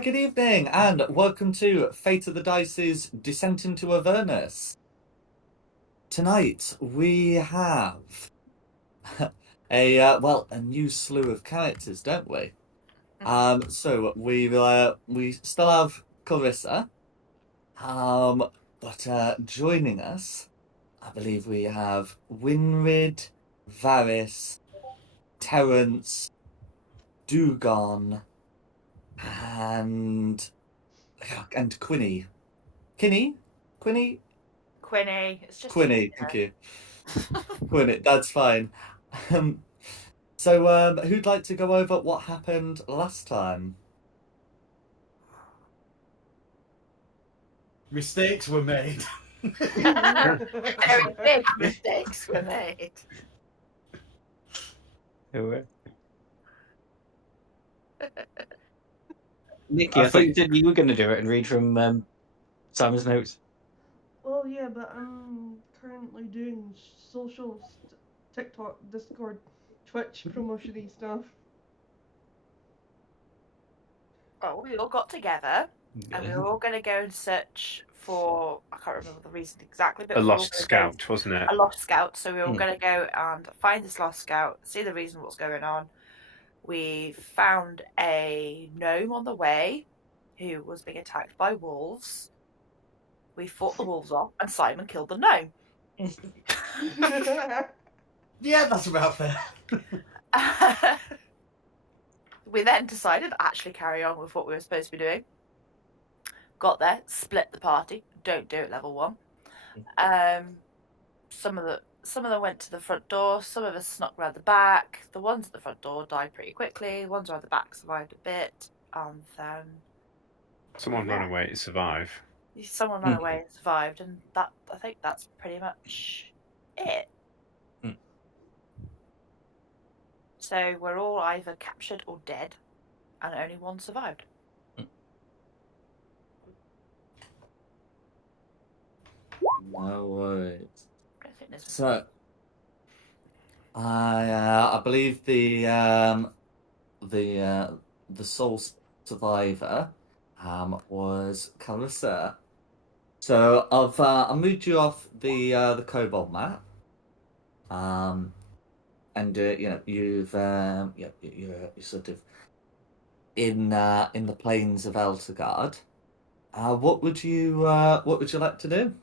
good evening, and welcome to Fate of the Dice's Descent into Avernus. Tonight we have a new slew of characters, don't we? So we still have Clarissa, but joining us, I believe we have Winrid, Varys, Terence, Dugon, and Quinny. Quinny? Quinny. It's just Quinny, thank you. Quinny, that's fine. So, who'd like to go over what happened last time? Mistakes were made. Very big mistakes were made. Nikki, I thought you said you were going to do it and read from Simon's notes. Well, yeah, but I'm currently doing social, TikTok, Discord, Twitch promotion-y stuff. Oh, we all got together and we were all going to go and search for, I can't remember the reason exactly, but a lost scout, wasn't it? A lost scout. So we were all going to go and find this lost scout, see the reason what's going on. We found a gnome on the way who was being attacked by wolves. We fought the wolves off, and Simon killed the gnome. Yeah, that's about fair. We then decided to actually carry on with what we were supposed to be doing. Got there, split the party. Don't do it level 1. Some of them went to the front door. Some of us snuck around the back. The ones at the front door died pretty quickly. The ones around the back survived a bit, and then Someone ran away to survive. someone ran away and survived, and I think that's pretty much it. So we're all either captured or dead, and only one survived. No worries. I don't think there's So, I believe the sole survivor was Clarissa. So I've moved you off the Kobold map. And you're sort of in the plains of Eltergard. What would you like to do?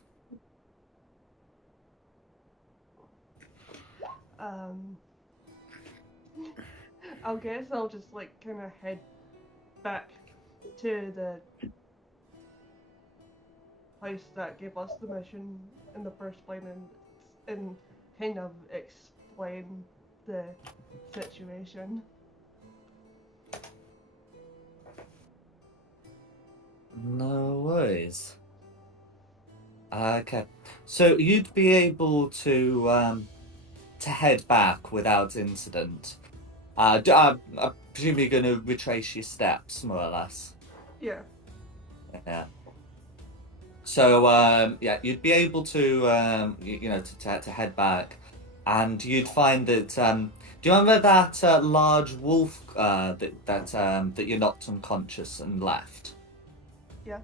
I guess I'll just kind of head back to the place that gave us the mission in the first place and kind of explain the situation. No worries. Okay, so you'd be able to head back without incident. I presume you're going to retrace your steps, more or less. Yeah. Yeah. So you'd be able to to head back, and you'd find that. Do you remember that large wolf that you knocked unconscious and left? Yeah.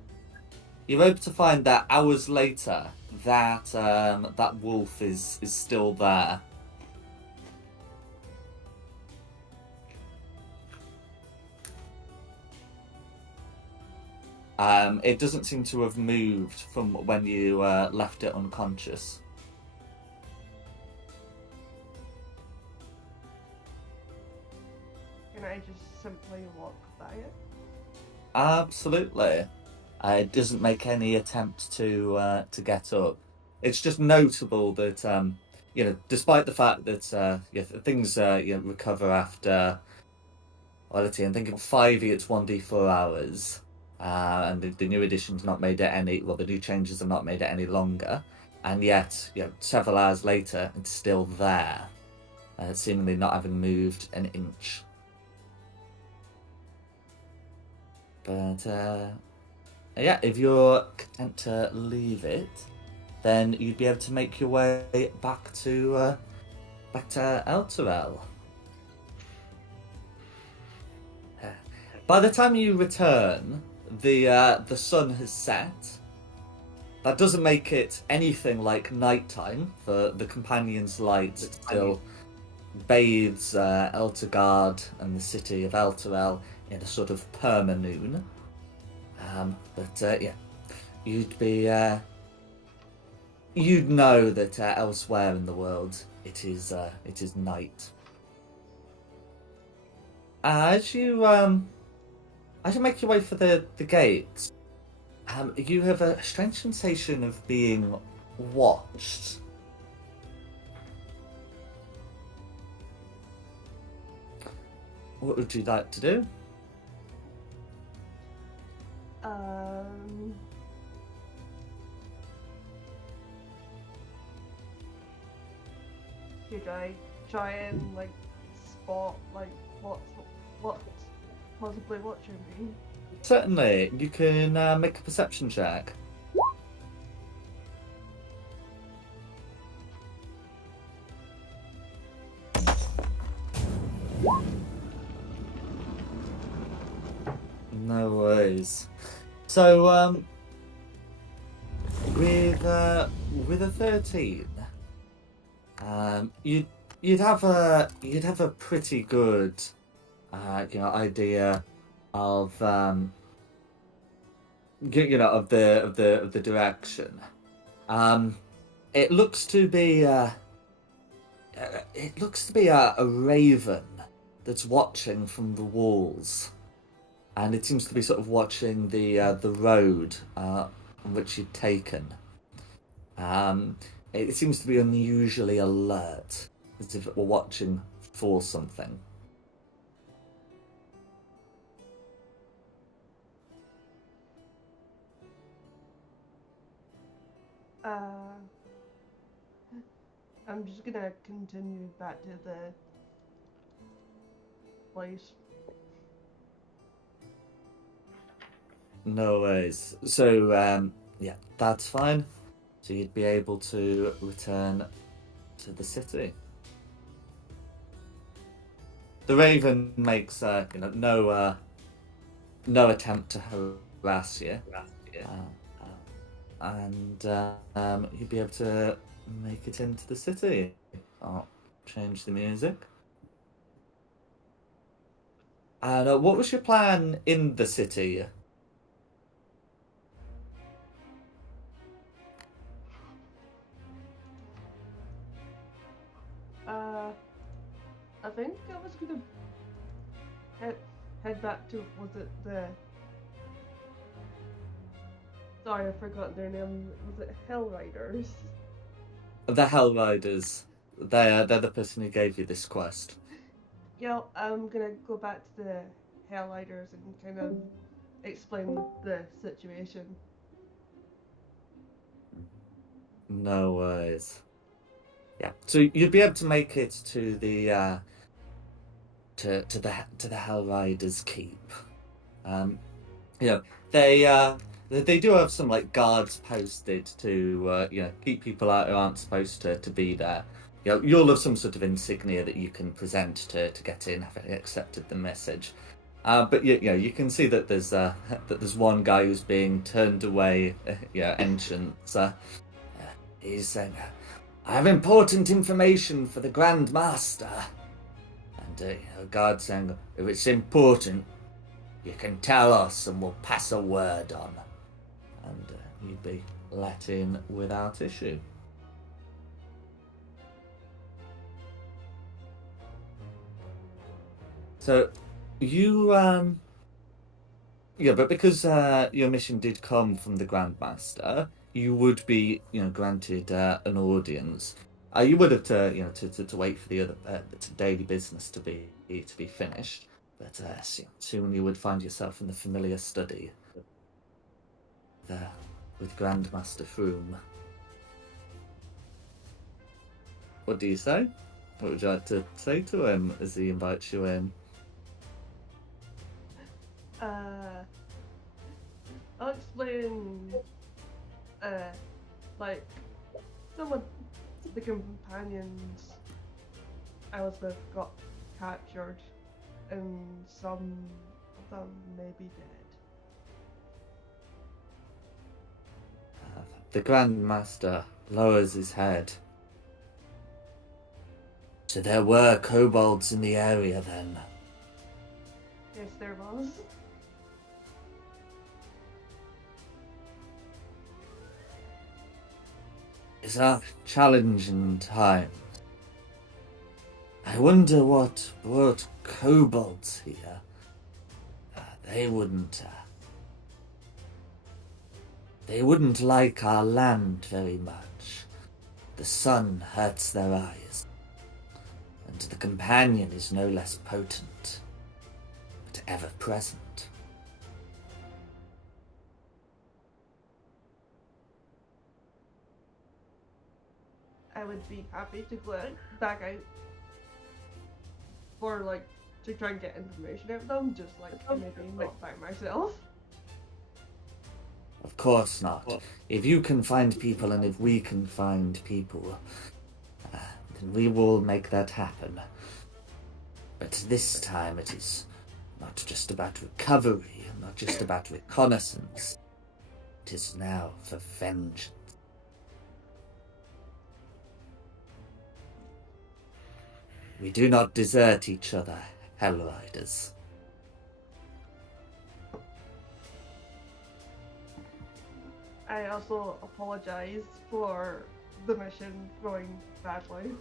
You're able to find that hours later that that wolf is still there. It doesn't seem to have moved from when you left it unconscious. Can I just simply walk by it? Absolutely. It doesn't make any attempt to get up. It's just notable that despite the fact that things recover after. Well, let's see. I'm thinking 5e. It's 1d4 hours. And the new edition's not made it the new changes have not made it any longer, and yet, several hours later, it's still there, seemingly not having moved an inch. But if you're content to leave it, then you'd be able to make your way back to Elturel. By the time you return, the sun has set. That doesn't make it anything like nighttime, for the companion's light still bathes Eltergard and the city of Elturel in a sort of perma-noon. But yeah, you'd know that elsewhere in the world it is night. As you make your way for the gates, you have a strange sensation of being watched. What would you like to do? Should I try and like spot like what's possibly watching me? Certainly, you can make a perception check. No worries. So, with a 13, you'd have a pretty good idea of of the direction. It looks to be a raven that's watching from the walls, and it seems to be sort of watching the road on which you'd taken. It seems to be unusually alert, as if it were watching for something. I'm just gonna continue back to the place. No worries. So, yeah, that's fine. So you'd be able to return to the city. The raven makes no attempt to harass you, and you'd be able to make it into the city. I'll change the music. And what was your plan in the city? I think I was gonna head back to, was it the... Sorry, I forgot their name. Was it Hell Riders? The Hell Riders. They're the person who gave you this quest. Yeah, I'm gonna go back to the Hell Riders and kind of explain the situation. No worries. Yeah, so you'd be able to make it to the to the Hell Riders Keep. They do have some like guards posted to keep people out who aren't supposed to be there. You'll have some sort of insignia that you can present to get in, having accepted the message. But you can see that there's one guy who's being turned away. Entrance. He's saying, "I have important information for the Grand Master." And guard saying, "If it's important, you can tell us and we'll pass a word on." And you'd be let in without issue. So you but because your mission did come from the Grand Master, you would be granted an audience. You would have to wait for the other daily business to be finished, but soon you would find yourself in the familiar study there with Grandmaster Froome. What do you say? What would you like to say to him as he invites you in? I'll explain, like, some of the companions I was with got captured in some them may be dead. The Grand Master lowers his head. So there were kobolds in the area then. Yes, there was. It's a challenging time. I wonder what brought kobolds here. They wouldn't like our land very much. The sun hurts their eyes, and the companion is no less potent, but ever present. I would be happy to go back out for like to try and get information out of them, just like maybe not by myself. Of course not. If you can find people and if we can find people, then we will make that happen. But this time it is not just about recovery, not just about reconnaissance. It is now for vengeance. We do not desert each other, Hellriders. I also apologize for the mission going badly.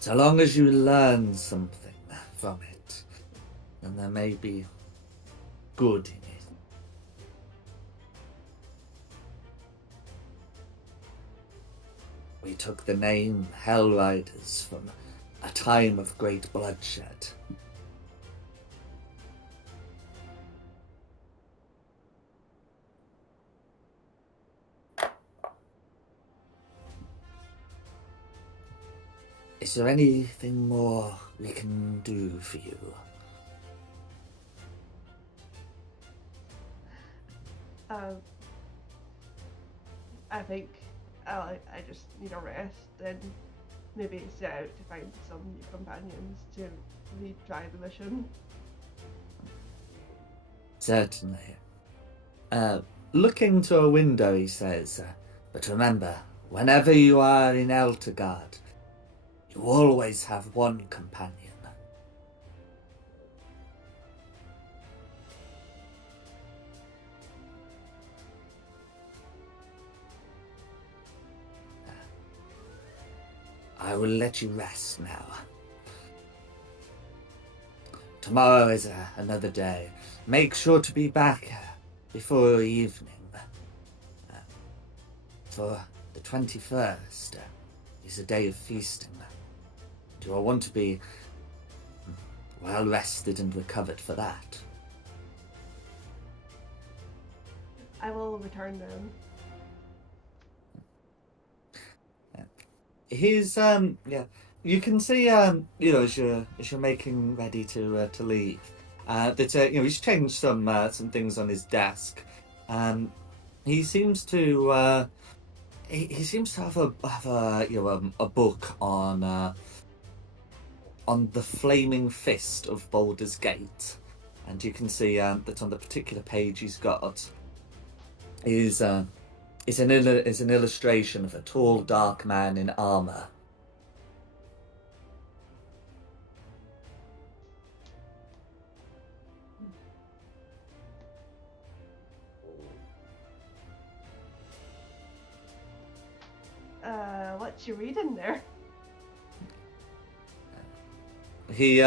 So long as you learn something from it, then there may be good in it. We took the name Hellriders from a time of great bloodshed. Is there anything more we can do for you? I think I just need a rest and maybe set out to find some new companions to retry the mission. Certainly. Looking to a window, he says, but remember, whenever you are in Eltergard, you always have one companion. I will let you rest now. Tomorrow is another day. Make sure to be back before evening. For the 21st is a day of feasting. Do I want to be well rested and recovered for that? I will return them. He's you can see as you're making ready to leave, that he's changed some things on his desk. He seems to he seems to have a book on the flaming fist of Baldur's Gate, and you can see that on the particular page he's got is an illustration of a tall, dark man in armor. What you reading there? He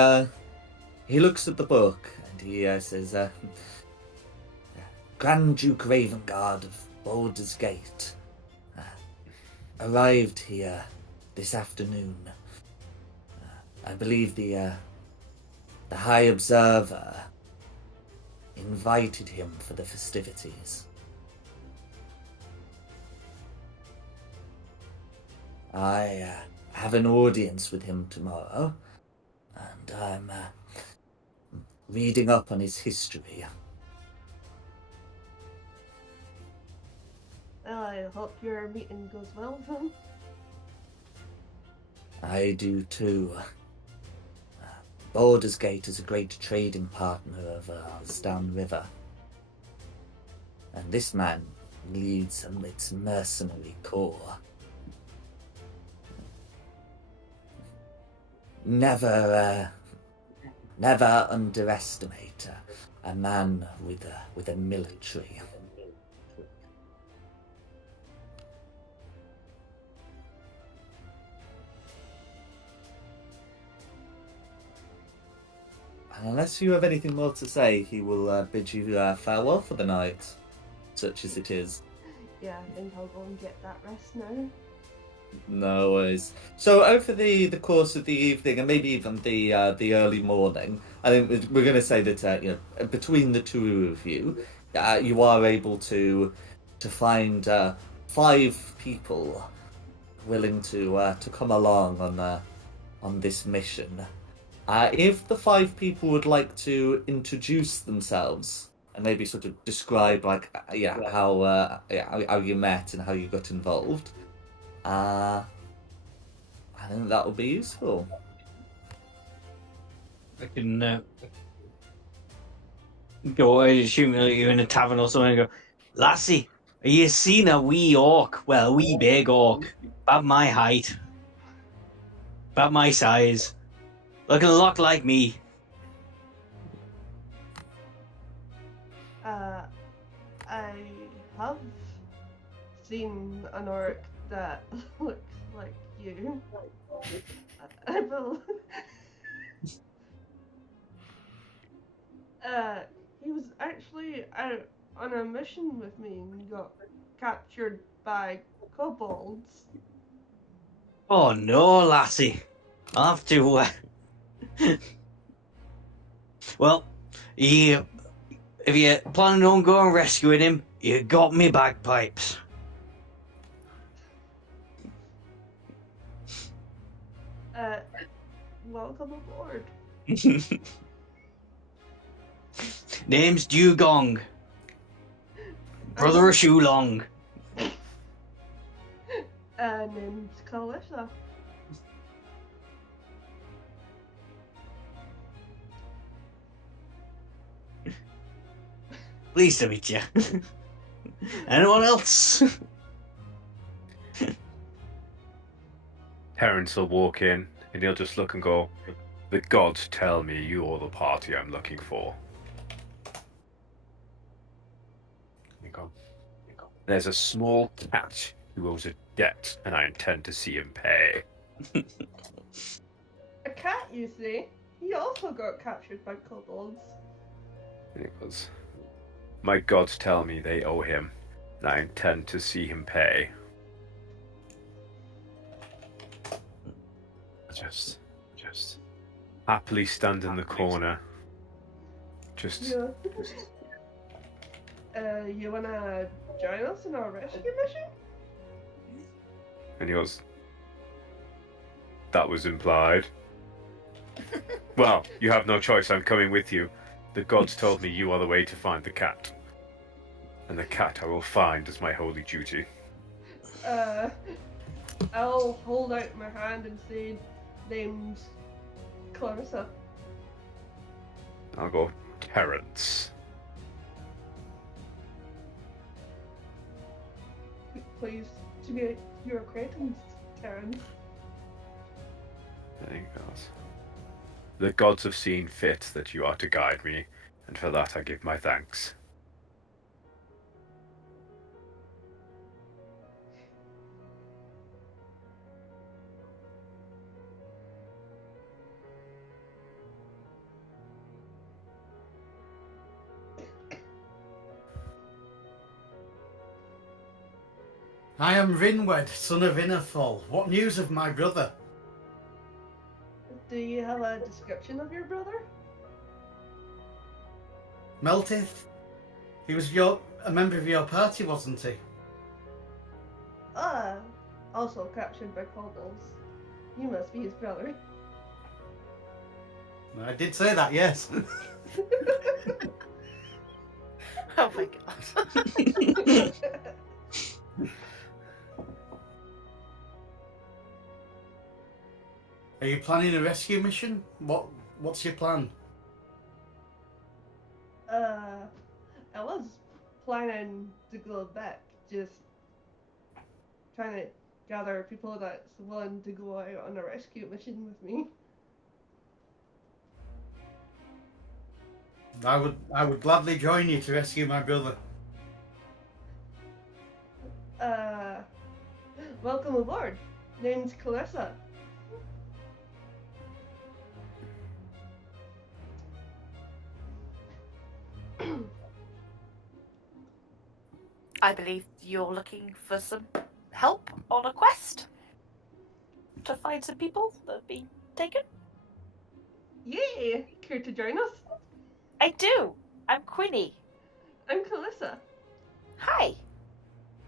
looks at the book and he says, Grand Duke Ravengard of Baldur's Gate arrived here this afternoon. I believe the High Observer invited him for the festivities. I have an audience with him tomorrow, and I'm reading up on his history. I hope your meeting goes well with him. I do too. Baldur's Gate is a great trading partner of ours downriver. And this man leads its mercenary corps. Never underestimate a man with a military. And unless you have anything more to say, he will bid you farewell for the night, such as it is. Yeah, I think I'll go and get that rest now. No worries. So over the course of the evening and maybe even the early morning, I think we're going to say that between the two of you, you are able to find 5 people willing to come along on this mission. If the 5 people would like to introduce themselves and maybe sort of describe how you met and how you got involved. I think that would be useful. I can go assuming you're in a tavern or something and go, lassie, are you seen a wee orc? Well, a wee big orc. About my height. About my size. Looking a lot like me. I have seen an orc that looks like you. I will. He was actually out on a mission with me and got captured by kobolds. Oh no, lassie. I'll have to. Well, if you're planning on going rescuing him, you got me bagpipes. Welcome aboard. Name's Dugong. Brother of Shulong. Name's Calissa. Pleased to meet you. Anyone else? Terence will walk in and he'll just look and go, "The gods tell me you're the party I'm looking for." There's a small cat who owes a debt, and I intend to see him pay. A cat, you see? He also got captured by kobolds. And he goes, "My gods tell me they owe him, and I intend to see him pay." Just happily stand in the corner. Yeah. You wanna join us in our rescue mission? And he goes, "That was implied." "Well, you have no choice. I'm coming with you. The gods told me you are the way to find the cat. And the cat I will find as my holy duty." I'll hold out my hand and say, name's Clarissa. I'll go, "Terence." Pleased to be your acquaintance, Terence. There he goes. "The gods have seen fit that you are to guide me, and for that I give my thanks." I am Rinwed, son of Innerfall. What news of my brother? Do you have a description of your brother? Meltith? He was a member of your party, wasn't he? Also captured by kobolds. You must be his brother. I did say that, yes. Oh my god. Are you planning a rescue mission? What's your plan? I was planning to go back, just trying to gather people that's willing to go out on a rescue mission with me. I would gladly join you to rescue my brother. Welcome aboard. Name's Clarissa. I believe you're looking for some help on a quest to find some people that have been taken. Yay! Care to join us? I do. I'm Quinny. I'm Clarissa. Hi.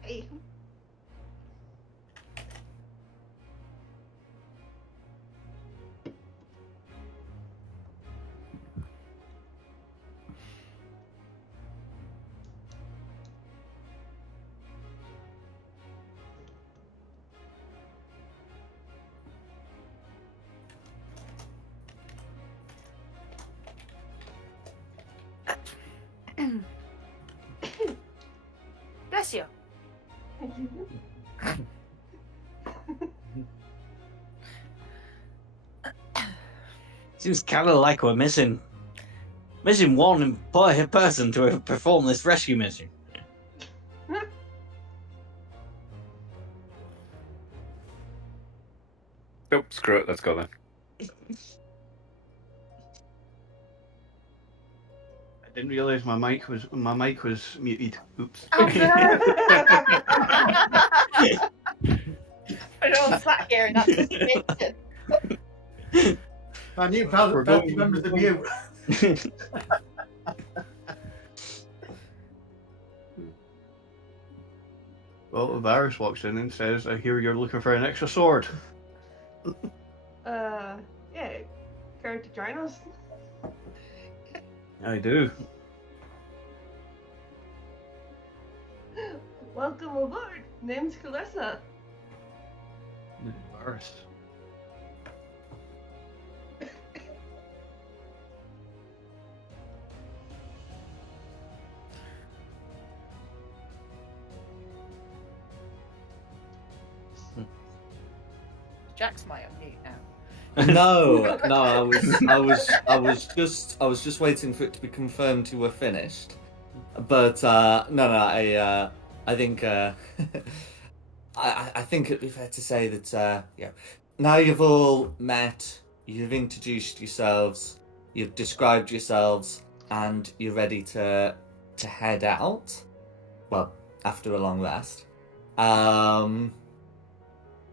Hey. Bless you. Seems kind of like we're missing one important person to perform this rescue mission. Nope, screw it. Let's go then. I didn't realise my mic was muted. Oops. Oh, no. We're all sat here in anticipation. I knew We're family going- members of you. Well, Varus walks in and says, "I hear you're looking for an extra sword." Yeah. Care to join us? I do. Welcome aboard. Name's Clarissa. Varus. Jack's might unmute now. No, I was just waiting for it to be confirmed you were finished. But no, I think I think it'd be fair to say that now you've all met, you've introduced yourselves, you've described yourselves, and you're ready to head out. Well, after a long rest.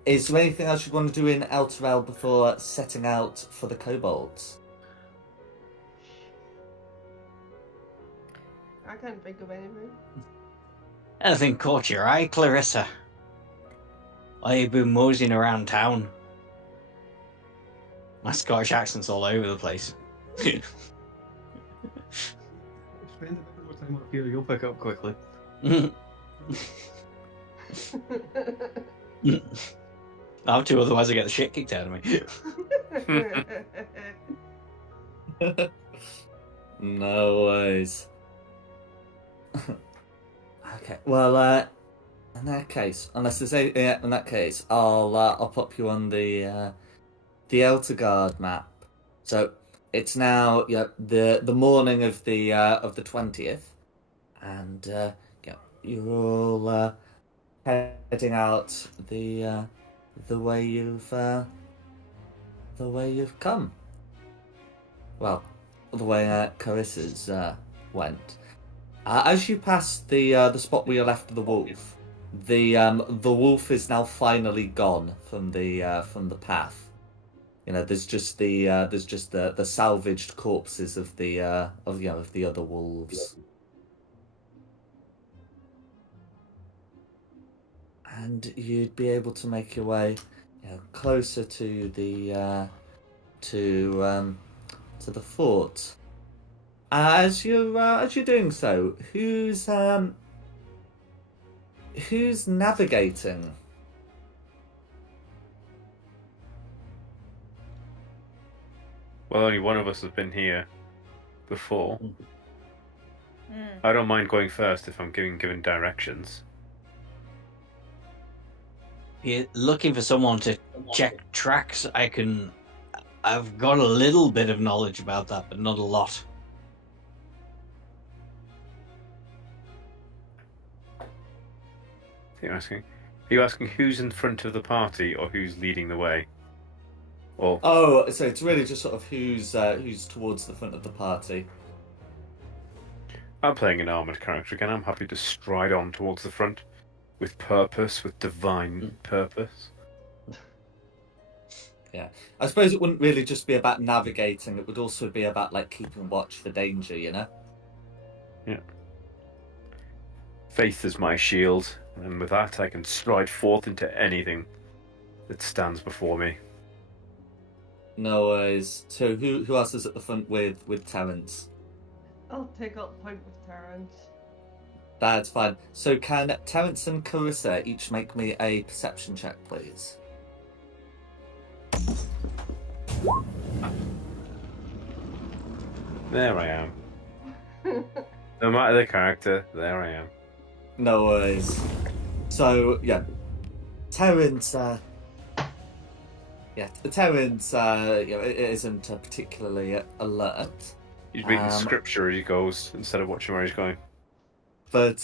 Is there anything else you want to do in Elturel before setting out for the kobolds? I can't think of anything. Anything caught your eye, Clarissa? While you've been moseying around town? My Scottish accent's all over the place. Spend a bit more time up here, you'll pick up quickly. I have to, otherwise I get the shit kicked out of me. No ways. Okay, well, in that case, unless there's in that case, I'll pop you on the Eltergard map. So it's now the morning of the 20th, and you're all heading out the way you've come. Well, the way Carissa's went. As you pass the spot where you left the wolf, the wolf is now finally gone from the path. You know, there's just the salvaged corpses of the other wolves. And you'd be able to make your way, closer to the fort. As you're doing so, who's navigating? Well, only one of us has been here before. Hmm. I don't mind going first if I'm given directions. If you're looking for someone to check tracks, I've got a little bit of knowledge about that, but not a lot. Are you asking who's in front of the party or who's leading the way? Or Oh, so it's really just sort of who's towards the front of the party. I'm playing an armored character again. I'm happy to stride on towards the front with purpose, with divine purpose. Yeah, I suppose it wouldn't really just be about navigating. It would also be about like keeping watch for danger, you know. Yeah. Faith is my shield, and with that I can stride forth into anything that stands before me. No worries. So who else is at the front with Terence? I'll take up point with Terrence. That's fine. So can Terence and Carissa each make me a perception check, please? There I am. No matter the character, there I am. No worries. So yeah, Terence. Terence. It isn't particularly alert. He's reading scripture as he goes instead of watching where he's going. But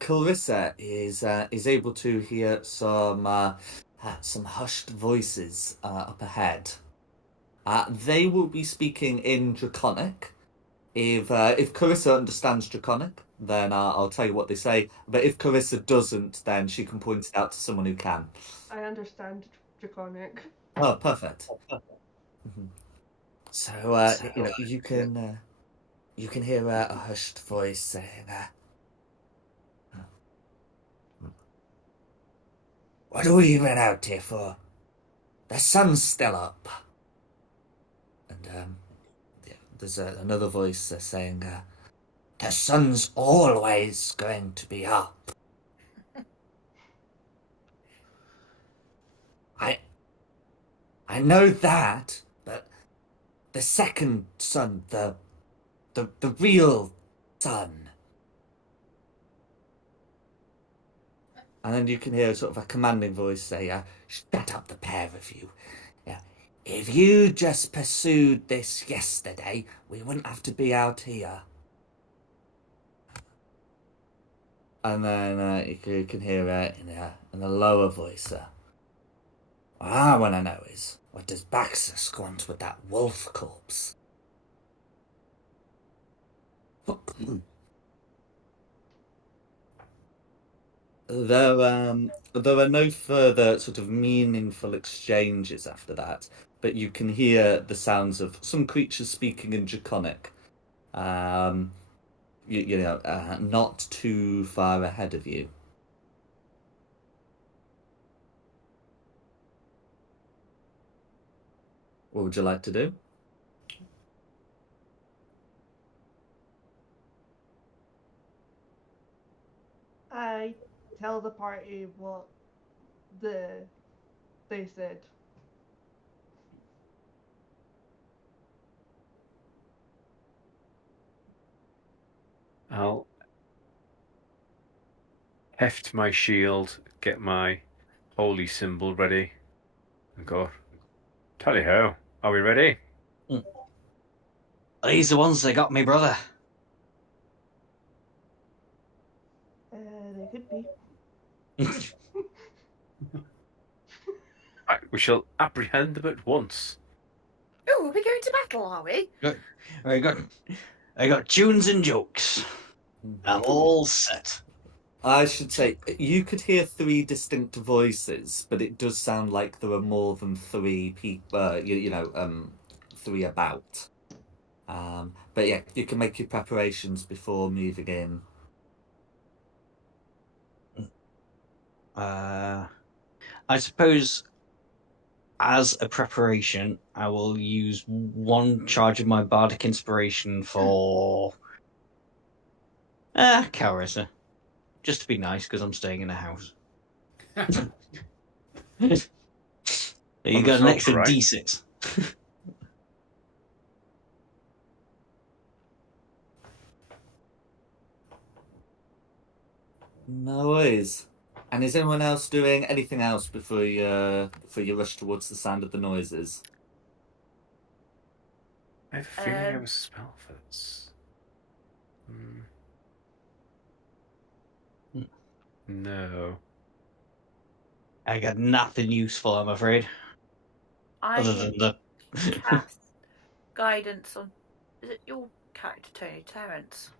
Clarissa is able to hear some hushed voices up ahead. They will be speaking in Draconic. If Clarissa understands Draconic, then I'll tell you what they say. But if Clarissa doesn't, then she can point it out to someone who can. I understand Draconic. Oh, perfect. Mhm. So you can hear a hushed voice saying, "What are we even out here for? The sun's still up." And there's another voice saying, "The sun's always going to be up." I know that, but the second sun, the real sun. And then you can hear sort of a commanding voice say, "Shut up, the pair of you. Yeah. If you just pursued this yesterday, we wouldn't have to be out here." And then you can hear it in a lower voice. "What I want to know is, what does Baxter squant with that wolf corpse?" There are no further sort of meaningful exchanges after that, but you can hear the sounds of some creatures speaking in Draconic. Not too far ahead of you. What would you like to do? I tell the party what they said. I'll heft my shield, get my holy symbol ready, and go, "Tally ho, are we ready?" Are these the ones that got me, brother? They could be. Right, we shall apprehend them at once. Oh, are we going to battle, are we? I got tunes and jokes. I'm all set. I should say, you could hear three distinct voices, but it does sound like there are more than three people, three about. But yeah, you can make your preparations before moving in. I suppose as a preparation, I will use one charge of my bardic inspiration for Carissa. Just to be nice, because I'm staying in a house. You got an extra right? D6. No worries. And is anyone else doing anything else before you rush towards the sound of the noises? I have a feeling I have a spell for this. No. I got nothing useful, I'm afraid. Other than the cast guidance on. Is it your character, Tony Terrence?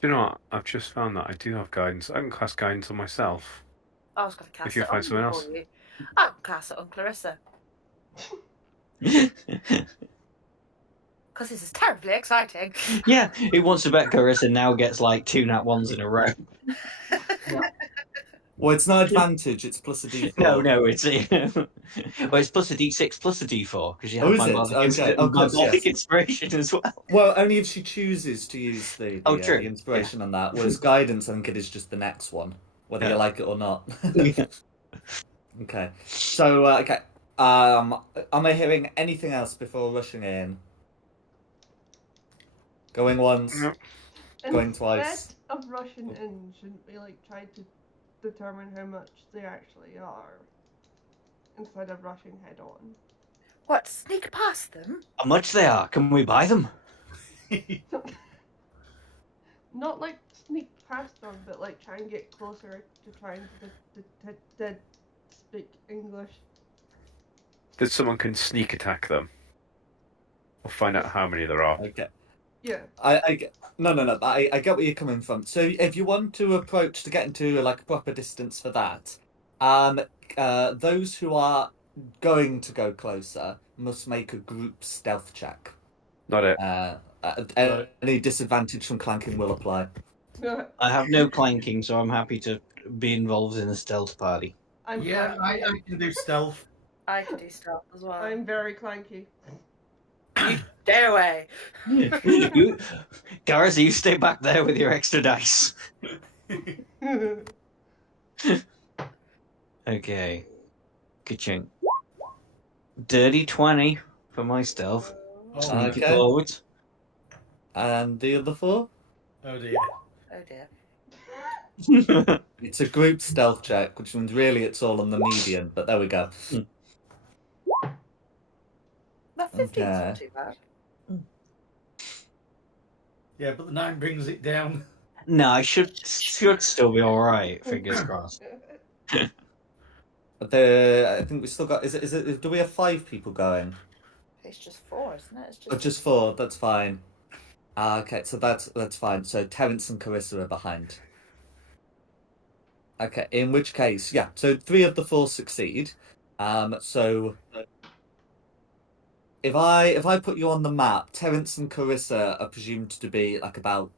Do you know what? I've just found that I do have guidance. I can cast guidance on myself. I was going to cast you it find on someone you else. for you. I can cast it on Clarissa. Because this is terribly exciting. Yeah, who wants to bet Carissa now gets like 2 nat 1s in a row? Well, it's not advantage, it's plus a d4. No, it's well, it's plus a d6 plus a d4 because you have is my it? Okay, of course, bardic yes. inspiration as well. Well, only if she chooses to use the True. inspiration on that. Whereas guidance, I think it is just the next one, whether you like it or not. Okay. So, okay. Am I hearing anything else before rushing in? Going once, No. going twice. Instead of rushing in, shouldn't we like try to determine how much they actually are instead of rushing head on? What, sneak past them? How much they are? Can we buy them? Not like sneak past them, but like try and get closer to trying to speak English. That someone can sneak attack them. We'll find out how many there are. Okay. Yeah. No. I get where you're coming from. So if you want to approach to get into like a proper distance for that, those who are going to go closer must make a group stealth check. Not it. Any disadvantage from clanking will apply. I have no clanking, so I'm happy to be involved in a stealth party. I can do stealth. I can do stealth as well. I'm very clanky. Stay away. Gareth, you stay back there with your extra dice. Okay. Ka-ching. Dirty 20 for my stealth. Sneaky Okay. forward. And the other 4? Oh dear. Oh dear. It's a group stealth check, which means really it's all on the median, but there we go. That 15's Okay. not too bad. Yeah, but the 9 brings it down. No, I should still be alright, fingers crossed. I think we still got. Is it? Do we have 5 people going? It's just 4, isn't it? It's just. Oh, just 4. That's fine. Okay, so that's fine. So Terence and Carissa are behind. Okay, in which case, yeah. So 3 of the 4 succeed. So if I put you on the map, Terence and Carissa are presumed to be like about.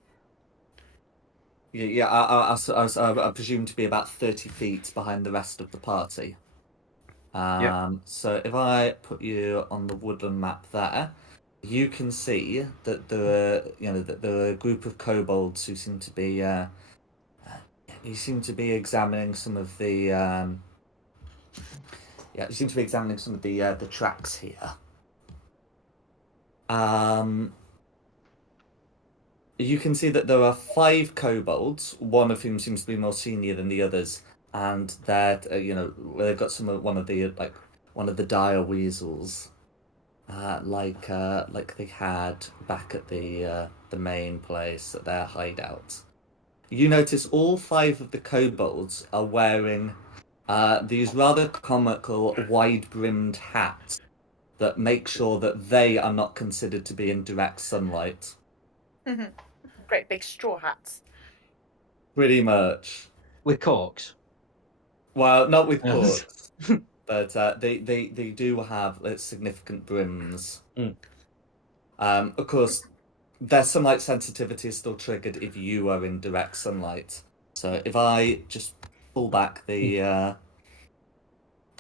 Yeah, I presume to be about 30 feet behind the rest of the party. So if I put you on the woodland map there, you can see that there are a group of kobolds who seem to be examining some of the the tracks here. You can see that there are 5 kobolds, one of whom seems to be more senior than the others, and that they've got one of the dire weasels, like they had back at the main place at their hideout. You notice all 5 of the kobolds are wearing these rather comical wide-brimmed hats that make sure that they are not considered to be in direct sunlight. Great big straw hats. Pretty much. With corks? Well, not with corks, but they do have significant brims. Of course, their sunlight sensitivity is still triggered if you are in direct sunlight. So if I just pull back the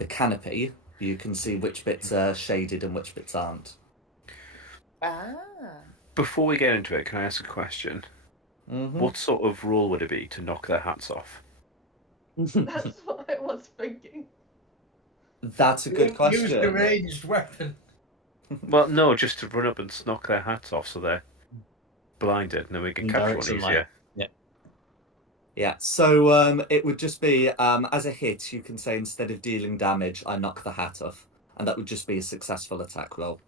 canopy, you can see which bits are shaded and which bits aren't. Before we get into it, can I ask a question? Mm-hmm. What sort of rule would it be to knock their hats off? That's what I was thinking. That's a good question. Use the ranged weapon. Well, no, just to run up and knock their hats off so they're blinded, and then we can capture one easier. Yeah, so it would just be as a hit, you can say instead of dealing damage, I knock the hat off, and that would just be a successful attack roll.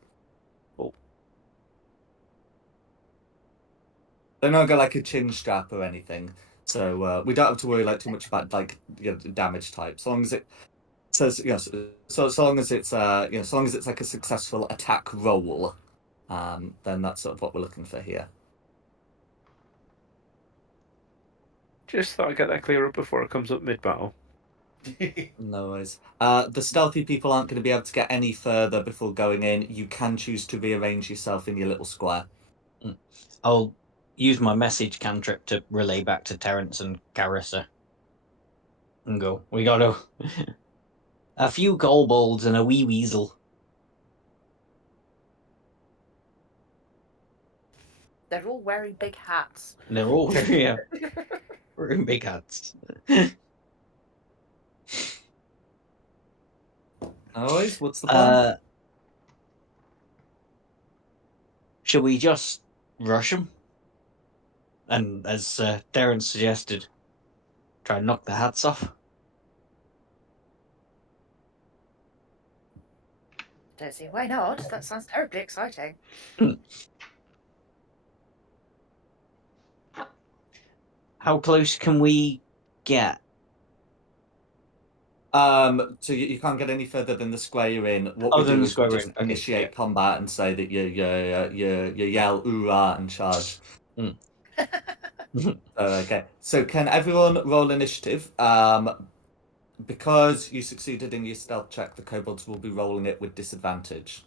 Oh. They're not got like a chin strap or anything, so we don't have to worry like too much about like damage type. So long as it says so long as it's so long as it's like a successful attack roll, then that's sort of what we're looking for here. Just thought I'd get that clear up before it comes up mid-battle. No worries. The stealthy people aren't going to be able to get any further before going in. You can choose to rearrange yourself in your little square. I'll use my message cantrip to relay back to Terence and Carissa. And go, we got a few kobolds and a wee weasel. They're all wearing big hats. And they're all wearing big hats. Always, what's the plan? Shall we just rush them? And as Terence suggested, try and knock the hats off? Don't see why not. That sounds terribly exciting. How close can we get? So you can't get any further than the square you're in. What we do is we just initiate combat and say that you yell "Hoorah" and charge. Okay, so can everyone roll initiative? Because you succeeded in your stealth check, the kobolds will be rolling it with disadvantage.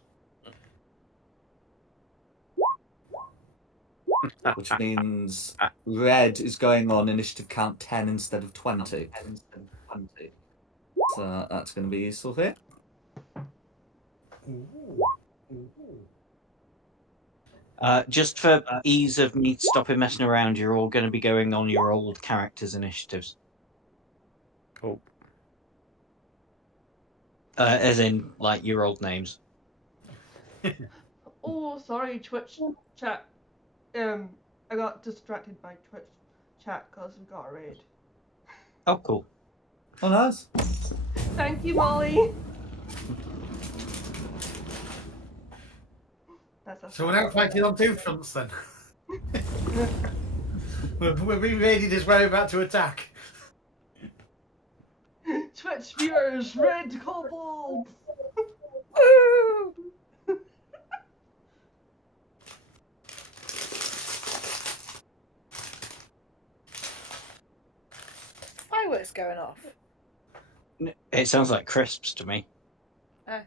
Which means red is going on initiative count 10 instead of 20. So that's going to be useful here. Just for ease of me stopping messing around, you're all going to be going on your old characters' initiatives. Oh. As in, like, your old names. Oh, sorry, Twitch chat. I got distracted by Twitch chat because we got a raid. Oh, cool. Oh, nice. Thank you, Molly. So we're now fighting on two fronts then. We're being raided as we're about to attack. Twitch viewers, red kobolds. Fireworks going off. It sounds like crisps to me. Oh.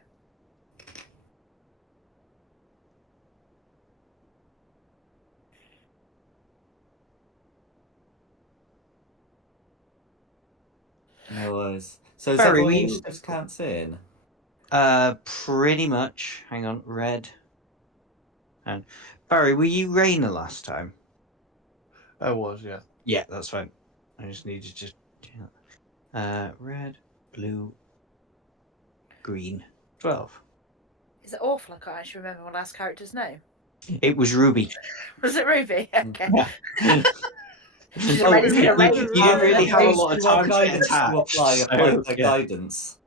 No worries. So is Barry, everyone we- initiatives counts in? Pretty much. Hang on, red. And Barry, were you Rainer last time? I was, yeah. Yeah, that's fine. I just needed to. Red, blue, green. 12. Is it awful? I can't actually remember my last character's name. It was Ruby. Was it Ruby? Okay. Yeah. She's Oh, ready to you get ready. didn't really have a lot of time to get guidance to attached. apply so, the yeah. guidance.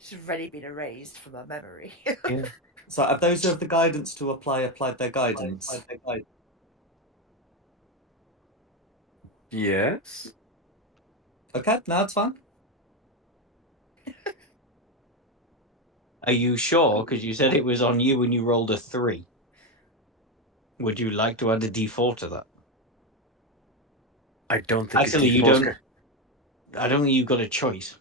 She's already been erased from her memory. Yeah. So have those who have the guidance to apply applied their guidance? Yes. Okay, no, it's fine. Are you sure? Because you said it was on you when you rolled a 3. Would you like to add a d4 to that? I don't think Actually, it's you D4's don't. I don't think you've got a choice.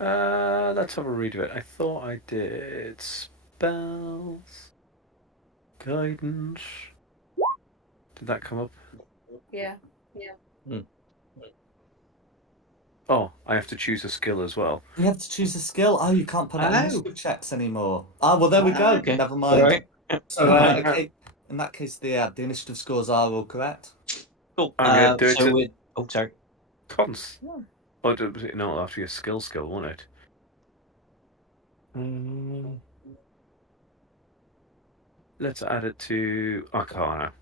Let's have a read of it. I thought I did spells, guidance. Did that come up? Yeah. Oh, I have to choose a skill as well. You have to choose a skill. Oh, you can't put out Oh. initiative checks anymore. Ah, well, there we go. Okay. Never mind. All right. So, Alright. okay, in that case, the initiative scores are all correct. Cool. I'm gonna do it so to- we're... Oh, sorry. Cons. Hmm. Oh, no, it'll have to be a skill, won't it? Let's add it to Arcana.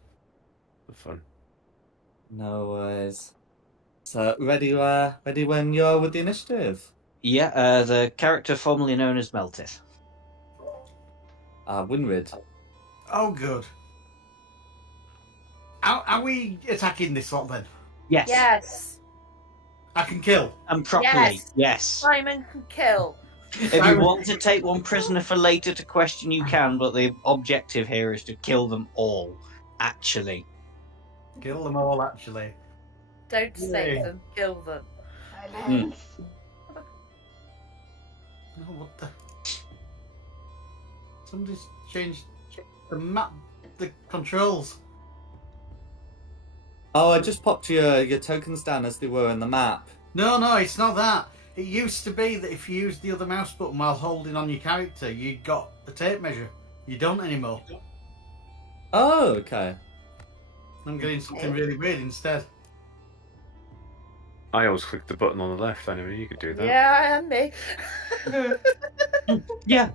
For fun. No worries. So ready when you're with the initiative. Yeah, the character formerly known as Meltith. Winrid. Oh, good. Are we attacking this lot then? Yes. Yes. I can kill. And properly. Yes. Yes. Simon can kill. If you want to take one prisoner for later to question, you can, but the objective here is to kill them all, actually. Kill them all, actually. Don't save Yay. them, kill them. Silence. Oh, what the? Somebody's changed the map, the controls. Oh, I just popped your tokens down as they were in the map. No, it's not that. It used to be that if you used the other mouse button while holding on your character, you got a tape measure. You don't anymore. Oh, okay. I'm getting something really weird instead. I always click the button on the left. I know you could do that. Yeah, and me. Yeah.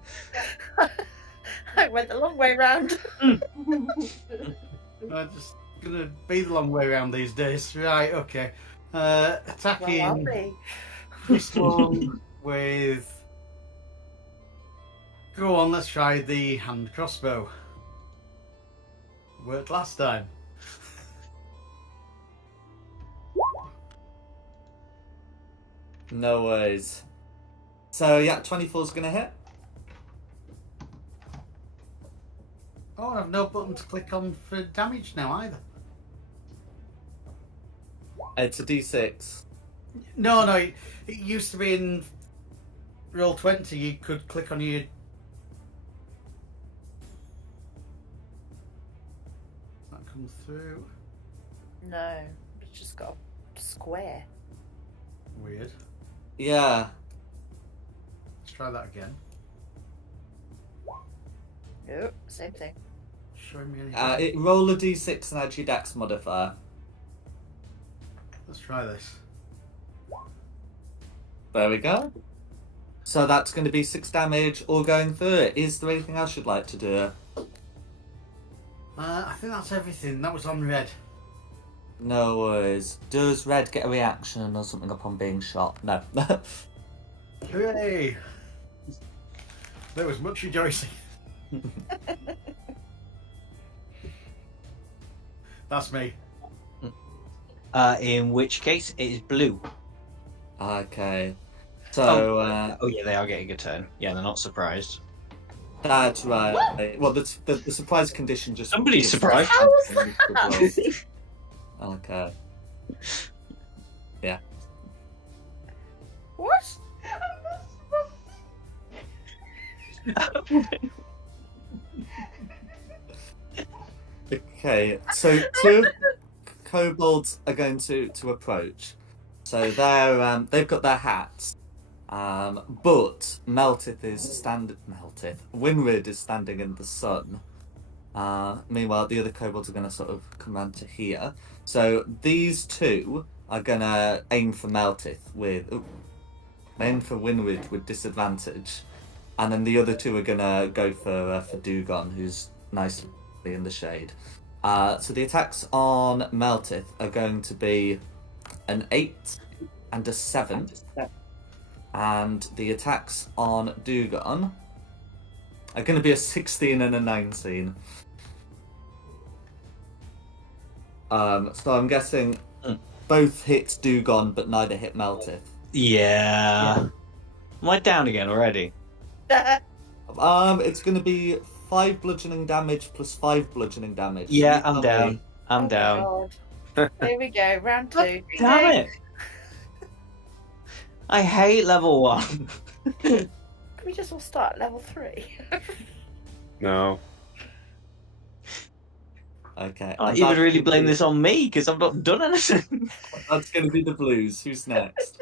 I went the long way round. I'm just gonna be the long way around these days. Right, okay. Attacking Well, I'll be. this one with... Go on, let's try the hand crossbow. Worked last time. No worries. So yeah, 24's gonna hit. Oh, I've no button to click on for damage now either. It's a D6. No, it used to be in Roll20, you could click on your... That comes through. No, it's just got a square. Weird. Yeah. Let's try that again. Nope, same thing. Showing me anything. It roll a D6 and add your dex modifier. Let's try this. There we go. So that's going to be 6 damage all going through it. Is there anything else you'd like to do? I think that's everything. That was on red. No worries. Does Red get a reaction or something upon being shot? No. Hooray! There was much rejoicing. That's me. In which case, it is blue. Okay. So, Oh yeah, they are getting a turn. Yeah, they're not surprised. that's right. Well, the surprise condition just... Somebody's surprised. How was that? Okay. Yeah. What? Okay, so 2 kobolds are going to approach. So they've got their hats, but Winrid is standing in the sun. Meanwhile, the other kobolds are going to sort of come round to here. So these 2 are going to aim for Winrid with disadvantage, and then the other 2 are going to go for Dugon, who's nicely in the shade. So the attacks on Meltith are going to be an 8 and a 7, and the attacks on Dugon are going to be a 16 and a 19. So I'm guessing both hit Dugon, but neither hit Meltith. Yeah. Am I down again already? It's going to be 5 bludgeoning damage plus 5 bludgeoning damage. Yeah, So I'm you down. tell me- I'm Oh, down. God. Here we go, round 2. Damn it! I hate level 1. Can we just all start at level 3? No. Okay. I and even that's really gonna blame be- this on me because I've not done anything. That's going to be the blues. Who's next?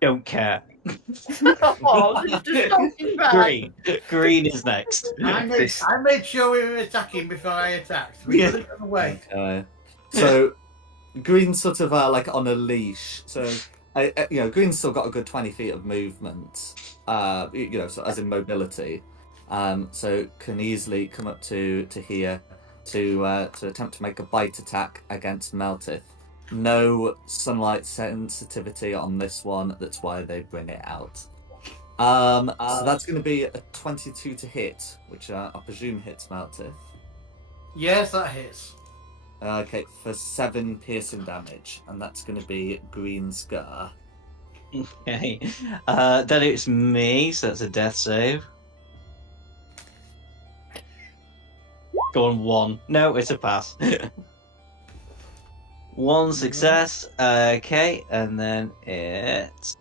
Don't care. Oh, just talking back. Green is next. I made sure we were attacking before I attacked. We could have gone away. Okay. So, Green's sort of like on a leash. So, Green's still got a good 20 feet of movement. So as in mobility. So can easily come up to here to attempt to make a bite attack against Meltith. No sunlight sensitivity on this one. That's why they bring it out. So that's going to be a 22 to hit, which I presume hits Meltith. Yes, that hits. Okay, for 7 piercing damage, and that's going to be Green Scar. Okay. Then it's me, so that's a death save. Go on, 1. No, it's a pass. 1 success. Okay, and then it's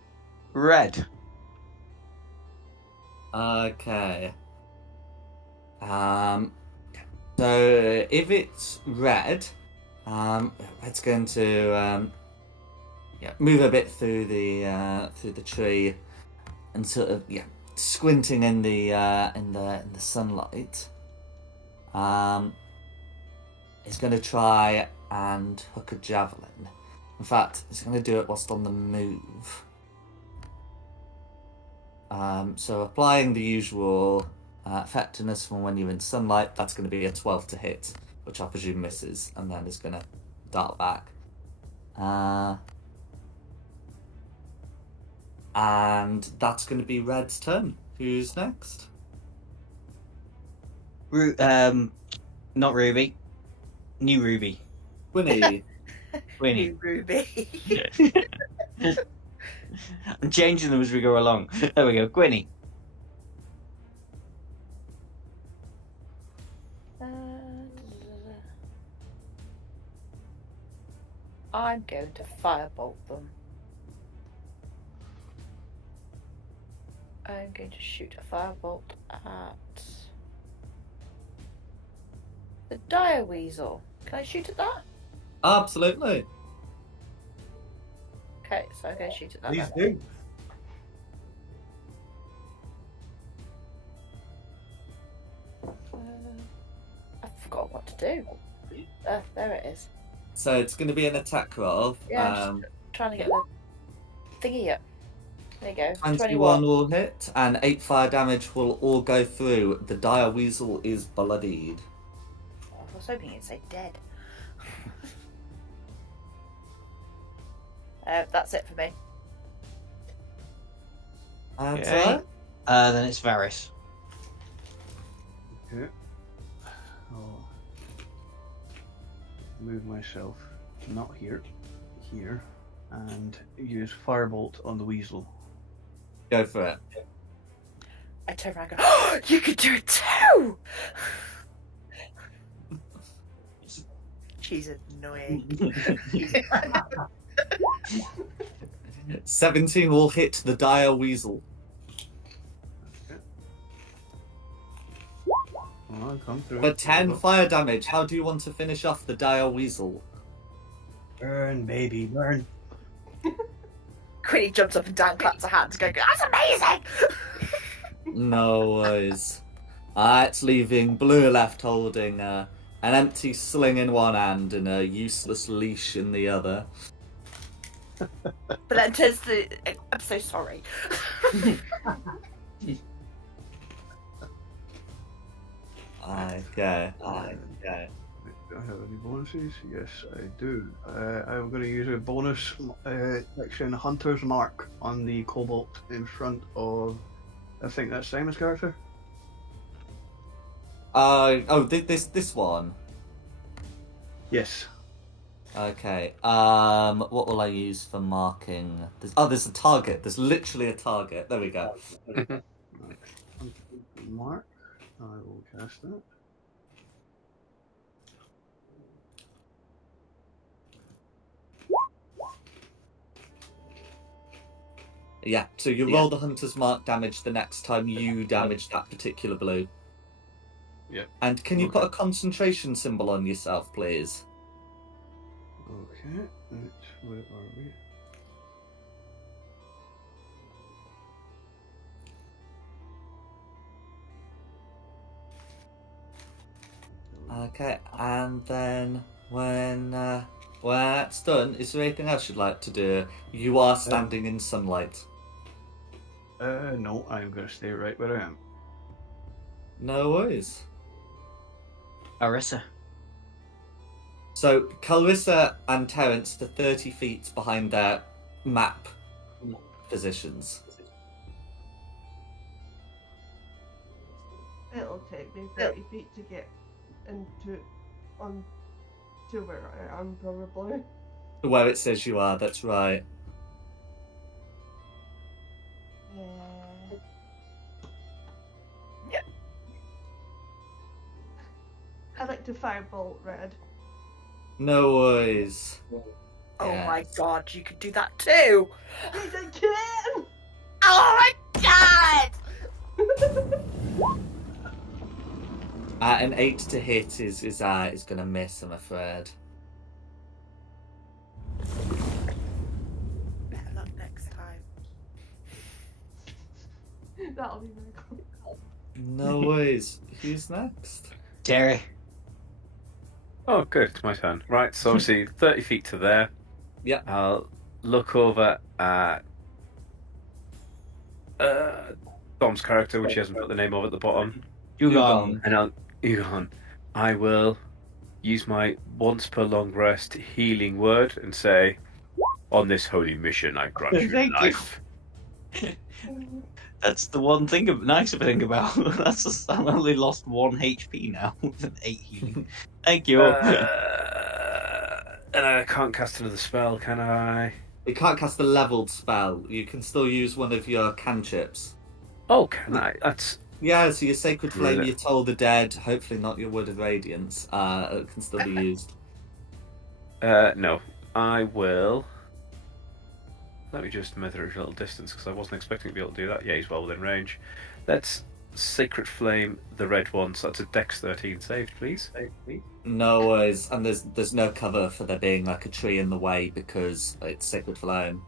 red. Okay. So if it's red, it's going to move a bit through the tree and sort of squinting in the sunlight. It's going to try and hook a javelin. In fact, it's going to do it whilst on the move. So applying the usual effectiveness from when you're in sunlight, that's going to be a 12 to hit, which I presume misses, and then it's going to dart back. And that's going to be Red's turn. Who's next? Not Ruby. New Ruby. Winnie. Winnie. New Ruby. I'm changing them as we go along. There we go. Gwynny. I'm going to firebolt them. I'm going to shoot a firebolt at the dire weasel. Can I shoot at that? Absolutely. Okay, so I'm going to shoot at that. Please then. do. I forgot what to do. There it is. So it's going to be an attack roll. Yeah, I'm just trying to get the thingy up. There you go. 21 will hit, and 8 fire damage will all go through. The dire weasel is bloodied. Oh, I was hoping you'd say dead. That's it for me. That's Okay. right. Then it's Varys. Okay. I'll move myself not here, here, and use Firebolt on the weasel. Go for it. I turn around and go, oh, you could do it too! She's annoying. 17 will hit the dire weasel. Well, I'll come through. For 10 fire damage, how do you want to finish off the dire weasel? Burn, baby, burn. Quinny jumps up and down, claps her hands, going, that's amazing! No worries. It's leaving Blue left holding an empty sling in one hand and a useless leash in the other. But then turns to, I'm so sorry. Okay. Do I have any bonuses? Yes, I do. I'm going to use a bonus action Hunter's Mark on the Cobalt in front of, I think that's Simon's character. This one. Yes. Okay. What will I use for marking? There's a target. There's literally a target. There we go. Mark. I will cast that. Yeah. So you roll the hunter's mark damage the next time you damage that particular blue. Yep. And can you put a concentration symbol on yourself, please? Okay. Where are we? Okay, and then when that's done, is there anything else you'd like to do? You are standing in sunlight. No, I'm going to stay right where I am. No worries. Arissa. So Clarissa and Terence are 30 feet behind their map positions. It'll take me 30 feet to get on to where I am, probably. Where it says you are, that's right. Yeah. I'd like to firebolt Red. No worries. Oh Yeah. my god, you could do that too! Yes, I can! Oh my god! An 8 to hit is gonna miss, I'm afraid. Better luck next time. That'll be very cool. No worries. Who's next? Terry. Oh, good. It's my turn. Right, so obviously 30 feet to there. Yeah. I'll look over at Dom's character, which he hasn't put the name of at the bottom. Yugon. And Ugon, I will use my once per long rest healing word and say, on this holy mission, I grant you Thank you. life. That's the one thing nice thing about that's just, I only lost 1 HP now with an 8 healing. Thank you. And I can't cast another spell, can I? You can't cast a leveled spell. You can still use one of your cantrips. Oh, can I? That's Yeah, so your Sacred Flame, Really? your Toll the Dead, hopefully not your Wood of Radiance, can still be used. no. I will. Let me just measure a little distance because I wasn't expecting to be able to do that. Yeah, he's well within range. Let's Sacred Flame, the red one. So that's a Dex 13 saved, please. No worries, and there's no cover for there being like a tree in the way because it's Sacred Flame.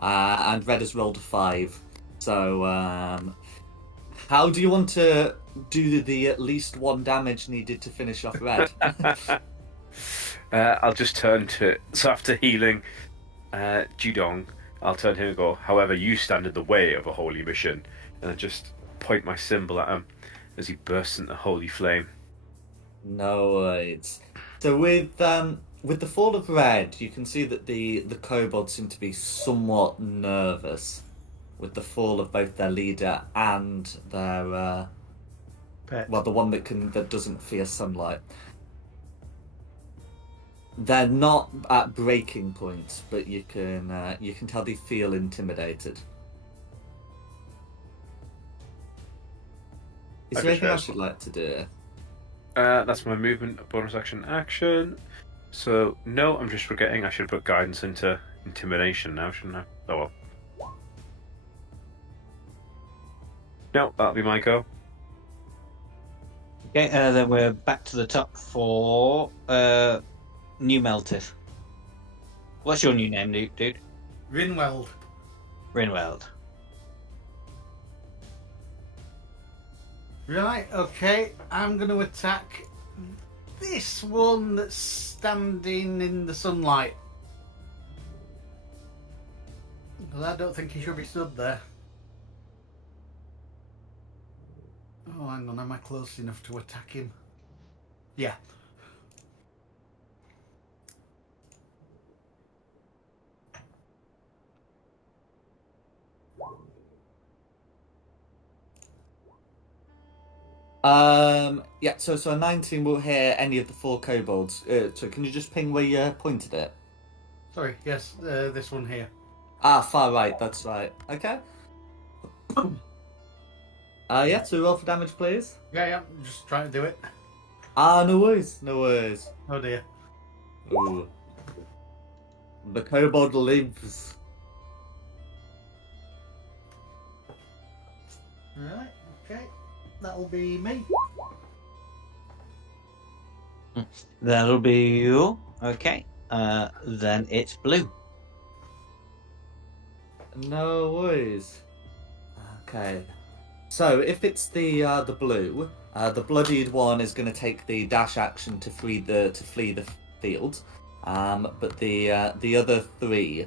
And Red has rolled a 5. So, how do you want to do the at least 1 damage needed to finish off Red? I'll just turn to. So after healing Judong, I'll turn to him and go, however, you stand in the way of a holy mission. And I just point my symbol at him as he bursts into holy flame. No worries. So with the fall of Red, you can see that the kobolds seem to be somewhat nervous with the fall of both their leader and their Pet. well, the one that doesn't fear sunlight. They're not at breaking point, but you can tell they feel intimidated. Is there Okay, anything sure. else you'd like to do? That's my movement, bonus action. So, no, I'm just forgetting I should put guidance into intimidation now, shouldn't I? Oh well. No, that'll be my go. Okay, then we're back to the top for New Melted. What's your new name, dude? Rinweld. Rinweld. Right, okay. I'm going to attack this one that's standing in the sunlight. Well, I don't think he should be stood there. Oh, hang on. Am I close enough to attack him? Yeah. Yeah, so a 19 will hit any of the 4 kobolds. So can you just ping where you pointed it? Sorry, yes, this one here. Ah, far right, that's right. Okay. Yeah, so roll for damage, please. Yeah, I'm just trying to do it. No worries, no worries. Oh dear. Ooh. The kobold lives. Right, okay. That'll be me. That'll be you. Okay. Then it's blue. No worries. Okay. So if it's the blue, the bloodied one is going to take the dash action to flee the field. But the other 3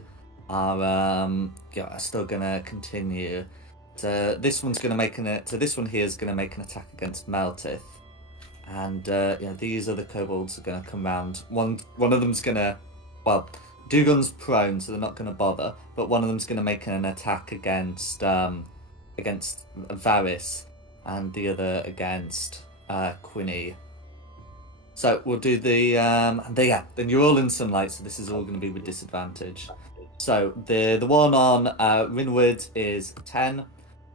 are still going to continue. So this one's going to make this one here is going to make an attack against Meltith, And these other kobolds are going to come round. One of them's going to, well, Dugun's prone, so they're not going to bother. But one of them's going to make an attack against Varys, and the other against Quinny. So we'll do then you're all in sunlight, so this is all going to be with disadvantage. So the one on Rinwood is 10.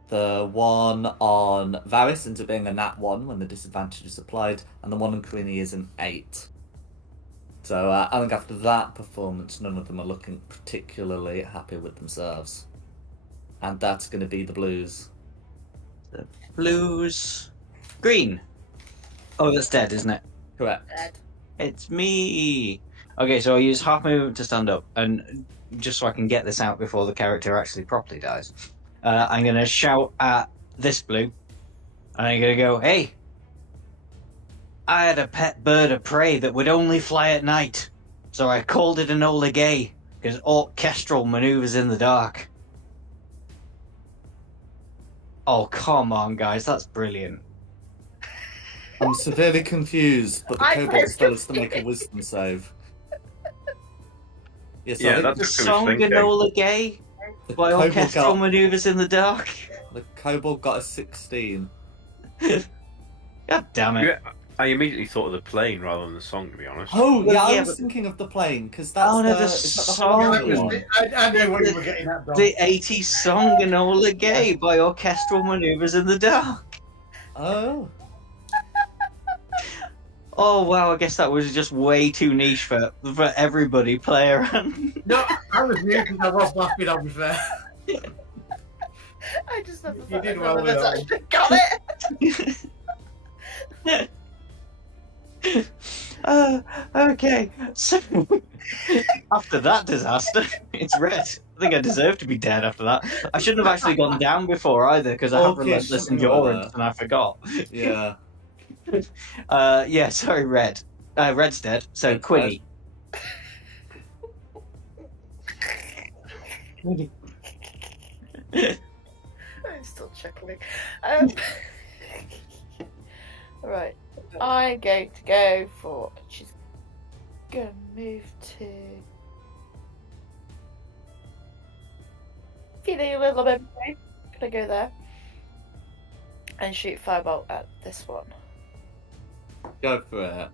The one on Varys ends up being a nat 1 when the disadvantage is applied, and the one on Quinny is an 8. So I think after that performance, none of them are looking particularly happy with themselves. And that's going to be the Blues. The Blues. Green. Oh, that's dead, isn't it? Correct. Dead. It's me. Okay, so I use half my movement to stand up, and just so I can get this out before the character actually properly dies, I'm going to shout at this blue, and I'm going to go, "Hey, I had a pet bird of prey that would only fly at night, so I called it Enola Gay, because orchestral maneuvers in the dark." Oh, come on, guys, that's brilliant. I'm severely confused, but the kobolds tell us to make a wisdom save. Yes, Yeah, I think that's The what I was song thinking. Enola Gay the by kobold orchestral got, maneuvers in the dark. the kobold got a 16. God damn it. Yeah, I immediately thought of the plane rather than the song, to be honest. Oh, Well, yeah, I yeah, was but- thinking of the plane, because that's Oh, no, the is that the song Halloween was- one? I know what you were getting at, Dom. The 80s song Enola Gay by orchestral maneuvers in the dark. Oh. Oh wow, I guess that was just way too niche for everybody play around. No, I was muted. I was laughing. I'll be fair. I just love the You fact did that well none of with us that actually got it. Okay, so after that disaster, it's red. I think I deserve to be dead after that. I shouldn't have actually gone down before either, because I have Okay, relentless sure. endurance and I forgot. Yeah. Yeah, sorry, red. Red's dead. So Red's Quinny. I'm still chuckling. Right. I'm going to go for. She's going to move to. Feeling a little bit. Gonna go there. And shoot firebolt at this one. Go for it.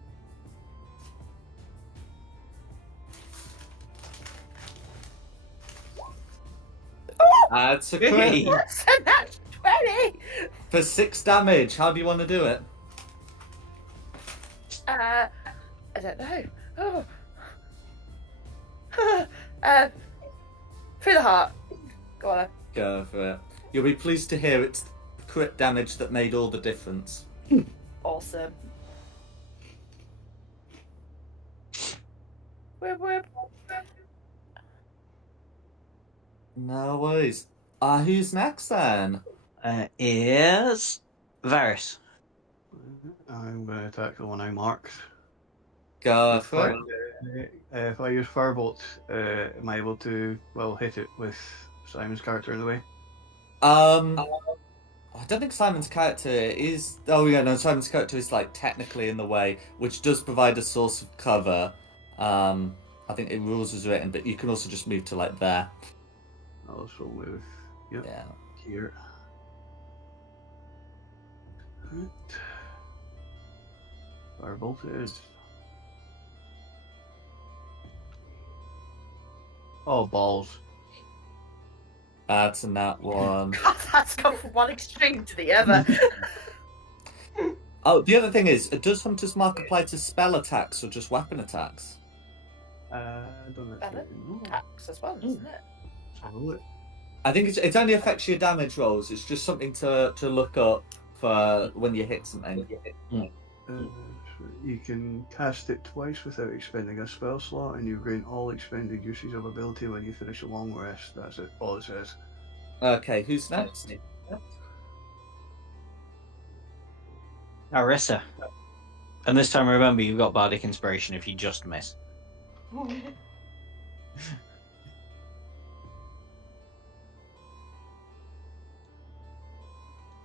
It's a crit. Hey. That's a nat 20! For 6 damage. How do you want to do it? I don't know. Through the heart. Go on then. Go for it. You'll be pleased to hear it's crit damage that made all the difference. Awesome. Whip, whip. No worries. Who's next then? Is Varys. I'm going to attack the one I marked. Go If for I, it. if I use Firebolt, am I able to, well, hit it with Simon's character in the way? I don't think Simon's character is. Oh yeah, no. Simon's character is like technically in the way, which does provide a source of cover. I think in rules is written, but you can also just move to like there. I'll also move, yep, Yeah. here. Right. Firebolt is. Oh, balls. That's a nat 1. God, that's gone from one extreme to the other. Oh, the other thing is, does Hunter's Mark apply to spell attacks or just weapon attacks? I don't Better? actually know. Attacks as well, isn't it? Let's have a look. I think it only affects your damage rolls. It's just something to look up for when you hit something. So you can cast it twice without expending a spell slot, and you gain all expended uses of ability when you finish a long rest. That's it. All it says. Okay, who's next? Arissa. And this time, remember, you've got Bardic Inspiration if you just miss.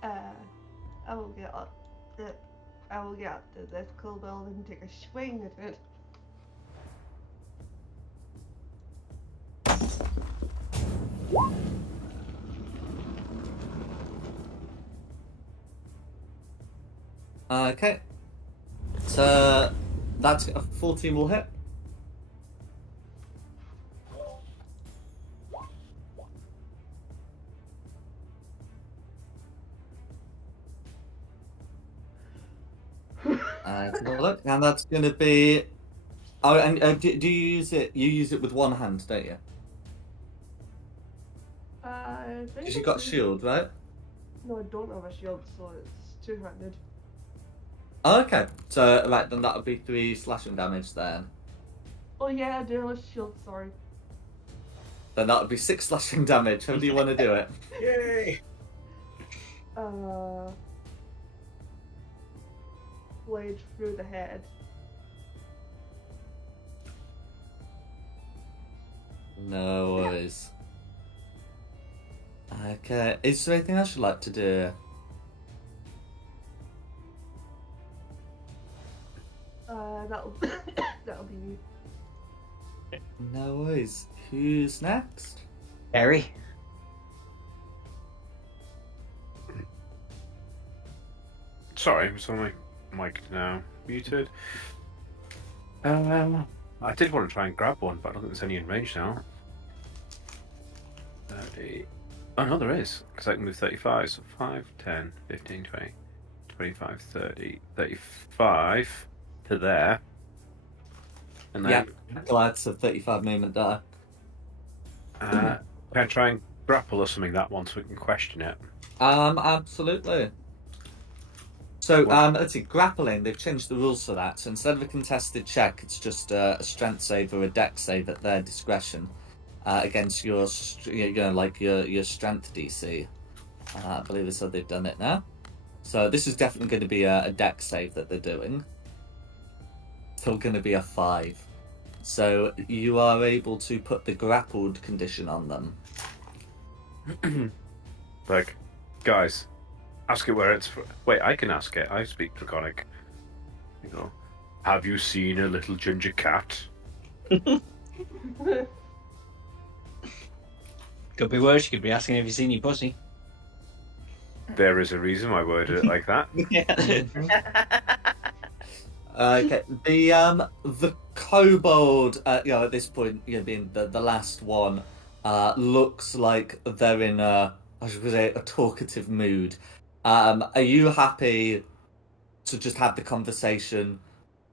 I will get up. I will get to this kobold and take a swing at it. Okay. So that's a 14 will hit. Take a look, and that's going to be. Oh, and do you use it? You use it with one hand, don't you? I think Because you it's got two- shield, right? No, I don't have a shield, so it's two-handed. Oh, okay. So right, then that would be 3 slashing damage. Then Oh yeah, I do have a shield. Sorry. that would be 6 slashing damage. How do you want to do it? Yay! Blade through the head. No worries. Okay. Is there anything else you'd like to do? That'll that'll be me. No worries. Who's next? Harry. Sorry, was on my mic now muted. I did want to try and grab one, but I don't think there's any in range now. 30. Oh no, there is, because I can move 35. So 5, 10, 15, 20, 25, 30, 35 to there. And then Glad to 35 movement die. can I try and grapple or something that one so we can question it? Absolutely. So, What? let's see, grappling, they've changed the rules for that. So instead of a contested check, it's just a strength save or a dex save at their discretion against your strength DC. I believe they said they've done it now. So this is definitely going to be a dex save that they're doing. Still going to be a 5. So you are able to put the grappled condition on them. Like, guys, ask it where it's. Wait, I can ask it. I speak Draconic. You know, have you seen a little ginger cat? Could be worse. You could be asking if you've seen your pussy. There is a reason why I worded it like that. Okay, the kobold, at this point, being the last one, looks like they're in I should say, a talkative mood. Are you happy to just have the conversation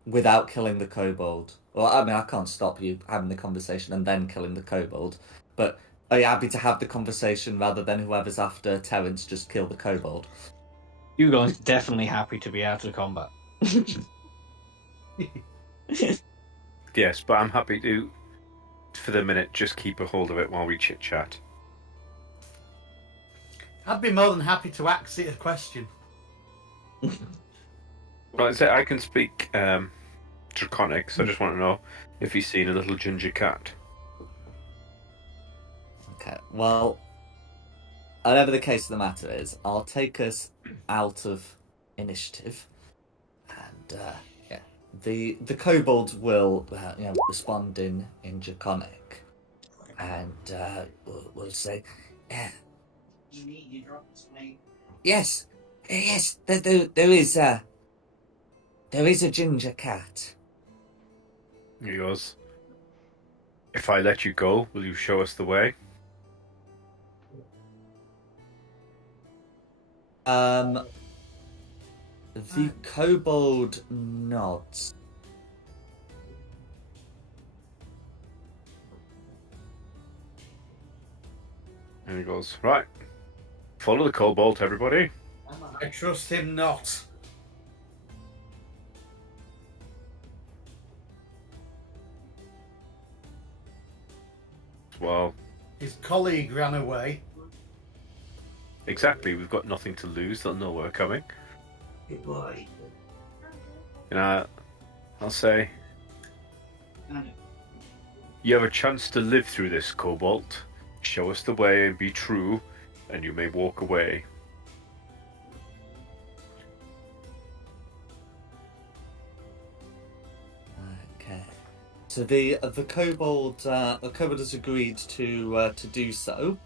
without killing the kobold? Well, I mean, I can't stop you having the conversation and then killing the kobold, but are you happy to have the conversation rather than whoever's after Terence just kill the kobold? Hugo's definitely happy to be out of combat. Yes, but I'm happy to, for the minute, just keep a hold of it while we chit chat. I'd be more than happy to ask it a question. Well, I can speak Draconic, so I just want to know if he's seen a little ginger cat. Okay, well, whatever the case of the matter is, I'll take us out of initiative, and the kobold will respond in Draconic, and we'll say, yes, there is a ginger cat. He goes, if I let you go, will you show us the way? The kobold nods. And he goes, right, follow the kobold, everybody. I trust him not. Well, His colleague ran away. exactly, we've got nothing to lose, they'll know we're coming. Good boy. And I'll say, you have a chance to live through this, kobold. Show us the way and be true, and you may walk away. So the kobold has agreed to do so.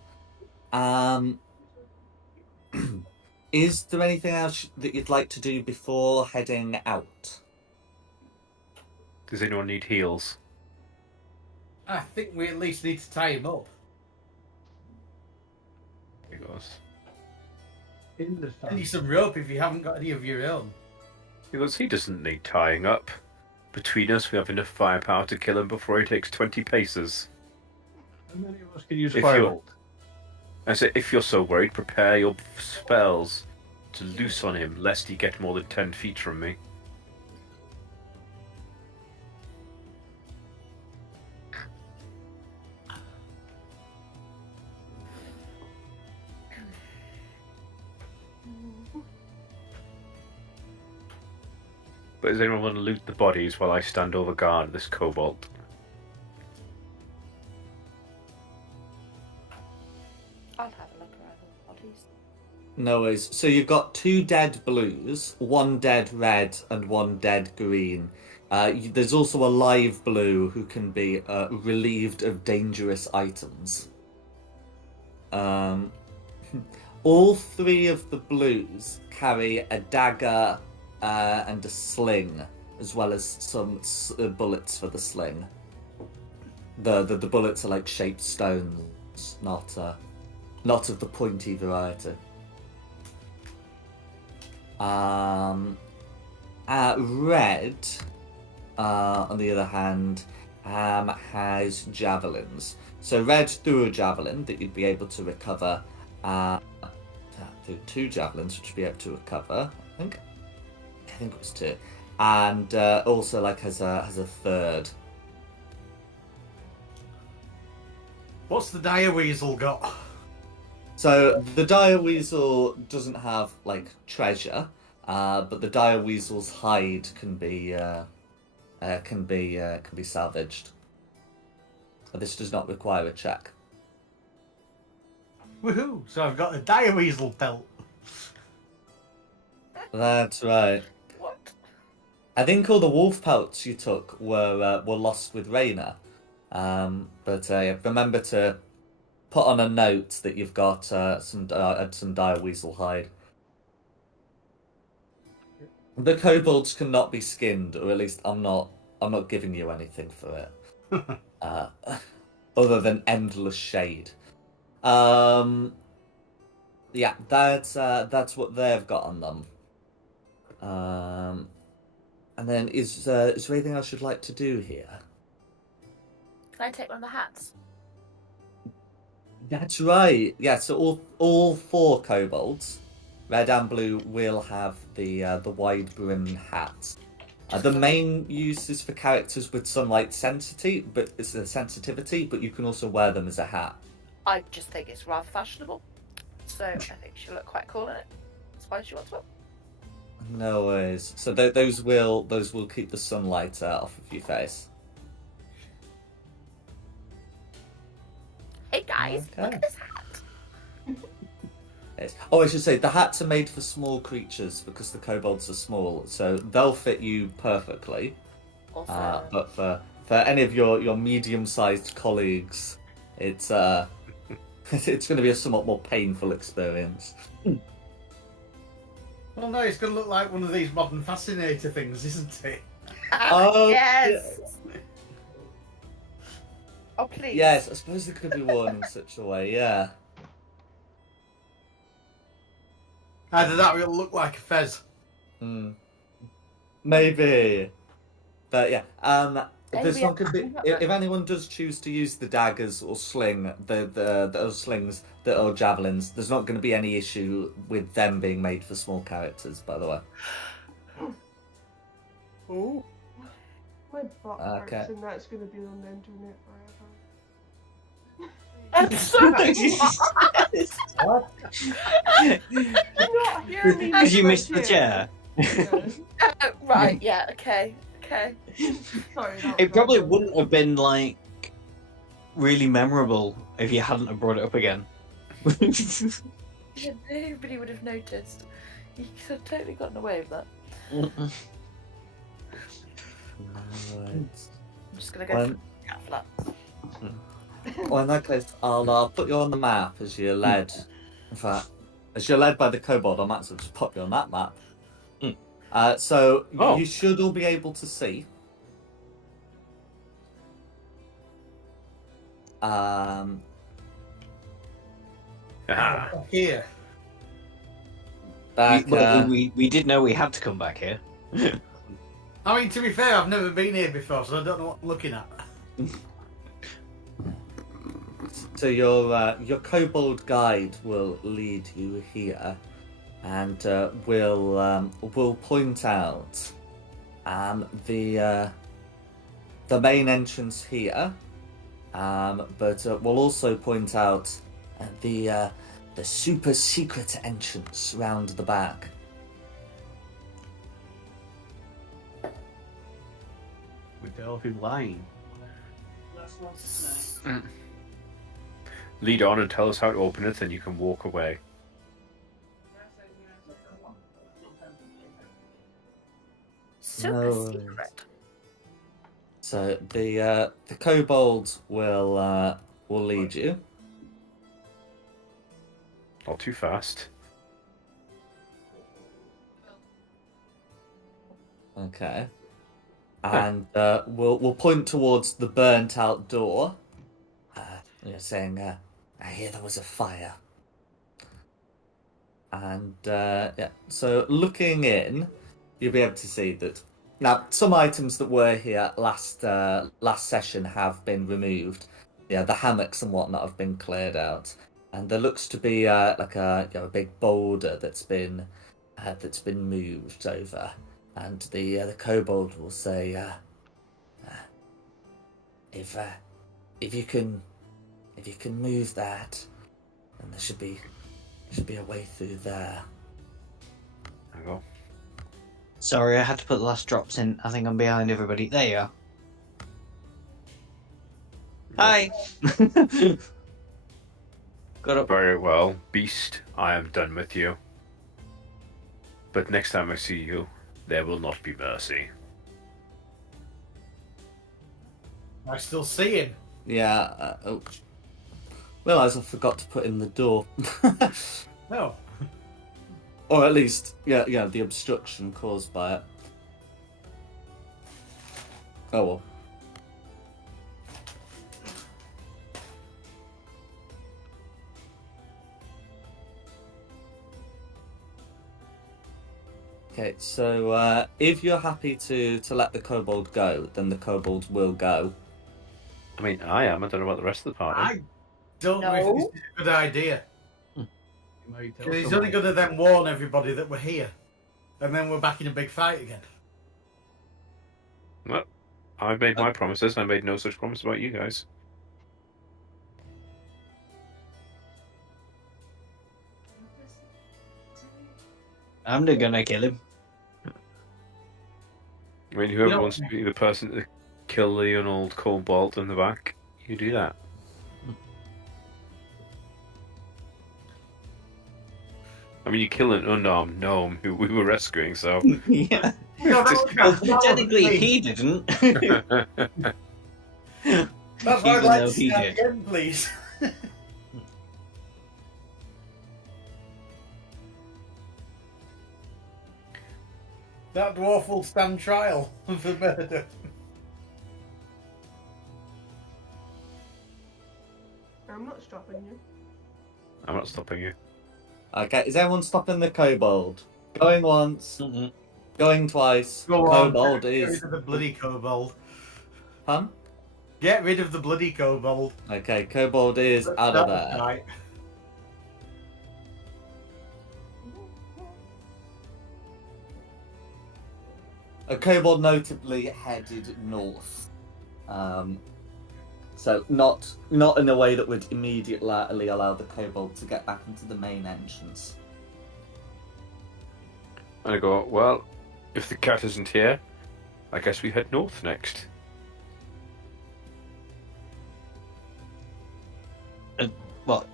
Is there anything else that you'd like to do before heading out? Does anyone need heals? I think we at least need to tie him up. He goes. In the I need some rope if you haven't got any of your own. He doesn't need tying up. Between us, we have enough firepower to kill him before he takes 20 paces. How many of us can use If firebolt? I say, if you're so worried, prepare your spells to loose on him, lest he get more than 10 feet from me. But does anyone want to loot the bodies while I stand over guard this kobold? I'll have a look around the bodies. No worries. So you've got 2 dead blues, 1 dead red, and 1 dead green. There's also a live blue who can be relieved of dangerous items. All 3 of the blues carry a dagger and a sling, as well as some bullets for the sling. The bullets are like shaped stones, not of the pointy variety. Red, on the other hand, has javelins. So red threw a javelin that you'd be able to recover. Threw 2 javelins, which you'd be able to recover. I think it was 2, and also like has a 3rd. What's the dire weasel got? So the dire weasel doesn't have like treasure, but the dire weasel's hide can be salvaged. This does not require a check. Woohoo! So I've got a dire weasel pelt. That's right. What? I think all the wolf pelts you took were lost with Raina, but remember to put on a note that you've got some dire weasel hide. The kobolds cannot be skinned, or at least I'm not giving you anything for it, other than endless shade. Yeah, that's what they've got on them. And then is there anything else you'd like to do here? Can I take one of the hats? That's right. Yeah, so all 4 kobolds, red and blue, will have the wide brimmed hats. The main use is for characters with sunlight sensitivity, but you can also wear them as a hat. I just think it's rather fashionable, so I think she'll look quite cool in it. That's why she wants one. No worries. So those will keep the sunlight off of your face. Hey guys, look Okay. at this hat. Yes. Oh, I should say the hats are made for small creatures because the kobolds are small, so they'll fit you perfectly. Also, But for any of your medium-sized colleagues, it's it's going to be a somewhat more painful experience. Well, no, it's going to look like one of these modern fascinator things, isn't it? Oh, yes. Oh please. Yes, I suppose it could be worn in such a way. Yeah. Either that or it'll look like a fez. Maybe. But yeah, this Maybe one could be. I'm not If anyone does choose to use the daggers or sling, those slings that are javelins, there's not going to be any issue with them being made for small characters. By the way. Oh. My butt Okay. hurts, and that's going to be on the internet forever. I'm sorry. What? Not hear me. Because you my missed the chair. Yeah. Right. Yeah. Okay. Sorry. that It was probably awful. wouldn't have been like really memorable if you hadn't have brought it up again. Yeah, nobody would have noticed. You could have totally gotten away with that. Right. I'm just gonna go Well, for cat flap. well, in that case, I'll put you on the map as you're led. In fact, as you're led by the kobold, I might as well just put you on that map. So Oh. you should all be able to see. Here. Back, we did know we had to come back here. I mean, to be fair, I've never been here before, so I don't know what I'm looking at. So your kobold guide will lead you here, and will point out the main entrance here, but we'll also point out the super secret entrance round the back. We tell if he's lying. Lead on and tell us how to open it, then you can walk away. Super No worries. secret. So the kobold will lead you. Not too fast. Okay. And we'll point towards the burnt out door. Saying, I hear there was a fire. And yeah, so looking in, you'll be able to see that now some items that were here last session have been removed. Yeah, the hammocks and whatnot have been cleared out, and there looks to be like a big boulder that's been moved over. And the kobold will say, if you can move that, then there should be a way through there. I go. Sorry, I had to put the last drops in. I think I'm behind everybody. There you are. Hi. Got up. Very well, beast. I am done with you. But next time I see you, there will not be mercy. I still see him. Yeah. Realised I forgot to put in the door. No. Or at least, yeah, the obstruction caused by it. Oh well. Okay, so if you're happy to let the kobold go, then the kobold will go. I mean, I am. I don't know about the rest of the party. I don't know if No. this is a good idea. You might tell Because he's someone. only going to then warn everybody that we're here. And then we're back in a big fight again. Well, I've made my promises. I made no such promise about you guys. I'm not gonna kill him. I mean, whoever No. wants to be the person to kill the old kobold in the back, you do that. I mean, you kill an unarmed gnome who we were rescuing, so. Yeah. No, Well, technically, he didn't. That's why I'd even like though to see he that did. again, please. That dwarf will stand trial for murder. I'm not stopping you. I'm not stopping you. Okay, is everyone stopping the kobold? Going once, Mhm. going twice. Go on, Kobold get is. rid of the bloody kobold. Huh? Get rid of the bloody kobold. Okay, kobold is out of That's there. right. A kobold notably headed north. So not in a way that would immediately allow the kobold to get back into the main entrance. And I go, well, if the cat isn't here, I guess we head north next. What?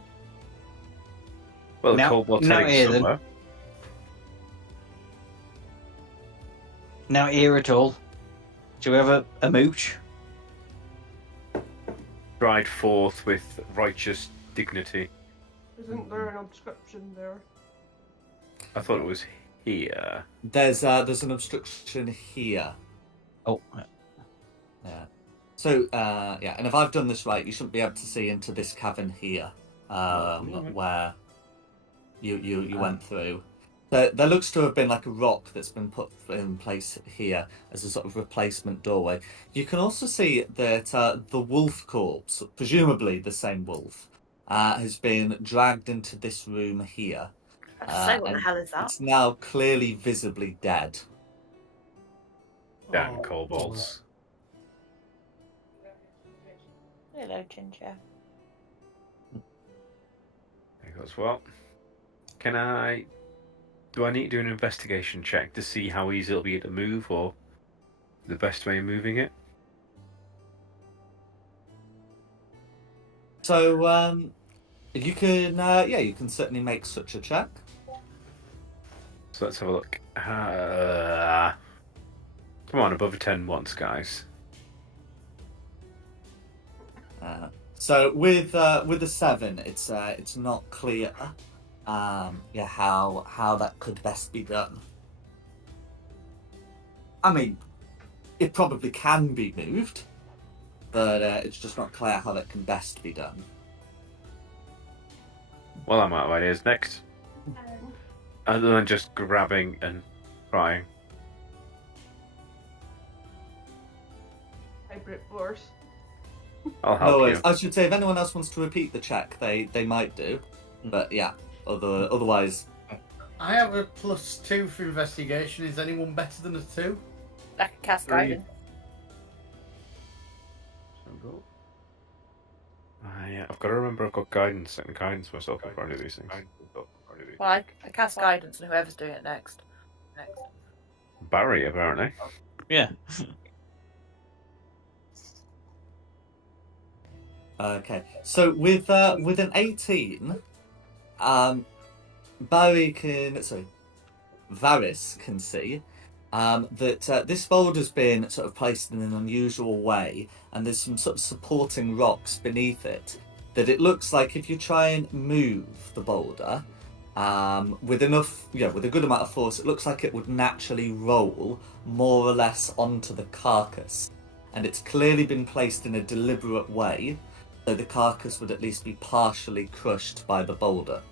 Well, the Now- kobold's now heading here, then. somewhere. Not here at all. Do we have a mooch? stride forth with righteous dignity. Isn't there an obstruction there? I thought it was here. There's an obstruction here. Oh, Yeah. So and if I've done this right, you shouldn't be able to see into this cavern here, where you went through. There looks to have been like a rock that's been put in place here as a sort of replacement doorway. You can also see that the wolf corpse, presumably the same wolf, has been dragged into this room here. So what the and hell is that? It's now clearly visibly dead. Damn Oh, kobolds. Hello, Ginger. He goes, well, do I need to do an investigation check to see how easy it'll be to move, or the best way of moving it? So you can you can certainly make such a check. So let's have a look. Come on, above a 10 once, guys. So with a 7, it's not clear how that could best be done. I mean, it probably can be moved, but it's just not clear how that can best be done. Well, I'm out of ideas. Next. Other than just grabbing and crying. Hybrid force. I'll No help worries. you. I should say, if anyone else wants to repeat the check, they might do. But yeah, otherwise. I have a +2 for investigation. Is anyone better than a 2? I can cast 3. guidance. Yeah, I've got to remember I've got guidance and guidance myself before I do these things. Well, I cast guidance, and whoever's doing it next. Barry, apparently. yeah. Okay, so with an 18, Varys can see that this boulder's been sort of placed in an unusual way, and there's some sort of supporting rocks beneath it. That it looks like if you try and move the boulder with a good amount of force, it looks like it would naturally roll more or less onto the carcass, and it's clearly been placed in a deliberate way. So the carcass would at least be partially crushed by the boulder.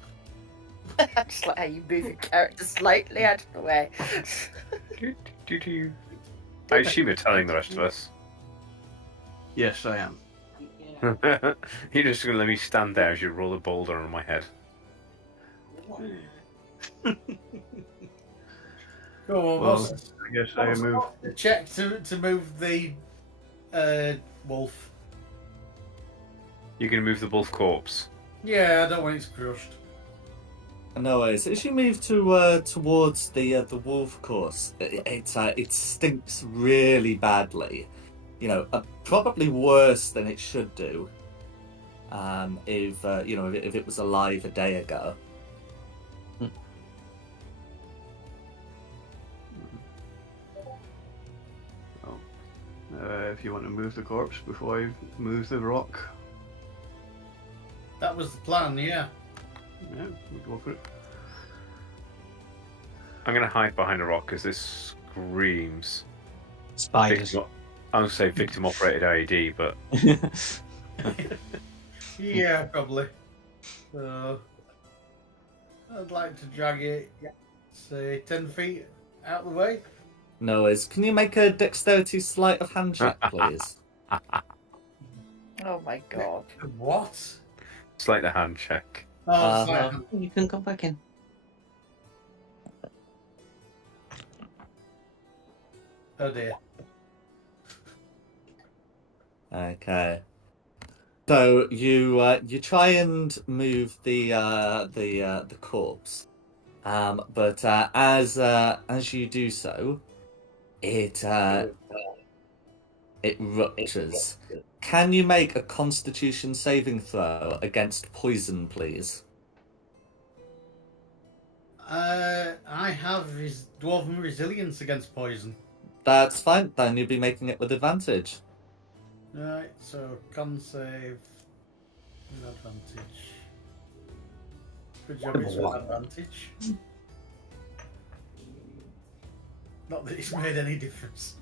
Just like how you move your character slightly out of the way. I assume you're telling the rest of us. Yes, I am. You're just going to let me stand there as you roll a boulder on my head. Go on, Well, what's I guess I move. the check to move the wolf? You're going to move the wolf corpse. Yeah, I don't want it crushed. No worries. As you move towards the wolf course, it stinks really badly. Probably worse than it should do. If it was alive a day ago. If you want to move the corpse before I move the rock, That was the plan, yeah. yeah, we'll go for it. I'm going to hide behind a rock because this screams. Spiders. I would say victim operated IED, but Yeah, probably. So, I'd like to drag it, say, 10 feet out the way. No worries. Can you make a dexterity sleight of hand check, please? Oh my god. What? it's like the hand check. Oh, sorry. You can come back in. Oh dear. Okay. So you try and move the corpse, but as you do so, it ruptures. Can you make a Constitution saving throw against poison, please? I have dwarven resilience against poison. That's fine. Then you'll be making it with advantage. Right, so con save with advantage. Good job, it's with advantage. Not that it's made any difference.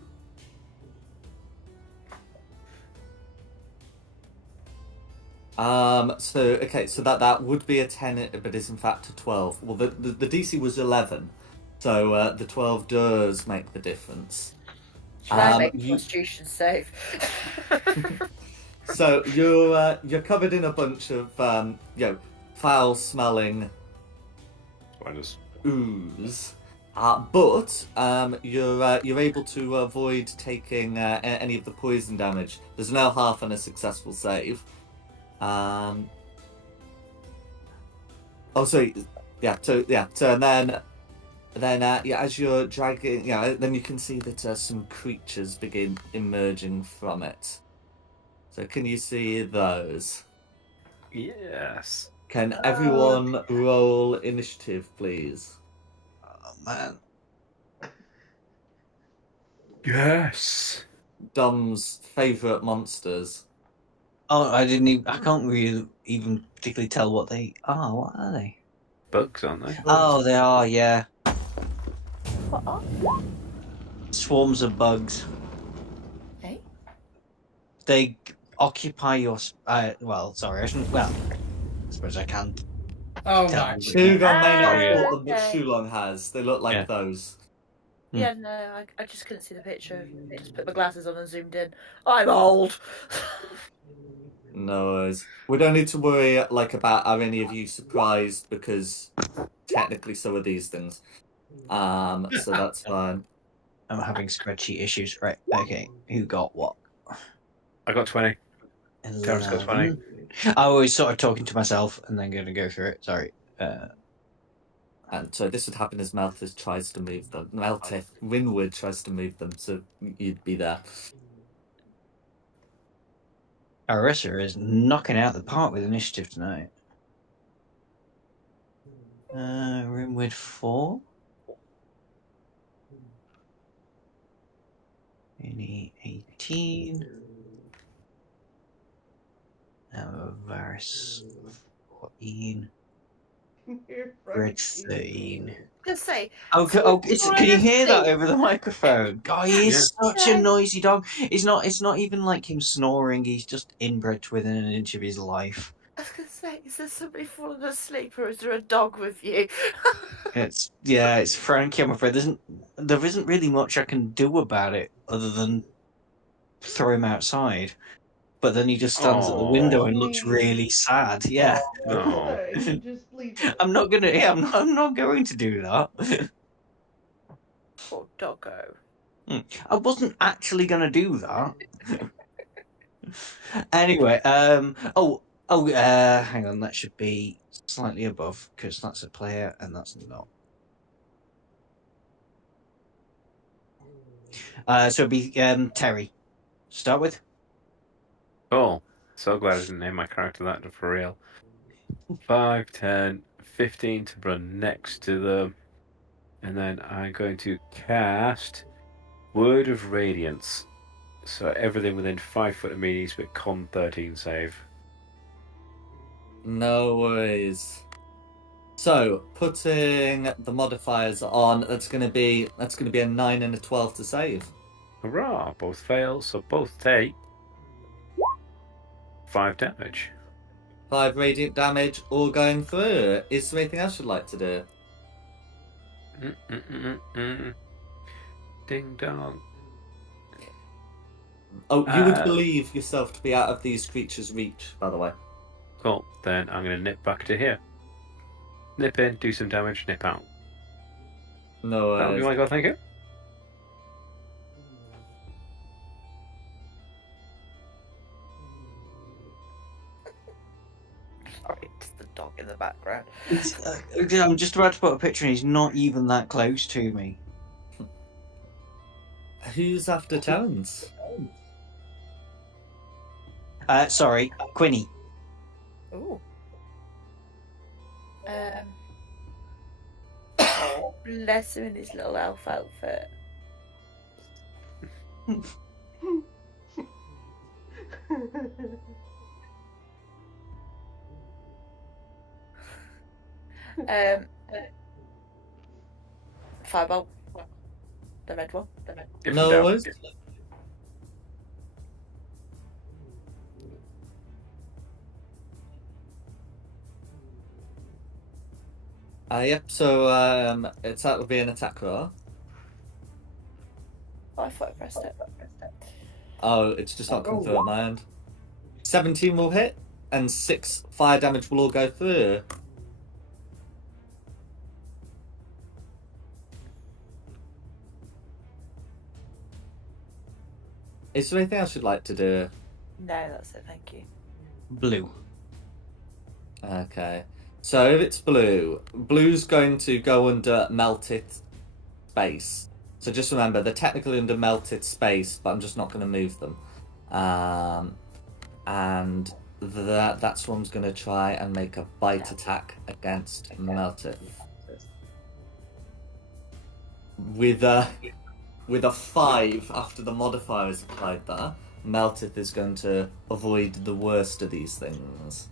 So that would be a 10, but is in fact a 12. Well, the DC was 11, so the 12 does make the difference. Should I make a you- Constitution save? So you're covered in a bunch of foul-smelling Spiders. ooze, but you're able to avoid taking any of the poison damage. There's no half on a successful save. Oh, sorry. Yeah. So and then as you're dragging, then you can see that some creatures begin emerging from it. So can you see those? Yes. Can everyone roll initiative, please? Oh man. Yes. Dom's favourite monsters. Oh, I can't really even particularly tell what they are. What are they? Bugs, aren't they? Oh, they are, yeah. What are Swarms of bugs. they? They occupy your. Well, sorry, I shouldn't. Well, I suppose I can. Oh Tell my me. Shugon may not yeah. have thought them, but Okay. Shulong has. They look like Yeah. those. Yeah, no, I just couldn't see the picture. Just put my glasses on and zoomed in. I'm old. No worries. We don't need to worry about are any of you surprised because technically so are these things. So that's fine. I'm having spreadsheet issues. Right. Okay. Who got what? I got 20. Terrence got 20. 11. I was sort of talking to myself and then going to go through it. Sorry. And so this would happen as Malthus tries to move them. Winward tries to move them, so you'd be there. Arissa is knocking out the park with initiative tonight. Rimwood 4. Any 18. Varus 14. Red 13. Just say. Can you hear that over the microphone? God, he is such a Yeah. noisy dog. It's not even like him snoring. He's just inbred to within an inch of his life. I was gonna say, is there somebody falling asleep or is there a dog with you? It's Frankie. I'm afraid there isn't really much I can do about it other than throw him outside. But then he just stands at the window and looks really sad. Yeah. No. Sorry, just leave it. I'm not gonna. Yeah, I'm not going to do that. Poor doggo. I wasn't actually gonna do that. Anyway, hang on. That should be slightly above because that's a player and that's not. So it'd be Terry. Start with. Oh, so glad I didn't name my character that for real. 5, 10, 15 to run next to them. And then I'm going to cast Word of Radiance. So everything within 5 foot of me needs to be con 13 save. No worries. So putting the modifiers on, that's gonna be a 9 and a 12 to save. Hurrah! Both fail, so both take 5 damage. 5 radiant damage, all going through. Is there anything else you'd like to do? Ding dong. Oh, you would believe yourself to be out of these creatures' reach, by the way. Cool. Then I'm going to nip back to here. Nip in, do some damage, nip out. No That'll be worries. my go, thank you. Sorry, it's the dog in the background. I'm just about to put a picture, and he's not even that close to me. Who's after Terrence? Sorry, Quinny. Ooh. Bless him in his little elf outfit. Fireball. The red one. If in No doubt. worries. Yep, so that would be an attack roll. Oh, I thought I pressed it. Oh, it's just not come through at my end. 17 will hit, and 6 fire damage will all go through. Is there anything else you'd like to do? No, that's it, thank you. Blue. Okay. So if it's blue, blue's going to go under melted space. So just remember, they're technically under melted space, but I'm just not going to move them. And that's one's going to try and make a bite attack against melted. With a 5 after the modifier is applied there, Meltith is going to avoid the worst of these things.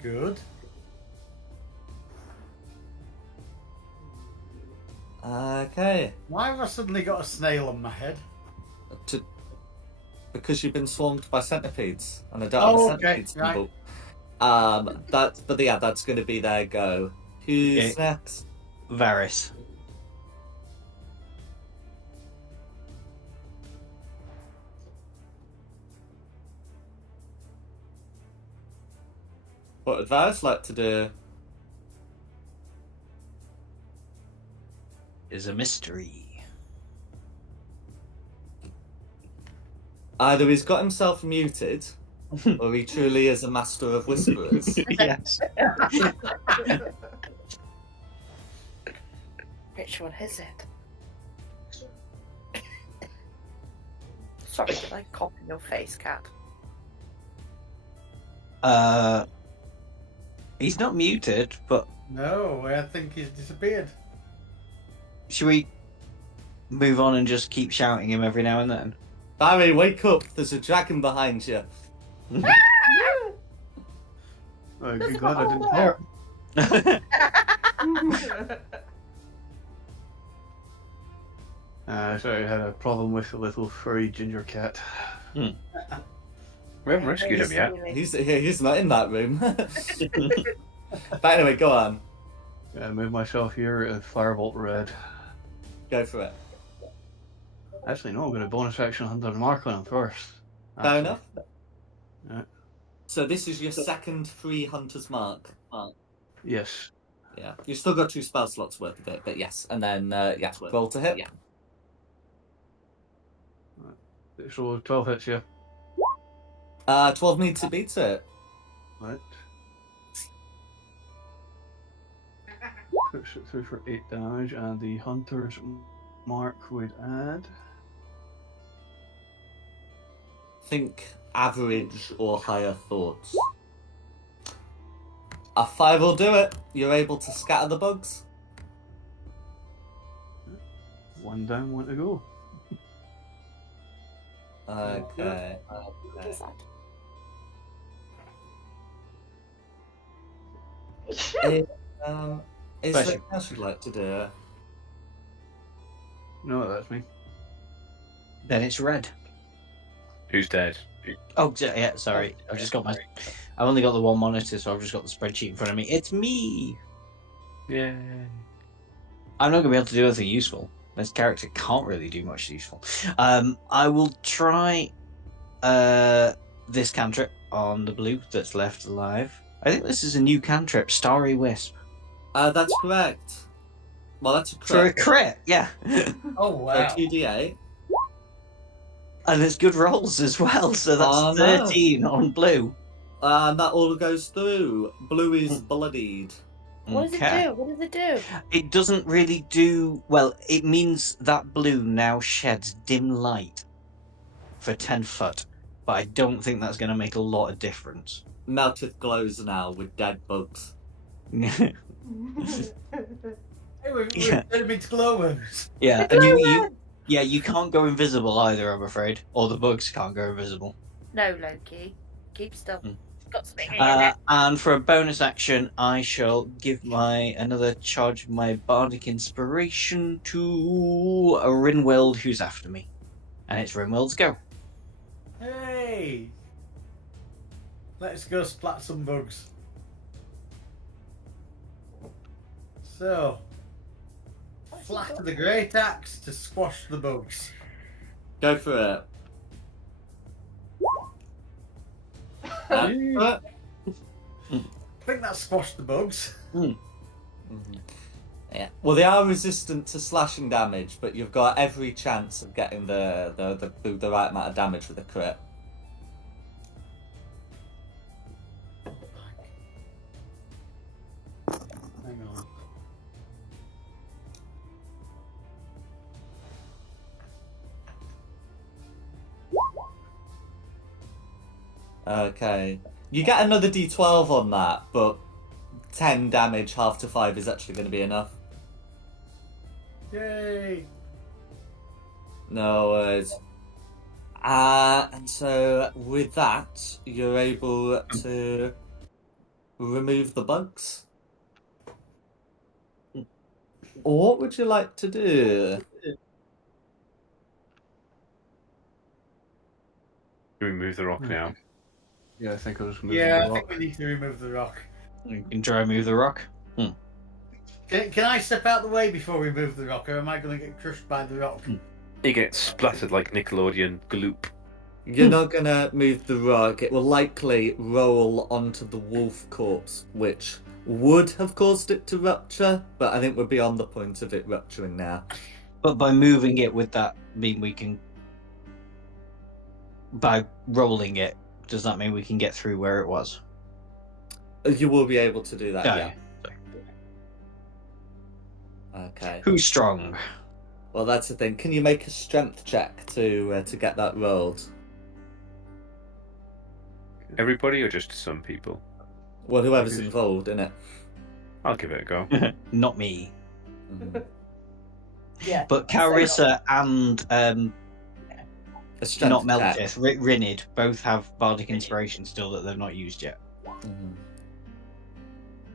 Good. Okay. Why have I suddenly got a snail on my head? Because you've been swarmed by centipedes, and I don't have a centipede symbol. That's going to be their go. Who's next? Varys. What would Varys like to do? Is a mystery. Either he's got himself muted, or he truly is a master of whisperers. Yes. Which one is it? Sorry, did I copy your face, cat? He's not muted, but No, I think he's disappeared. should we move on and just keep shouting him every now and then? Barry, wake up! There's a dragon behind you. Oh, good God, I didn't hear. Sorry, I had a problem with the little furry ginger cat. We haven't rescued him yet. He's not in that room. But anyway, go on. I moved myself here at Firebolt Red. Go for it. Actually, no, I'm going to bonus action Hunter Mark on him first. Fair enough. Yeah. So this is your second free Hunter's Mark. Yes. Yeah. You've still got 2 spell slots worth of it, but yes. And then, roll to hit. So 12 hits, yeah. 12 needs to beat it. Right. Puts it through for 8 damage, and the Hunter's Mark would add. Think average or higher thoughts. A 5 will do it. You're able to scatter the bugs. 1 down, 1 to go. Okay. What is that? Is there anything else you'd like to do? No, that's me. Then it's red. Who's dead? Oh, yeah, sorry. I've only got the one monitor, so I've just got the spreadsheet in front of me. It's me! Yeah. I'm not going to be able to do anything useful. This character can't really do much useful. I will try this cantrip on the blue that's left alive. I think this is a new cantrip, Starry Wisp. That's correct. Well, that's a crit. For a crit, yeah. Oh, wow. 2d8. And it's good rolls as well, so that's 13 on blue. And that all goes through. Blue is bloodied. What does it do? What does it do? It doesn't really do... Well, it means that blue now sheds dim light for 10 foot. But I don't think that's going to make a lot of difference. Meltith glows now with dead bugs. Hey, we've turned him into glowworms. Yeah, and Yeah, you can't go invisible either, I'm afraid. Or the bugs can't go invisible. No, Loki. Keep still. Hmm. Got something in it. And for a bonus action, I shall give another charge of my bardic inspiration to a Rinweld who's after me. And it's Rinweld's go. Hey! Let's go splat some bugs. So, flat of the great axe to squash the bugs. Go for it. I think that squashed the bugs. Mhm. Yeah. Well, they are resistant to slashing damage, but you've got every chance of getting the right amount of damage with a crit. Hang on. Okay. You get another d12 on that, but 10 damage, half to 5 is actually going to be enough. Yay! No worries. And so with that, you're able to remove the bugs. What would you like to do? Remove the rock now. Yeah, I think I was moving Yeah, the I rock. think we need to remove the rock. You can try and move the rock. Can I step out the way before we move the rock, or am I going to get crushed by the rock? You get splattered like Nickelodeon gloop. You're not going to move the rock. It will likely roll onto the wolf corpse, which would have caused it to rupture, but I think we're beyond the point of it rupturing now. But by moving it, would that mean we can... By rolling it, does that mean we can get through where it was? You will be able to do that, yeah. Okay. Who's strong? Well, that's the thing. Can you make a strength check to get that rolled? Everybody or just some people? Well, whoever's involved in it. I'll give it a go. Not me. Mhm. Yeah. But Carissa and A strength not check. Melchith, Rinid, both have bardic inspiration still that they've not used yet. Mhm.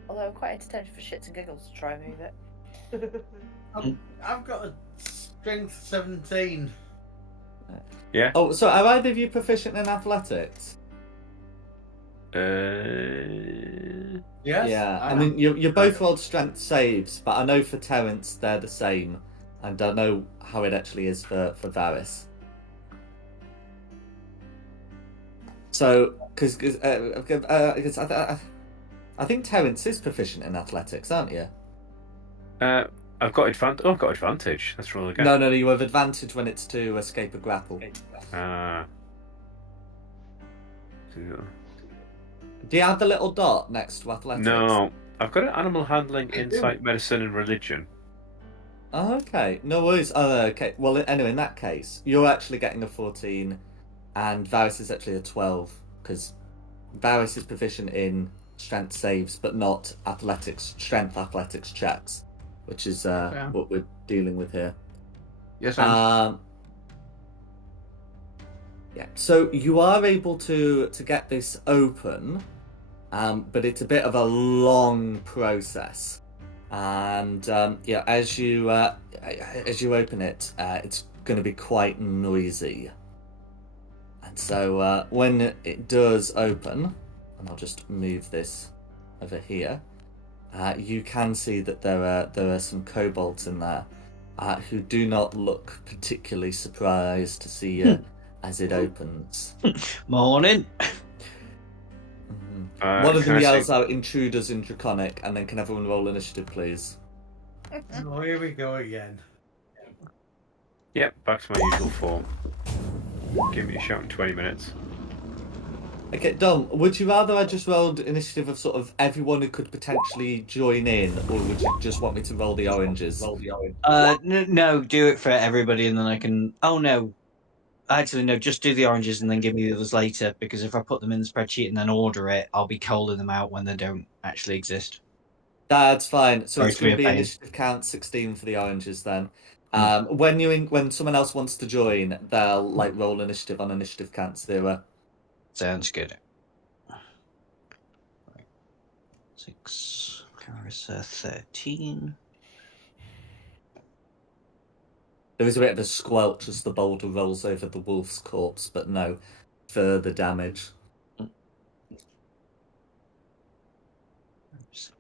Although I'm quite entertained for shits and giggles to try and move it. I've got a strength 17. Yeah. Oh, so are either of you proficient in athletics? Yes? Yeah, I am. mean, you're both rolled strength saves, but I know for Terence they're the same. I don't know how it actually is for Varys. So, because I think Terence is proficient in athletics, aren't you? I've got advantage. Oh, I've got advantage. That's really good. No, you have advantage when it's to escape a grapple. Do you have the little dot next to athletics? No, I've got an animal handling, I do. insight, medicine, and religion. Oh, okay. No worries. Oh, okay. Well, anyway, in that case, you're actually getting a 14, and Varys is actually a 12, because Varys is proficient in strength saves, but not strength athletics checks, which is what we're dealing with here. Yes, I'm. Yeah. So you are able to get this open, but it's a bit of a long process. And yeah, as you open it, it's going to be quite noisy. And so when it does open, and I'll just move this over here, you can see that there are some kobolds in there who do not look particularly surprised to see you as it opens. Morning. One of Can them I yells see- out "Intruders in Draconic," and then can everyone roll initiative, please? Oh, here we go again. Yep, back to my usual form. Give me a shout in 20 minutes. Okay, Dom, would you rather I just rolled initiative of sort of everyone who could potentially join in, or would you just want me to roll the oranges? No, do it for everybody, and then I can. Oh no, actually no, just do the oranges and then give me the others later. Because if I put them in the spreadsheet and then order it, I'll be calling them out when they don't actually exist. That's fine. So Sorry it's to going to be be a pain. initiative count 16 for the oranges then. When someone else wants to join, they'll like roll initiative on initiative count 0. Sounds good. Right. 6. Carissa 13. There is a bit of a squelch as the boulder rolls over the wolf's corpse, but no further damage.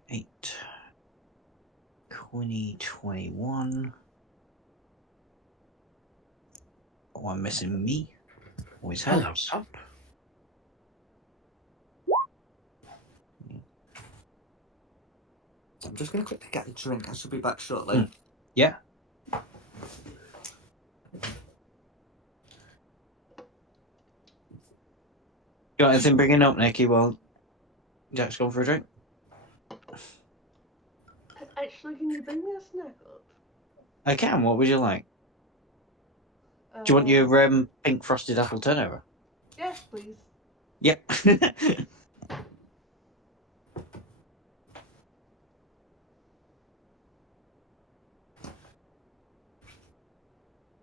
8. Quinny 21. Oh, I'm missing me. Always helps. Up. I'm just going to quickly get a drink. I should be back shortly. Yeah. Got anything bringing up, Nicky? Well, Jack's gone for a drink. Actually, can you bring me a snack up? I can. What would you like? Do you want your pink frosted apple turnover? Yes, please. Yep.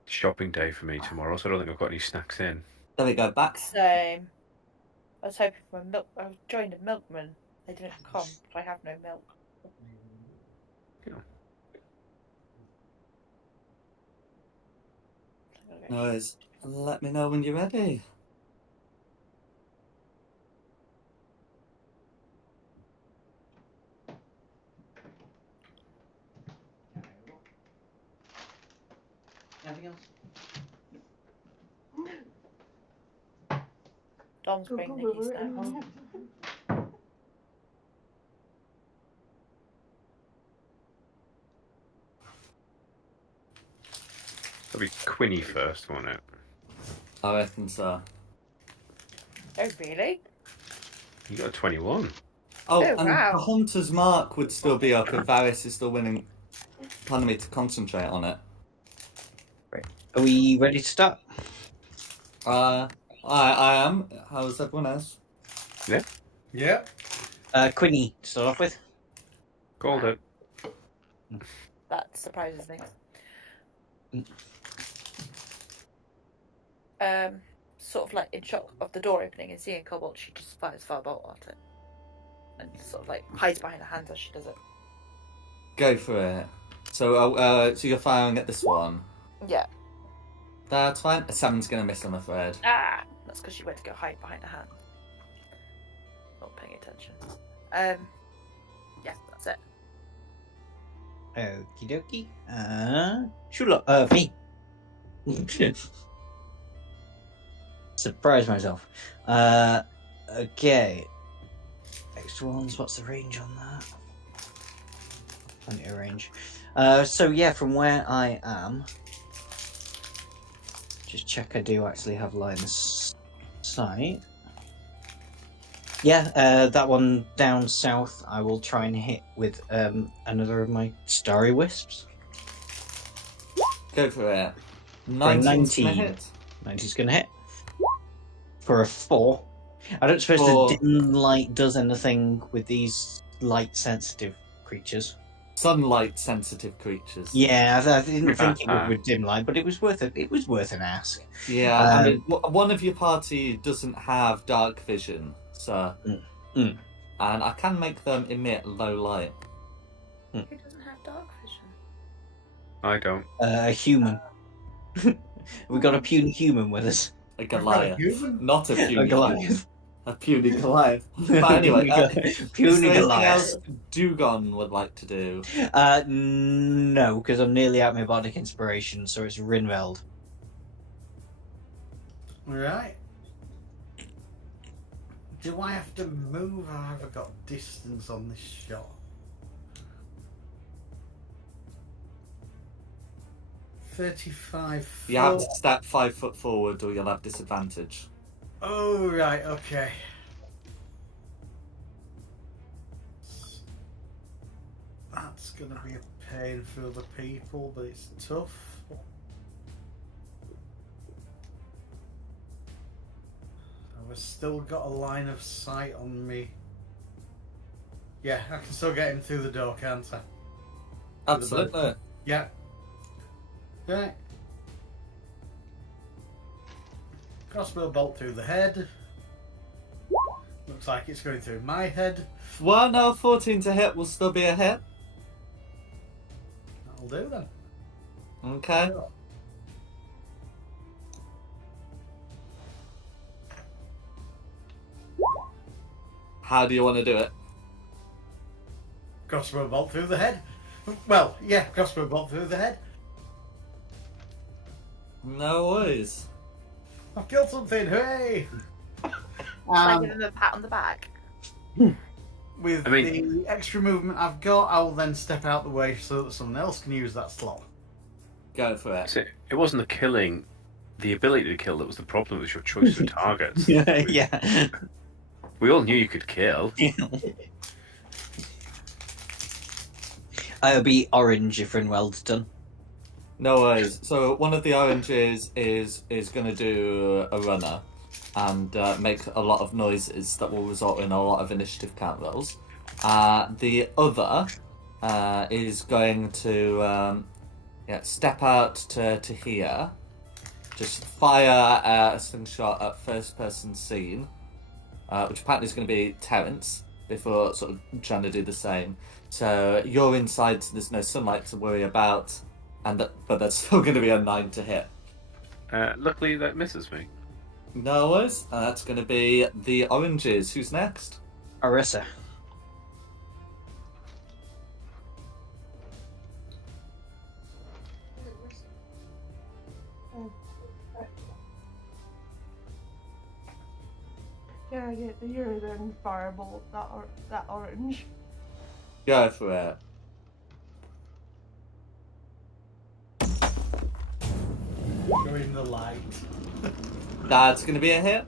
Shopping day for me tomorrow, so I don't think I've got any snacks in. There we go, back. Same. I was hoping for milk. I joined a milkman. They didn't come, but I have no milk. No worries. Let me know when you're ready. Anything else? Dom's Go, bringing go, Nikki's go, now. go. It'll be Quinny first, won't it? I reckon so. Oh, really? You got a 21. Oh, Oh, and wow. the Hunter's Mark would still be up if Varys is still winning. Planning me to concentrate on it. Are we ready to start? I am. How's everyone else? Yeah. Quinny, to start off with. Called it. That surprises me. Sort of like in shock of the door opening and seeing Cobalt, she just fires firebolt at it. And sort of like hides behind her hands as she does it. Go for it. So, so you're firing at this one. Yeah. That's fine. A 7's gonna miss, I'm afraid. Ah! That's because she went to go hide behind her hand. Not paying attention. Yeah, that's it. Okie dokie. Shula, me. Surprise myself. Okay. Extra ones, what's the range on that? Plenty of range. So yeah, from where I am, just check I do actually have line of sight. Yeah, that one down south I will try and hit with another of my starry wisps. Go for it. For a 19's 19. gonna hit. 90's gonna hit. For a 4. I don't suppose the dim light does anything with these light sensitive creatures. Sunlight sensitive creatures. Yeah, I didn't think it would with dim light, but it was worth it. It was worth an ask. Yeah, I mean, one of your party doesn't have dark vision, so. And I can make them emit low light. Who doesn't have dark vision? I don't. A human. We got a puny human with us. A Goliath. human? Not a puny A Goliath. human. A puny Goliath. But anyway, puny is there anything Goliath. else Dugon would like to do? No, because I'm nearly out my bardic inspiration, so it's Rinveld. Right. Do I have to move or have I got distance on this shot? $35. You have to step 5 foot forward or you'll have disadvantage. Oh, right, okay. That's going to be a pain for other people, but it's tough. I've still got a line of sight on me. Yeah, I can still get him through the door, can't I? Absolutely. Yeah. Okay. Crossbow bolt through the head. Looks like it's going through my head. Well, no, 14 to hit will still be a hit. That'll do then. Okay. How do you want to do it? Crossbow bolt through the head. Well, yeah, crossbow bolt through the head. No worries. I've killed something, hooray! I give him a pat on the back. With the extra movement I've got, I will then step out the way so that someone else can use that slot. Go for it. So it wasn't the killing, the ability to kill that was the problem. It was your choice of targets. Yeah. We all knew you could kill. I would be orange if Rinweld's done. No worries. So one of the oranges is going to do a runner and make a lot of noises that will result in a lot of initiative count rolls. The other is going to step out to here, just fire a slingshot at first person scene, which apparently is going to be Terence, before sort of trying to do the same. So you're inside, so there's no sunlight to worry about, but that's still going to be a 9 to hit. Luckily, that misses me. No worries. That's going to be the oranges. Who's next? Arissa. Can I get the ear then firebolt that orange? Go for it. Go in the light. That's going to be a hit.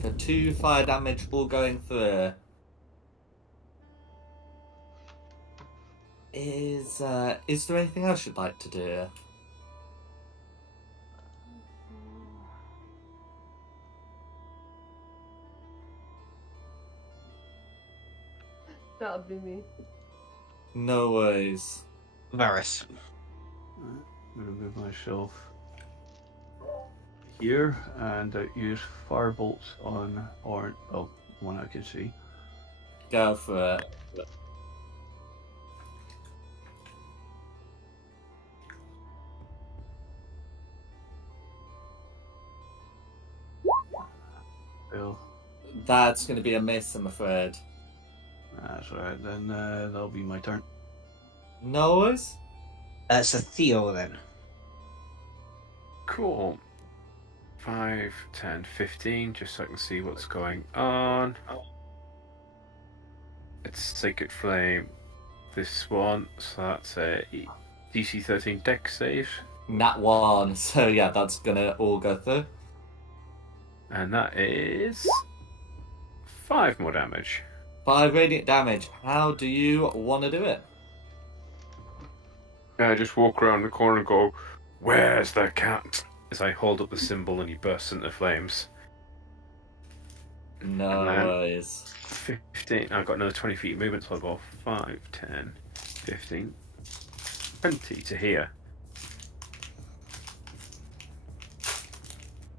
For 2 fire damage, all going through. Is there anything else you'd like to do? That'll be me. No worries. Varys. I'm gonna move myself here and use firebolt on one I can see. Go for it. Well, That's going to be a miss, I'm afraid. that's alright, then that'll be my turn. No worries. That's a Theo then. Cool. 5, 10, 15, just so I can see what's going on. It's Sacred Flame. This one, so that's a DC 13 Dex save. Nat 1. So yeah, that's going to all go through. And that is 5 more damage. 5 radiant damage. How do you want to do it? I just walk around the corner and go, "Where's the cat?" As I hold up the symbol and he bursts into flames. No then- worries. 15. I've got another 20 feet of movement, so I'll go 5, 10, 15, 20 to here.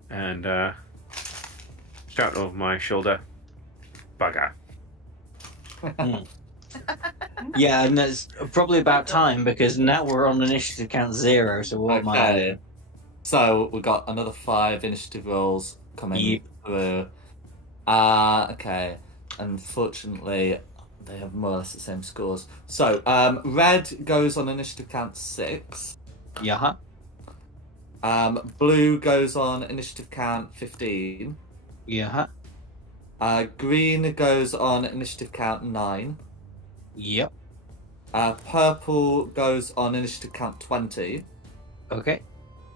And shout over my shoulder, "Bugger." Yeah, and that's probably about time because now we're on initiative count 0, so what am I? Okay. So we've got another 5 initiative rolls coming through. Okay. Unfortunately, they have more or less the same scores. So, red goes on initiative count 6. Yeah. Blue goes on initiative count 15. Yeah. Green goes on initiative count 9. Yep. Purple goes on initiative count 20. Okay.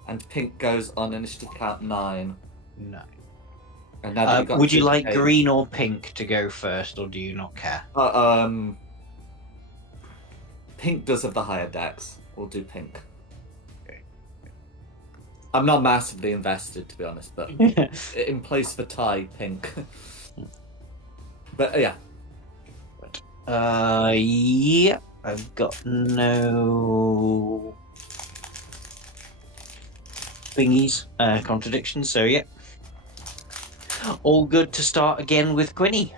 And pink goes on initiative count 9. No. And now that you've got Would you two like pages- green or pink to go first, or do you not care? Pink does have the higher dex. We'll do pink. I'm not massively invested, to be honest, but in place for tie, pink. But yeah. Yeah, I've got no thingies, contradictions, so yeah. All good to start again with Quinny.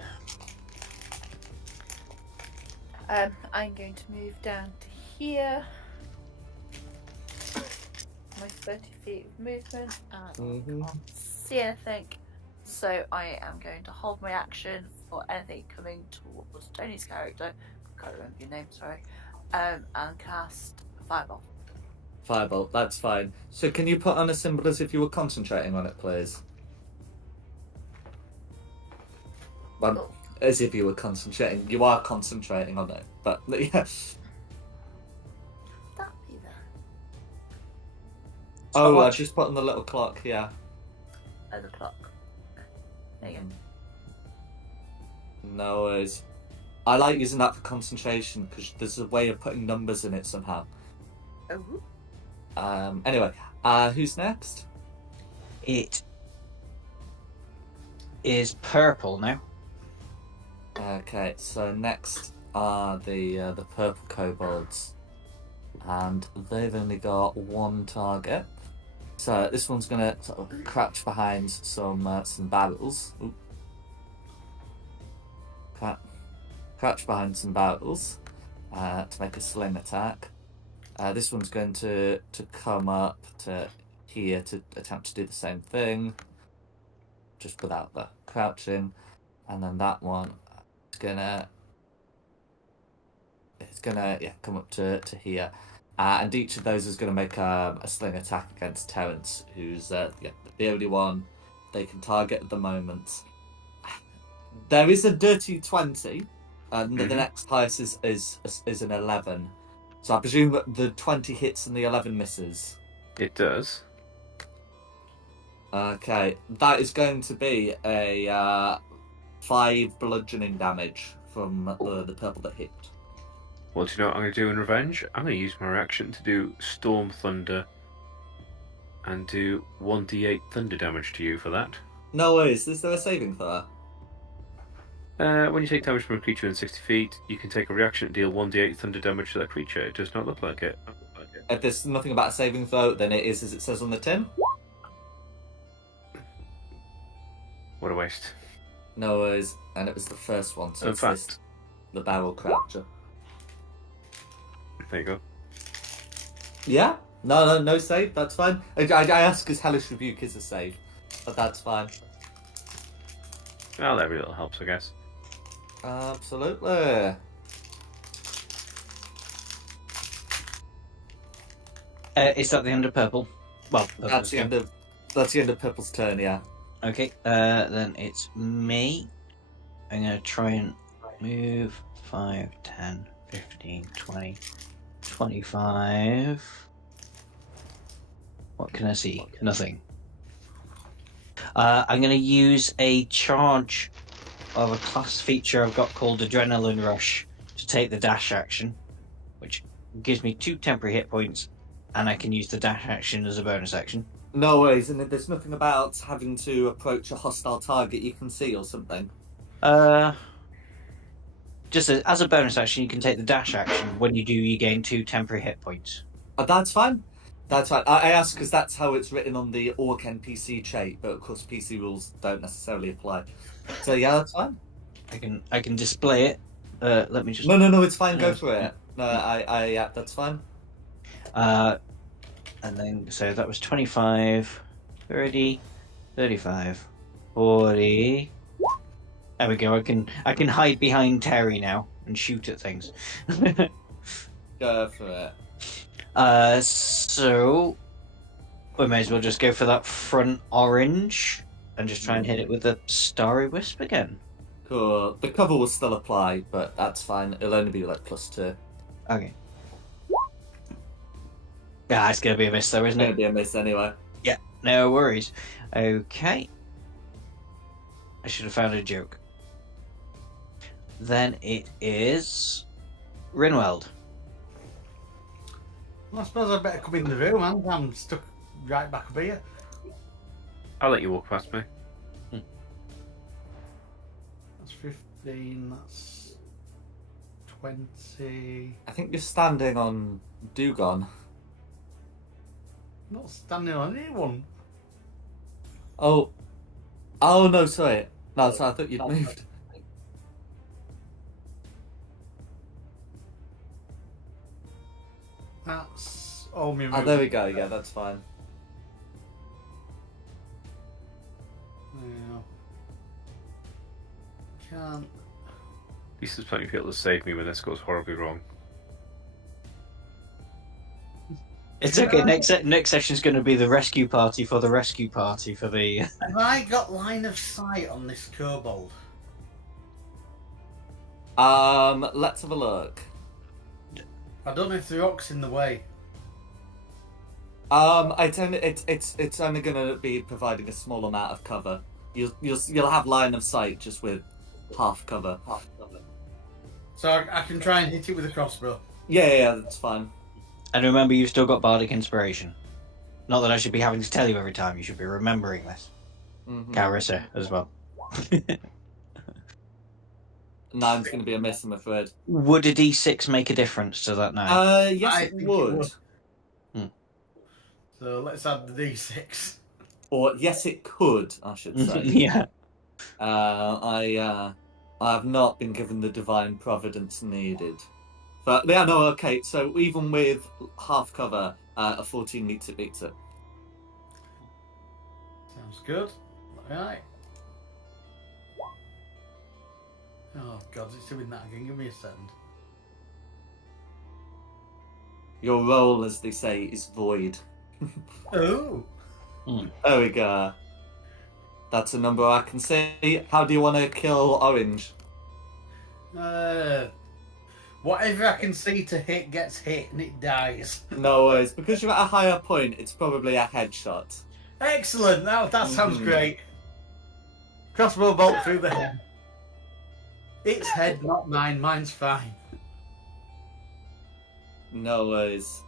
I'm going to move down to here. My 30 feet of movement, and I can't see anything. So I am going to hold my action for anything coming towards Tony's character. I can't remember your name, sorry. And cast Fireball. Firebolt, that's fine. So can you put on a symbol as if you were concentrating on it, please? Well, as if you were concentrating. You are concentrating on it, but yes. That be there. Oh, I just put on the little clock, yeah. Oh, the clock. There you go. No worries. I like using that for concentration because there's a way of putting numbers in it somehow. Oh. Anyway, who's next? It is purple now. Okay, so next are the purple kobolds, and they've only got one target. So this one's gonna sort of crouch behind some barrels. Oop. Crouch behind some barrels to make a sling attack. This one's going to come up to here to attempt to do the same thing, just without the crouching, and then that one is gonna come up to here, and each of those is gonna make a sling attack against Terence, who's the only one they can target at the moment. There is a dirty 20. The next highest is an 11. So I presume that the 20 hits and the 11 misses. It does. Okay, that is going to be a 5 bludgeoning damage from the purple that hit. Well, do you know what I'm going to do in revenge? I'm going to use my reaction to do Storm Thunder and do 1d8 thunder damage to you for that. No worries, is there a saving for that? When you take damage from a creature in 60 feet, you can take a reaction and deal 1d8 thunder damage to that creature. It does not look like it. If there's nothing about a saving throw, then it is as it says on the tin. What a waste. No worries, and it was the first one, so In it's fact, the barrel croucher. there you go. Yeah? No save, that's fine. I ask because Hellish Rebuke is a save, but that's fine. Well, every little helps, I guess. Absolutely. Is that the end of purple? Well, That's the end of Purple's turn, yeah. Okay, then it's me. I'm going to try and move 5, 10, 15, 20, 25. What can I see? Nothing. I'm going to use a charge of a class feature I've got called Adrenaline Rush to take the dash action, which gives me 2 temporary hit points, and I can use the dash action as a bonus action. No worries, and there's nothing about having to approach a hostile target you can see or something. Just as a bonus action, you can take the dash action. When you do, you gain 2 temporary hit points. That's fine. That's fine. I ask because that's how it's written on the Orc NPC trait, but of course PC rules don't necessarily apply. So yeah, that's fine. I can display it. Let me just. No, it's fine. Go for it. No, yeah, that's fine. And then so that was 25, 30, 35, 40. There we go. I can hide behind Terry now and shoot at things. Go for it. So we may as well just go for that front orange and just try and hit it with the Starry Wisp again. Cool. The cover will still apply, but that's fine. It'll only be like +2. Okay. Yeah, it's gonna be a miss though, isn't It's it? gonna be a miss anyway. Yeah, no worries. Okay. I should have found a joke. Then it is Rinweld. Well, I suppose I better come in the room, man. I'm stuck right back up here. I'll let you walk past me. That's 15, that's 20. I think you're standing on Dugon. Not standing on anyone. Oh. Oh, no, sorry. No, sorry, I thought you'd moved. That's all me. Oh, there we go. Yeah, that's fine. Yeah. Can't. At least there's plenty of people to save me when this goes horribly wrong. It's okay. Next session's going to be the rescue party for the rescue party for the. Have I got line of sight on this kobold? Let's have a look. I don't know if the rock's in the way. It's only going to be providing a small amount of cover. You'll have line of sight just with half cover. So I can try and hit it with a crossbow. Yeah, that's fine. And remember, you've still got bardic inspiration. Not that I should be having to tell you every time. You should be remembering this. Mm-hmm. Carissa as well. 9's going to be a miss, I'm afraid. Would a d6 make a difference to that now? Yes, I it think it would. would. So let's add the d6. Or yes, it could, I should say. Yeah. I have not been given the divine providence needed. But yeah, no, okay. So even with half cover, a 14 meets it. Sounds good. Alright. Oh god, it's doing that again. Give me a second. Your roll, as they say, is void. Oh! There we go. That's a number I can see. How do you want to kill Orange? Whatever I can see to hit gets hit and it dies. No worries. Because you're at a higher point, it's probably a headshot. Excellent! That sounds great. Crossbow bolt through the head. Its head, not mine. Mine's fine. No worries.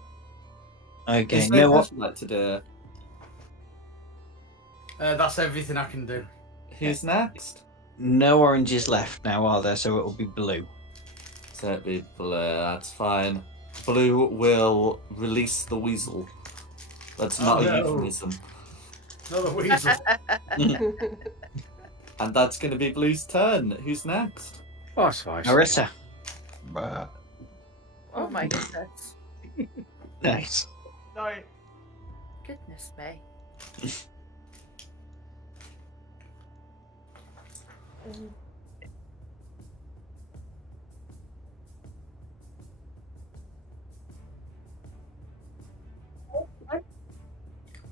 Okay. Is You there know what? what you'd like to do? That's everything I can do. Who's next? No oranges left now, are there? So it will be blue. So it'd be blue. That's fine. Blue will release the weasel. That's not a euphemism. Another weasel. And that's going to be Blue's turn. Who's next? Oh, that's fine. Carissa. Oh my goodness. Nice. No. Goodness me.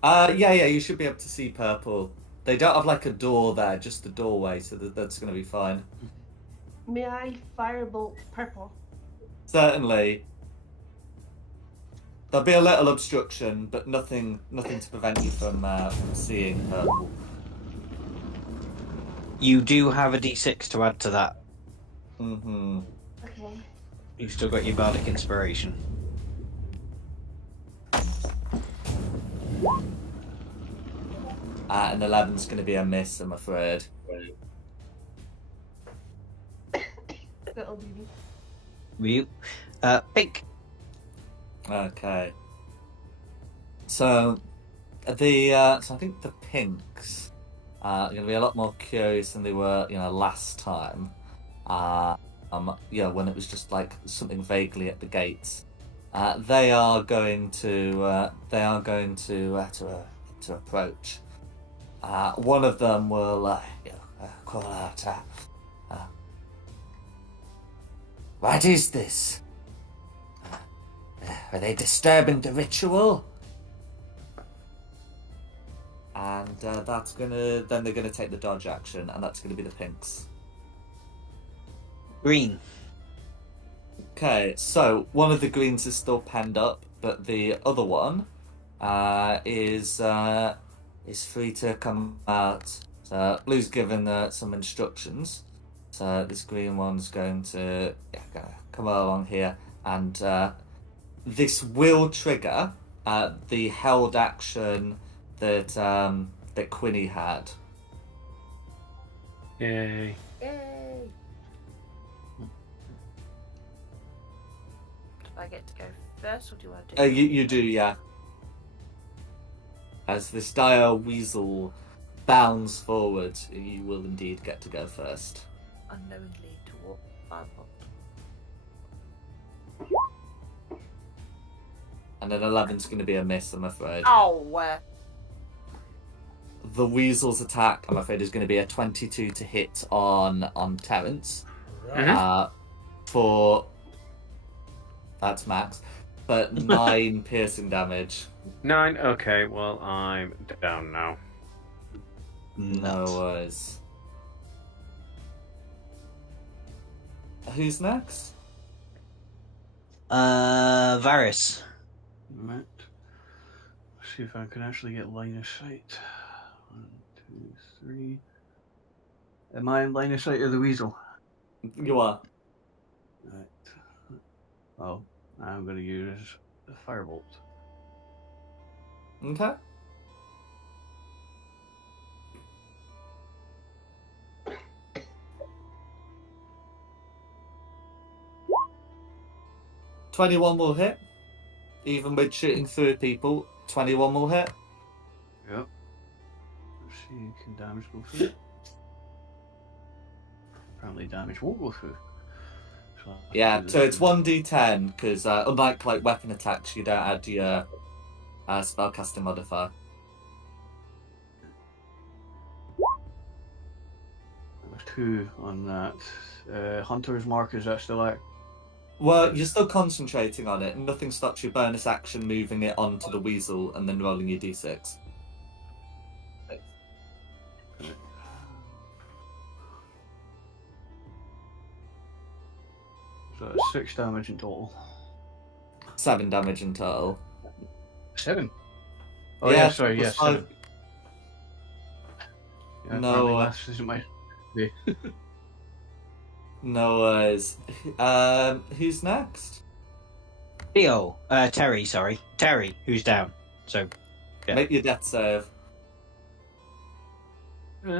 Yeah, you should be able to see purple. They don't have like a door there, just a doorway, so that's going to be fine. May I firebolt purple? Certainly. There'll be a little obstruction, but nothing to prevent you from seeing purple. You do have a d6 to add to that. Mm-hmm. Okay. You've still got your bardic inspiration. And 11's going to be a miss, I'm afraid. That'll be me. You. Pink. Okay. So I think the pinks are going to be a lot more curious than they were, last time. When it was just like something vaguely at the gates. They are going to approach. One of them will call out. What is this? Are they disturbing the ritual? And then they're gonna take the dodge action, and that's gonna be the pinks. Green. Okay, so one of the greens is still penned up, but the other one is free to come out. So Blue's given some instructions. So this green one's going to come along here, and this will trigger the held action that Quinny had. Yay. Yay. I get to go first, or do you want to do? You do, yeah. As this dire weasel bounds forward, you will indeed get to go first. Unknowingly to what? And an 11's going to be a miss, I'm afraid. Oh. The weasel's attack, I'm afraid, is going to be a 22 to hit on Terence. Right. For that's max, but 9 piercing damage. 9. Okay, well, I'm down now. No worries. Who's next? Varys. Right. Let's see if I can actually get line of sight. 1, 2, 3. Am I in line of sight of the weasel? You are. Right. Well, I'm going to use a firebolt. Okay. $21 will hit. Even with shooting through people, 21 will hit. Yep. Let's see, can damage go through? Apparently damage won't go through. So Yeah, so it's 1d10, because unlike like weapon attacks, you don't add your spellcasting modifier. There's 2 on that. Hunter's Mark, is that still out? Well, you're still concentrating on it, and nothing stops your bonus action moving it onto the weasel and then rolling your d6. So it's 6 damage in total. 7 damage in total. 7? Oh Yeah, yeah, sorry, plus yes, 5. 7. Yeah, No, apparently maths isn't my... No worries. Who's next? Theo. Terry, sorry. Terry, who's down. So, yeah. Make your death save. There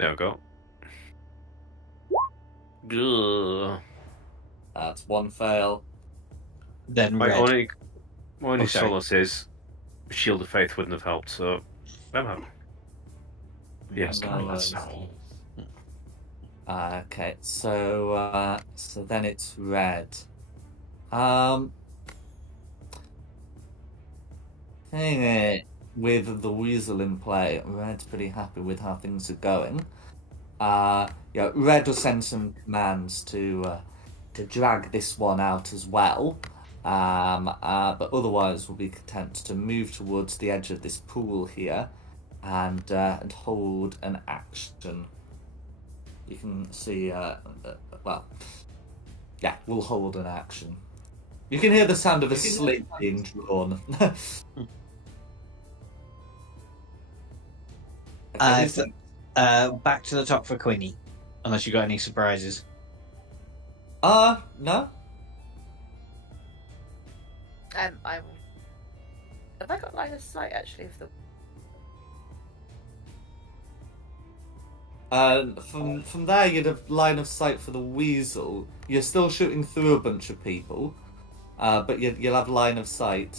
we go. Ugh. That's 1 fail. Then My red. only sorry. solace is Shield of Faith wouldn't have helped, so I'm happy. Yes, No God, worries. that's Okay, so then it's red. With the weasel in play, red's pretty happy with how things are going. Yeah, red will send some commands to drag this one out as well. But otherwise, we'll be content to move towards the edge of this pool here, and hold an action. You can see, well, yeah, we'll hold an action. You can hear the sound of a slit being drawn. Okay, Back to the top for Quinny. Unless you got any surprises. no. I will. Have I got line of sight actually of the? From there, you'd have line of sight for the weasel. You're still shooting through a bunch of people, but you'll have line of sight.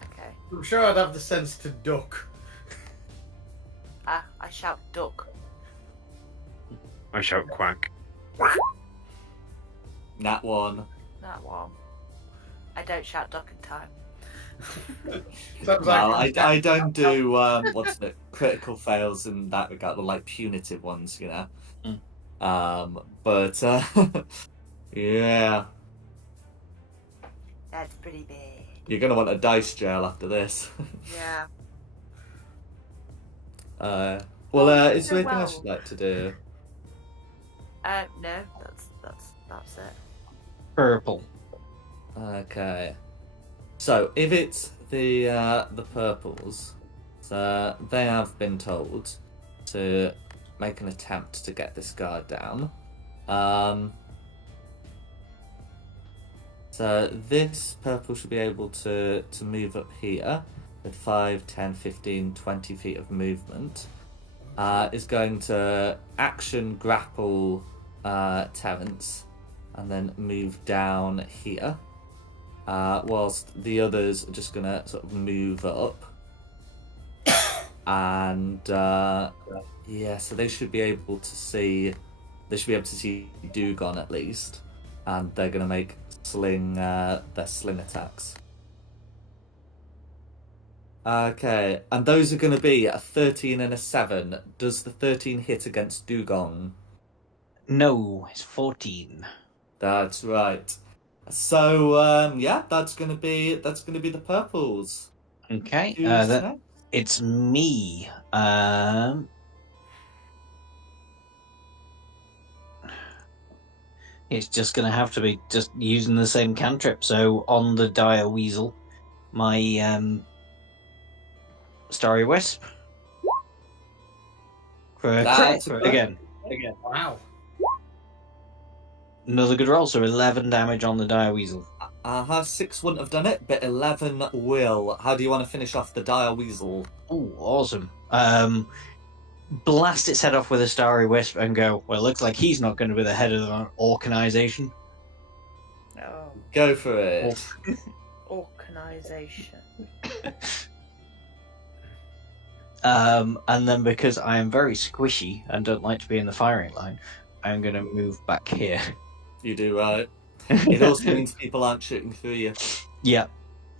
Okay. I'm sure I'd have the sense to duck. I shout duck. I shout quack. Nat 1. That one. I don't shout duck in time. Sounds Well, like I don't do what's it, critical fails in that regard, the like punitive ones, you know. But yeah, That's pretty big. you're gonna want a dice jail after this. Yeah. Is there anything I well. should like to do? No, that's it. Purple. Okay. So if it's the purples, so they have been told to make an attempt to get this guard down. So this purple should be able to move up here with 5, 10, 15, 20 feet of movement. Is going to action grapple Terence, and then move down here. Whilst the others are just gonna sort of move up. And yeah, so they should be able to see. They should be able to see Dugon at least, and they're gonna make their sling attacks. Okay, and those are going to be a 13 and a 7. Does the 13 hit against Dugong? No, it's 14. That's right. So yeah, that's going to be the purples. Okay, Who's next? it's me. It's just going to have to be just using the same cantrip. So on the dire weasel, my Starry Wisp. For a That's crit good. again. Wow. Another good roll, so 11 damage on the dire weasel. 6 wouldn't have done it, but 11 will. How do you want to finish off the dire weasel? Ooh, awesome. Blast its head off with a Starry Wisp and go, well, it looks like he's not going to be the head of an organization. No. Go for it. Organization. And then because I am very squishy and don't like to be in the firing line, I'm going to move back here. You do right. It also means people aren't shooting through you. Yep,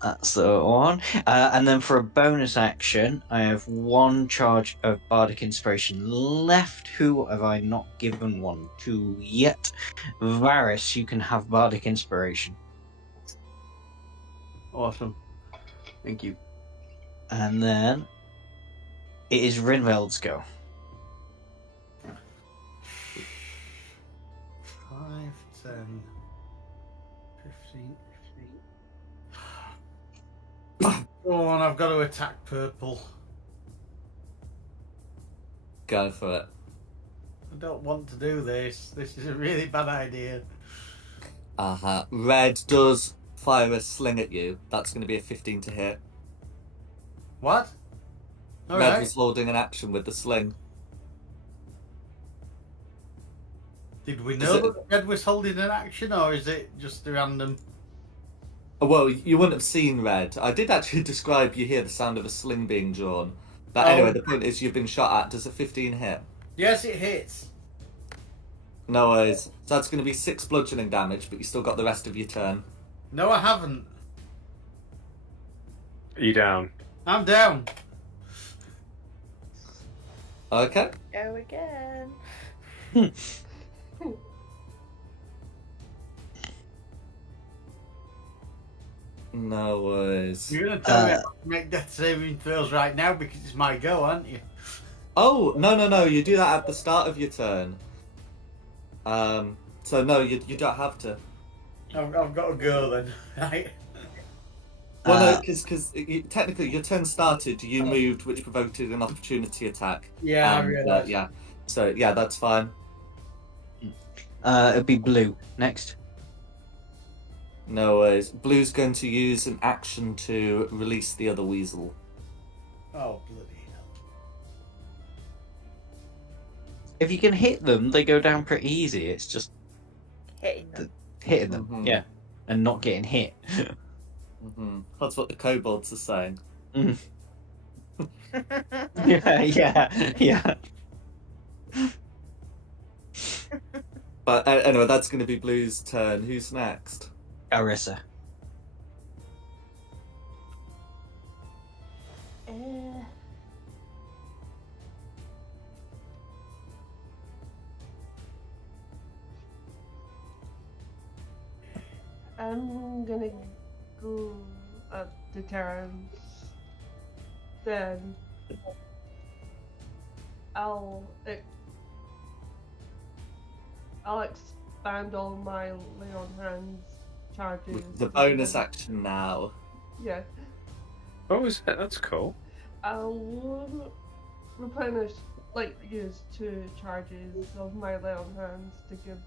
that's the one. And then for a bonus action, I have 1 charge of Bardic Inspiration left. Who have I not given one to yet? Varys, you can have Bardic Inspiration. Awesome. Thank you. And then it is Rinveld's go. 5, 10, 15. Go on, I've got to attack purple. Go for it. I don't want to do this. This is a really bad idea. Red does fire a sling at you. That's going to be a 15 to hit. What? All Red right. was holding an action with the sling. Did we know that Red was holding an action, or is it just a random? Well, you wouldn't have seen Red. I did actually describe you hear the sound of a sling being drawn. But anyway, the point is you've been shot at. Does a 15 hit? Yes, it hits. No worries. So that's going to be 6 bludgeoning damage, but you still got the rest of your turn. No, I haven't. Are you down? I'm down. Okay. Go again. No worries. You're going to tell me to make death saving throws right now because it's my go, aren't you? Oh, no. You do that at the start of your turn. So no, you don't have to. I've got to go then. Right. Well, no, because technically your turn started, you moved, which provoked an opportunity attack. Yeah, I And, realised. yeah. So yeah, that's fine. It'd be blue next. No worries. Blue's going to use an action to release the other weasel. Oh, bloody hell. If you can hit them, they go down pretty easy. It's just Hitting them. hitting them, Mhm. yeah, and not getting hit. That's what the kobolds are saying. yeah. But anyway, that's going to be Blue's turn. Who's next? Arissa. I'm gonna go up to Terrence. Then I'll expand all my lay on hands charges. With the bonus action now. Yeah. Oh, is that? That's cool. I'll replenish, use 2 charges of my lay on hands to give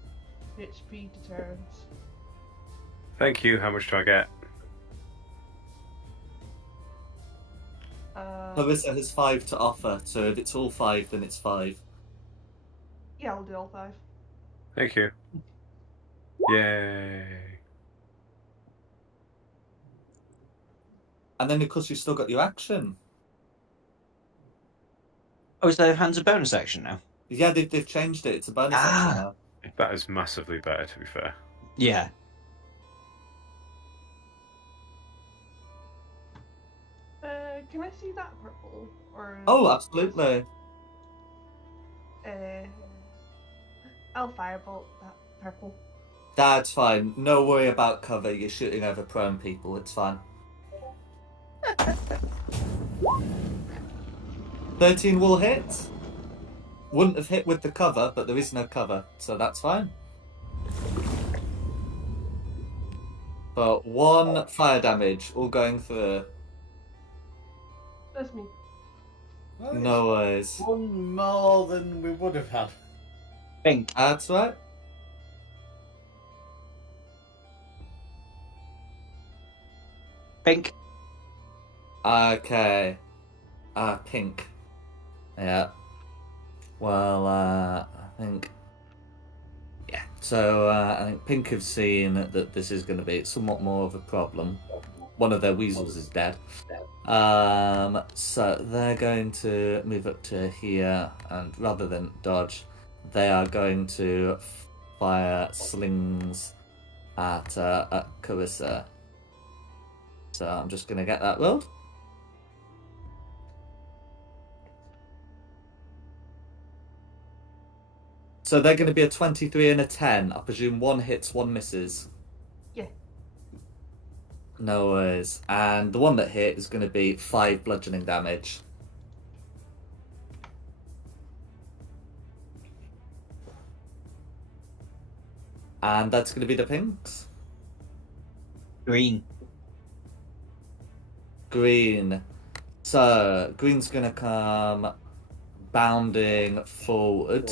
HP to Terrence. Thank you. How much do I get? Clarissa has 5 to offer, so if it's all 5, then it's 5. Yeah, I'll do all 5. Thank you. Yay. And then, of course, you've still got your action. Oh, is there hands a bonus action now? Yeah, they've changed it. It's a bonus action now. That is massively better, to be fair. Yeah. Can I see that purple? Or Oh, absolutely. I'll firebolt that purple. That's fine. No worry about cover. You're shooting over prone people. It's fine. 13 will hit. Wouldn't have hit with the cover, but there is no cover, so that's fine. But 1 fire damage, all going through. That's me. Well, No worries. it's one more than we would have had. Pink. That's right. Pink. Okay. Pink. Yeah. Well, I think... Yeah. So, I think Pink have seen that this is going to be somewhat more of a problem. One of their weasels is dead. So they're going to move up to here, and rather than dodge, they are going to fire slings at Carissa. So I'm just going to get that rolled. So they're going to be a 23 and a 10. I presume 1 hits, 1 misses. Yeah. No worries. And the one that hit is going to be 5 bludgeoning damage. And that's going to be the pinks. Green. Green. So, green's going to come bounding forward.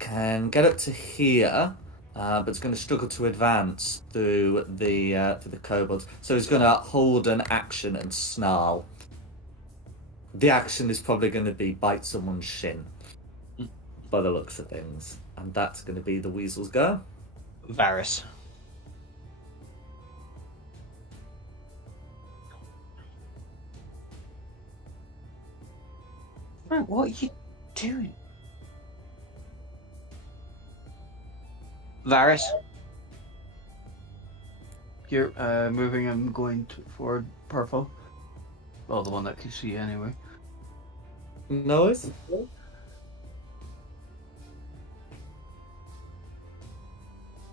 Can get up to here, but it's going to struggle to advance through the kobolds. So he's going to hold an action and snarl. The action is probably going to be bite someone's shin, by the looks of things. And that's going to be the weasel's go. Varys. Frank, what are you doing? Varys. Here, moving and going forward purple. Well, the one that can see anyway. Noise?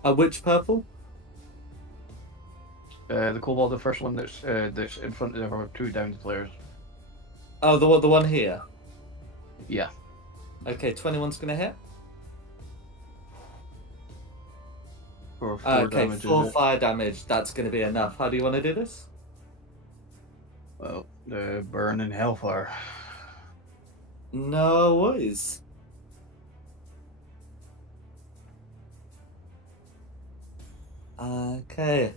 Which purple? The kobold, the first one that's in front of our 2 downed players. Oh, the one here. Yeah. Okay, 21's going to hit. For 4 Okay, damage. 4 fire damage. That's going to be enough. How do you want to do this? Well, burn in hellfire. No worries. Okay.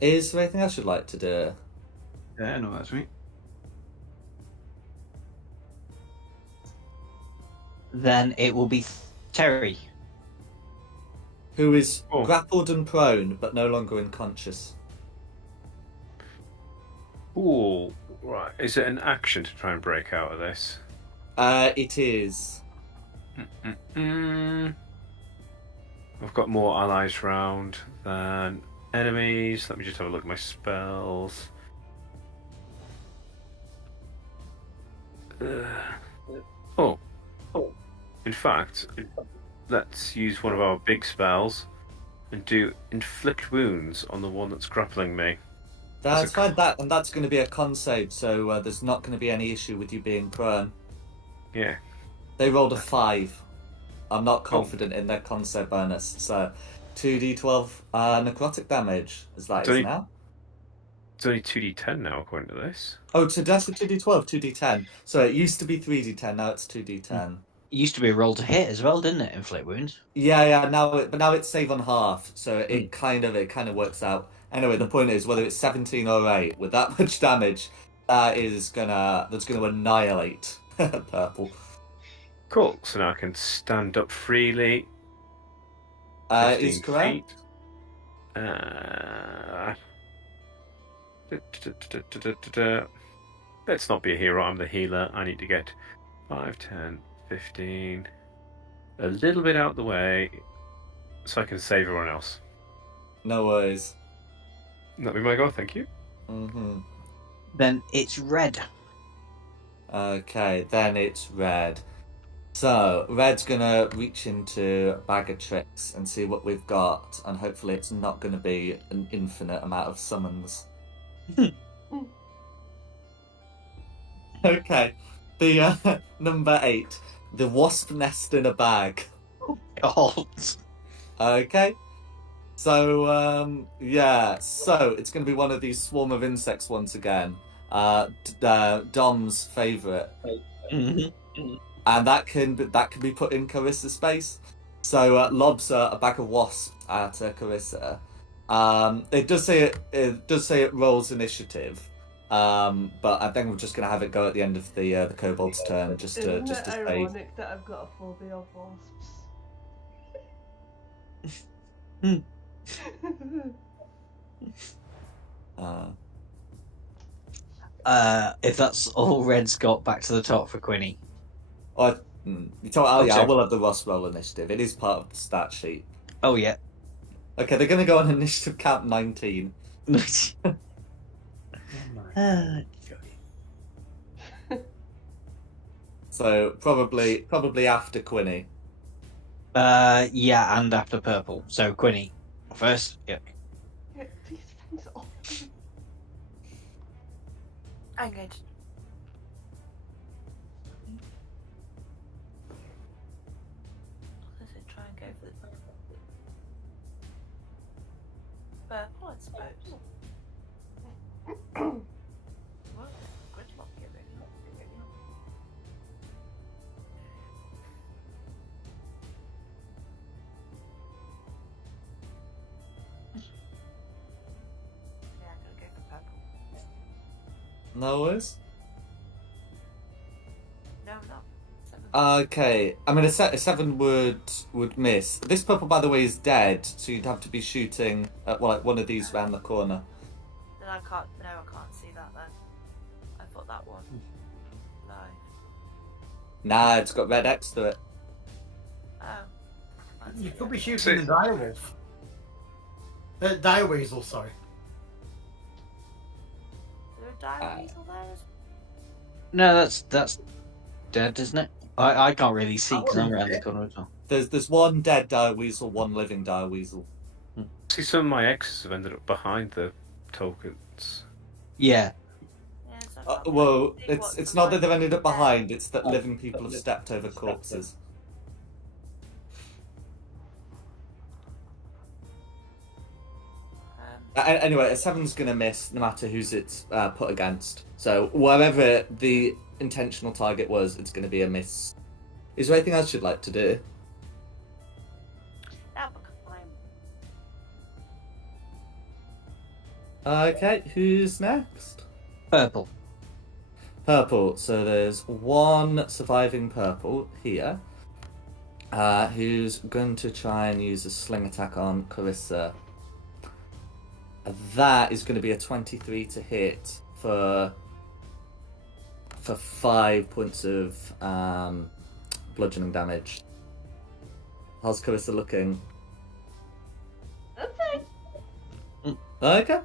Is there anything else you'd like to do? Yeah, no, that's me. Then it will be Terry. Who is Oh. grappled and prone, but no longer unconscious. Ooh, right. Is it an action to try and break out of this? It is. I've got more allies round than enemies. Let me just have a look at my spells. Oh. In fact, let's use one of our big spells and do inflict wounds on the one that's grappling me. That's fine. That's going to be a con save, so there's not going to be any issue with you being prone. Yeah. They rolled a 5. I'm not confident in their con save bonus, so 2d12 necrotic damage. Is that it now? It's only 2d10 now, according to this. Oh, so that's a 2d12, 2d10. So it used to be 3d10, now it's 2d10. It used to be a roll to hit as well, didn't it? Inflict wounds. Yeah. But now it's save on half, so it kind of works out. Anyway, the point is, whether it's 17 or 8, with that much damage, that's gonna annihilate purple. Cool. So now I can stand up freely. Is 15 correct. feet. Let's not be a hero. I'm the healer. I need to get 5, 10, 15. A little bit out the way so I can save everyone else. No worries. That'll be my goal, thank you. Mm-hmm. Then it's red. Okay, then it's red. So, Red's gonna reach into a bag of tricks and see what we've got, and hopefully it's not gonna be an infinite amount of summons. Okay, the number 8, the wasp nest in a bag. God. Okay, so so it's gonna be one of these swarm of insects once again. Dom's favourite. And that can be put in Carissa's space. So lobs a bag of wasps at Carissa. It does say it rolls initiative, but I think we're just gonna have it go at the end of the kobold's turn, just Isn't to it save. ironic that I've got a phobia of wasps? If that's all Red's got, back to the top for Quinny. I sorry. will have the Ross roll initiative. It is part of the stat sheet. Oh, yeah. Okay, they're going to go on initiative count 19. So probably after Quinny. Yeah, and after purple. So Quinny first. Yeah. Yeah, these things all. I'm going to. Does it try and go for the purple, I suppose? What? Gridlock giving. Yeah, I'm gonna go for purple. No worries. No, not. 7. Okay, I mean a 7 would miss. This purple, by the way, is dead, so you'd have to be shooting at one of these round the corner. Then I can't. No, I can't see that then. I thought that one. Live. Nah, it's got red X to it. Oh. That's You it, could be yeah. shooting the direwolf. Direweasel, sorry. Is there a dire weasel there as No, that's dead, isn't it? I can't really see because I'm around the corner as well. There's one dead dire weasel, one living dire weasel. See, some of my X's have ended up behind the tokens. Yeah. Yeah, so I can't Well, see it's what's not that they've behind ended up there. behind. It's that living people have stepped over corpses. Anyway, a 7's gonna miss no matter who's it's put against. So wherever the intentional target was, it's gonna be a miss. Is there anything else you'd like to do? Now because I'm Okay, who's next? Purple. Purple. So there's one surviving purple here, who's going to try and use a sling attack on Carissa. That is going to be a 23 to hit for 5 points of bludgeoning damage. How's Carissa looking? Okay. Okay.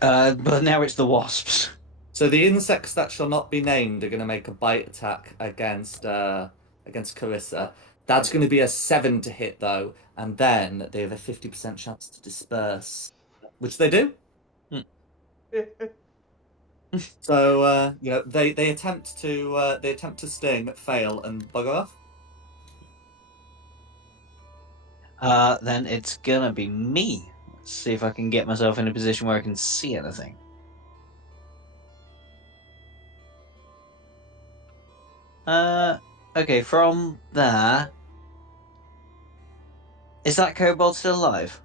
But now it's the wasps. So the insects that shall not be named are going to make a bite attack against Carissa. That's going to be a 7 to hit though, and then they have a 50% chance to disperse, which they do. So they attempt to sting, fail, and bugger off. Then it's gonna be me. Let's see if I can get myself in a position where I can see anything. Okay, from there. Is that kobold still alive?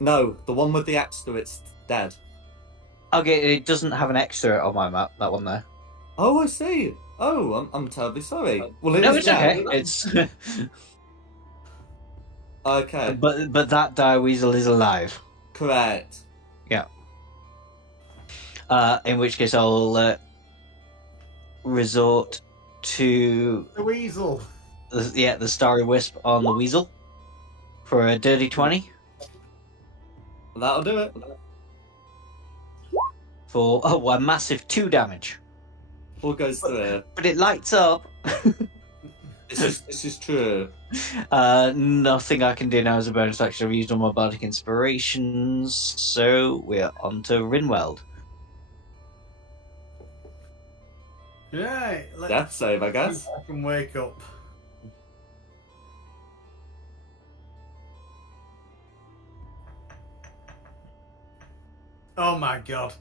No, the one with the axe to it's dead. Okay, it doesn't have an extra on my map, that one there. Oh, I see. Oh, I'm terribly sorry. Well, it No, is it's now. okay. It's Okay, but that dire weasel is alive. correct. In which case, I'll resort to The weasel. the starry wisp on the weasel for a dirty 20 That'll do it. for a massive 2 damage. What goes through? But it lights up. This is true. Nothing I can do now as a bonus action. I've used all my bardic inspirations, so we're on to Rinweld. Right. Let's Death save, I see guess. if I can wake up. Oh my god.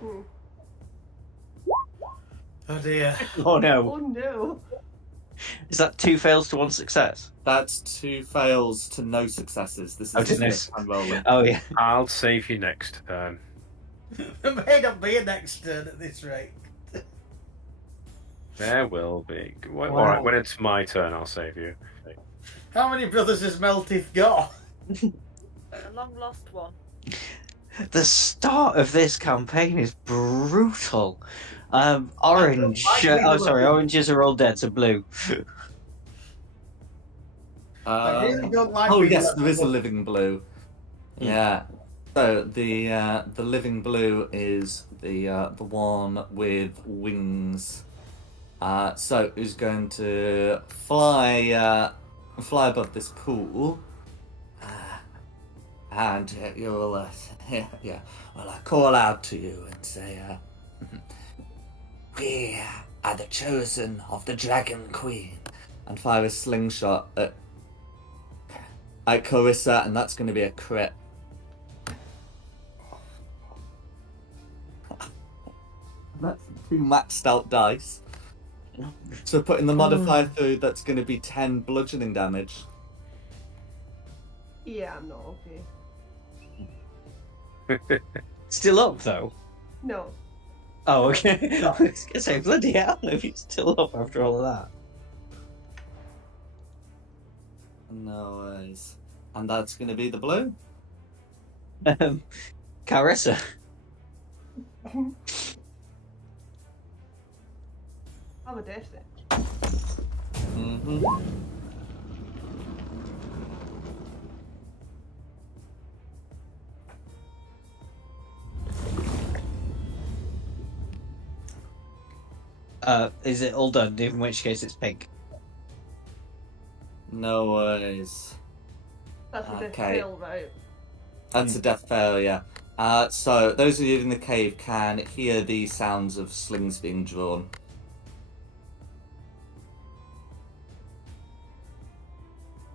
Hmm. Oh dear. Oh no! Oh no. Is that 2 fails to 1 success? That's 2 fails to no successes. This is Oh, just goodness. I'm rolling. Oh yeah. I'll save you next turn. There may not be a next turn at this rate. There will be. All Wow. right, when it's my turn, I'll save you. How many brothers has Meltith got? A long lost one. The start of this campaign is brutal. Orange. Oranges are all dead, so blue. I really don't like Oh being yes, left there is a alone. living blue. Yeah. So the living blue is the one with wings. So is going to fly above this pool, and you'll yeah. Well, I call out to you and say, "We are the chosen of the Dragon Queen," and fire a slingshot at Carissa, and that's going to be a crit. That's 2 maxed out dice. So putting the modifier through, that's going to be 10 bludgeoning damage. Yeah, I'm not okay. Still up though. No. Oh, okay. I was gonna say, bloody hell, if he's still up after all of No worries. And that's going to be the blue. that. Carissa. Have a death then. Mm-hmm. Is it all done? In which case it's pink. No worries. That's a death Okay. fail, right? That's a death failure. So those of you in the cave can hear the sounds of slings being drawn.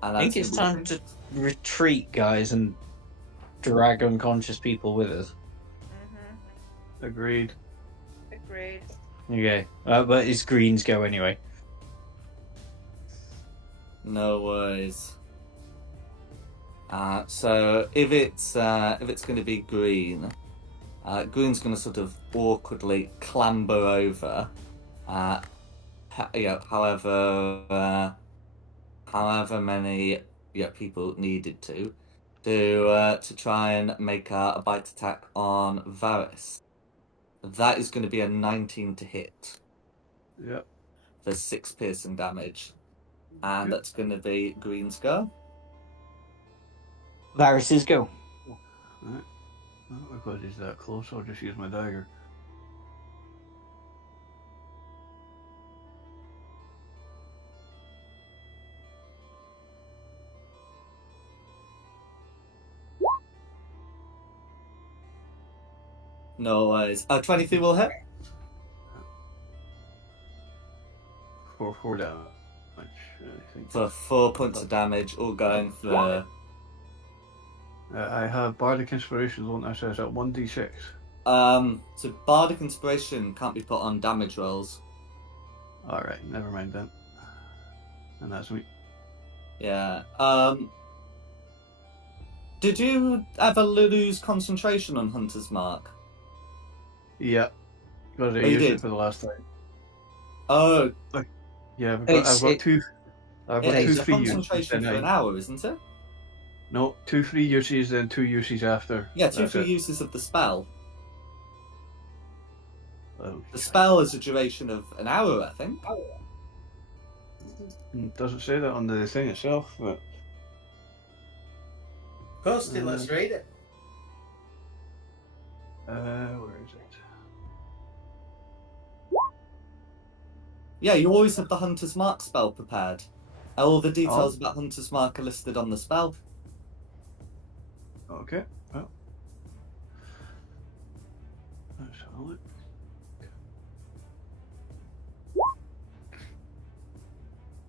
And I think that's it's gonna time be- to retreat, guys, and drag unconscious people with us. Agreed. Agreed. Okay. But it's greens go anyway. No worries. So if it's going to be green, green's going to sort of awkwardly clamber over. However many people needed to try and make a bite attack on Varys. That is going to be a 19 to hit Yep. for 6 piercing damage, and Good. that's going to be green's go. Varys's go. Right. Well, because he's that close, I'll just use my dagger. No worries. 23 will hit. Four damage. I think. For 4 points of damage, all going for. I have Bardic Inspirations on that says at 1d6. So Bardic Inspiration can't be put on damage rolls. Alright, never mind then. And that's me. Yeah. Did you ever lose concentration on Hunter's Mark? Yep. Because I you used did? it for the last time. Oh, Yeah, I've It's- got it- two. I've got it's two a free uses. concentration Then for an hour, isn't it? No, 2 free uses, then 2 uses after. Yeah, 2 That's free it. uses of the spell. Oh, The spell is a duration of an hour, I think. it doesn't say that on the thing itself, but Post it, let's read it. where is it? Yeah, you always have the Hunter's Mark spell prepared. All the details about Hunter's Mark are listed on the spell. Okay, well. Let's have a look.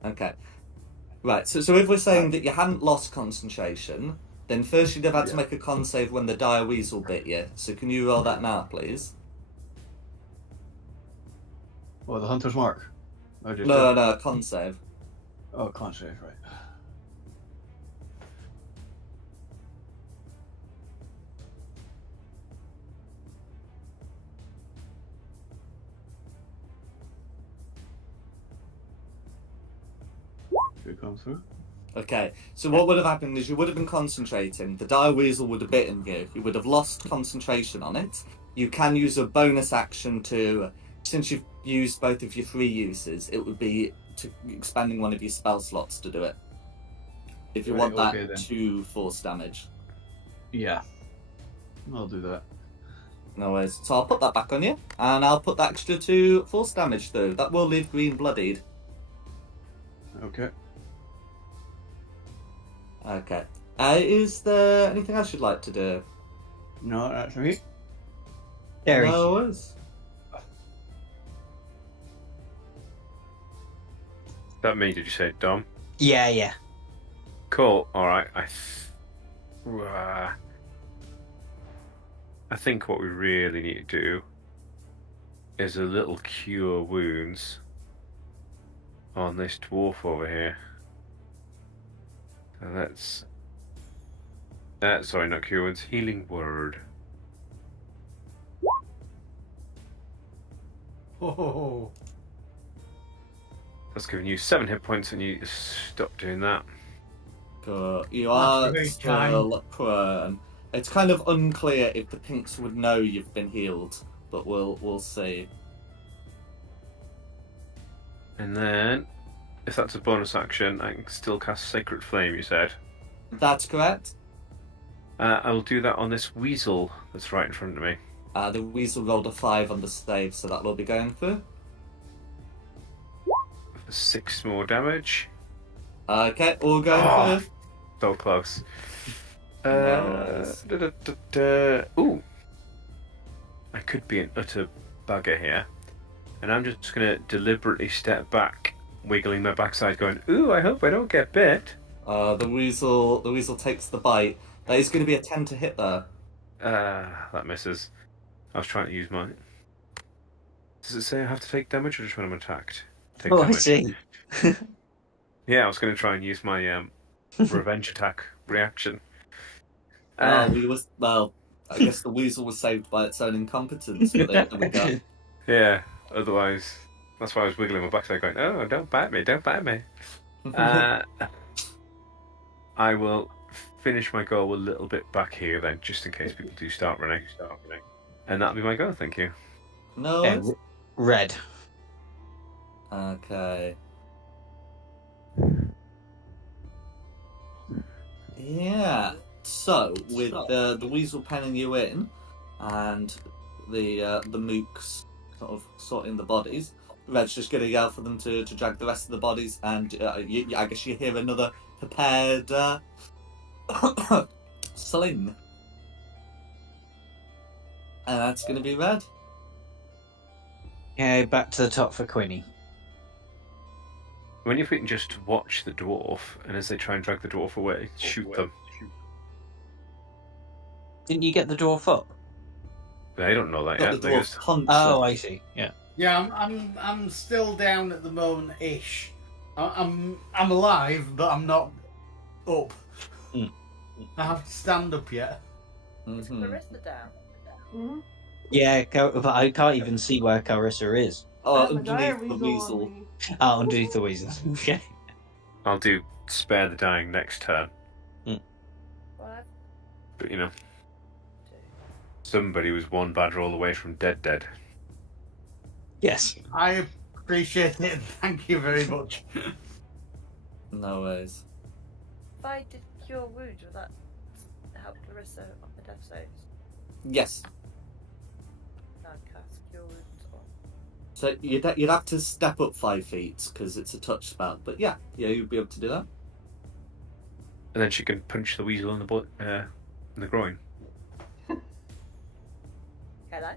Okay. Right, so if we're saying that you hadn't lost concentration, then first you'd have had to make a con save when the dire weasel bit you. So can you roll that now, please? Well, the Hunter's Mark. No, con save. Oh, can't save, right. Should come through. Okay, so what would have happened is you would have been concentrating, the dire weasel would have bitten you, you would have lost concentration on it. You can use a bonus action to, since you've used both of your free uses, it would be to expanding one of your spell slots to do it. If you Right, want that okay, then. to force damage. Yeah. I'll do that. No worries. So I'll put that back on you, and I'll put that extra 2 force damage through. That will leave green bloodied. Okay. Okay. Is there anything else you'd like to do? No, that's me. Derry. No worries. That me? Did you say Dom? Yeah. Cool. All right. I think what we really need to do is a little cure wounds on this dwarf over here. So sorry, not cure wounds. Healing word. Oh, That's giving you 7 hit points, and you stop doing that. Good. You are very still prone. It's kind of unclear if the pinks would know you've been healed, but we'll see. And then, if that's a bonus action, I can still cast Sacred Flame, you said. That's correct. I will do that on this weasel that's right in front of me. The weasel rolled a 5 on the save, so that will be going through. For 6 more damage. Okay, all going through. So close. Nice. Ooh. I could be an utter bugger here. And I'm just going to deliberately step back, wiggling my backside, going, ooh, I hope I don't get bit. The weasel takes the bite. That is going to be a 10 to hit there. That misses. I was trying to use mine. Does it say I have to take damage or just when I'm attacked? Take Oh, I damage. see. Yeah, I was going to try and use my revenge attack reaction. I guess the weasel was saved by its own incompetence. But there we go. Yeah, otherwise, that's why I was wiggling my backside going, oh, don't bite me. I will finish my goal a little bit back here then, just in case people do start running. And that'll be my goal, thank you. No. Yeah, red. Okay. Yeah. So with the weasel penning you in, and the mooks sort of sorting the bodies, Red's just going to yell for them to drag the rest of the bodies, and I guess you hear another prepared sling, and that's going to be Red. Yeah, back to the top for Quinny. When if we can just watch the dwarf, and as they try and drag the dwarf away, shoot them. Didn't you get the dwarf up? They don't know that Got yet. the They dwarf just... punch. Oh, I see. Yeah. yeah. I'm still down at the moment, ish. I'm alive, but I'm not up. Mm. I haven't stand up yet. Is Mhm. Marissa down? Mm-hmm. Yeah, but I can't even see where Carissa is. I have a Underneath dire the weasel weasel. on me. Oh, underneath the weasel. Okay. I'll do spare the dying next turn. Well, I've But you know, two. somebody was one bad roll away from dead. Yes. I appreciate it. Thank you very much. No worries. If I did cure wounds, would that help Clarissa on the death zones? Yes. I'd cast cure wounds on. So you'd have to step up 5 feet because it's a touch spell. But yeah, you'd be able to do that. And then she can punch the weasel in the groin. Hello.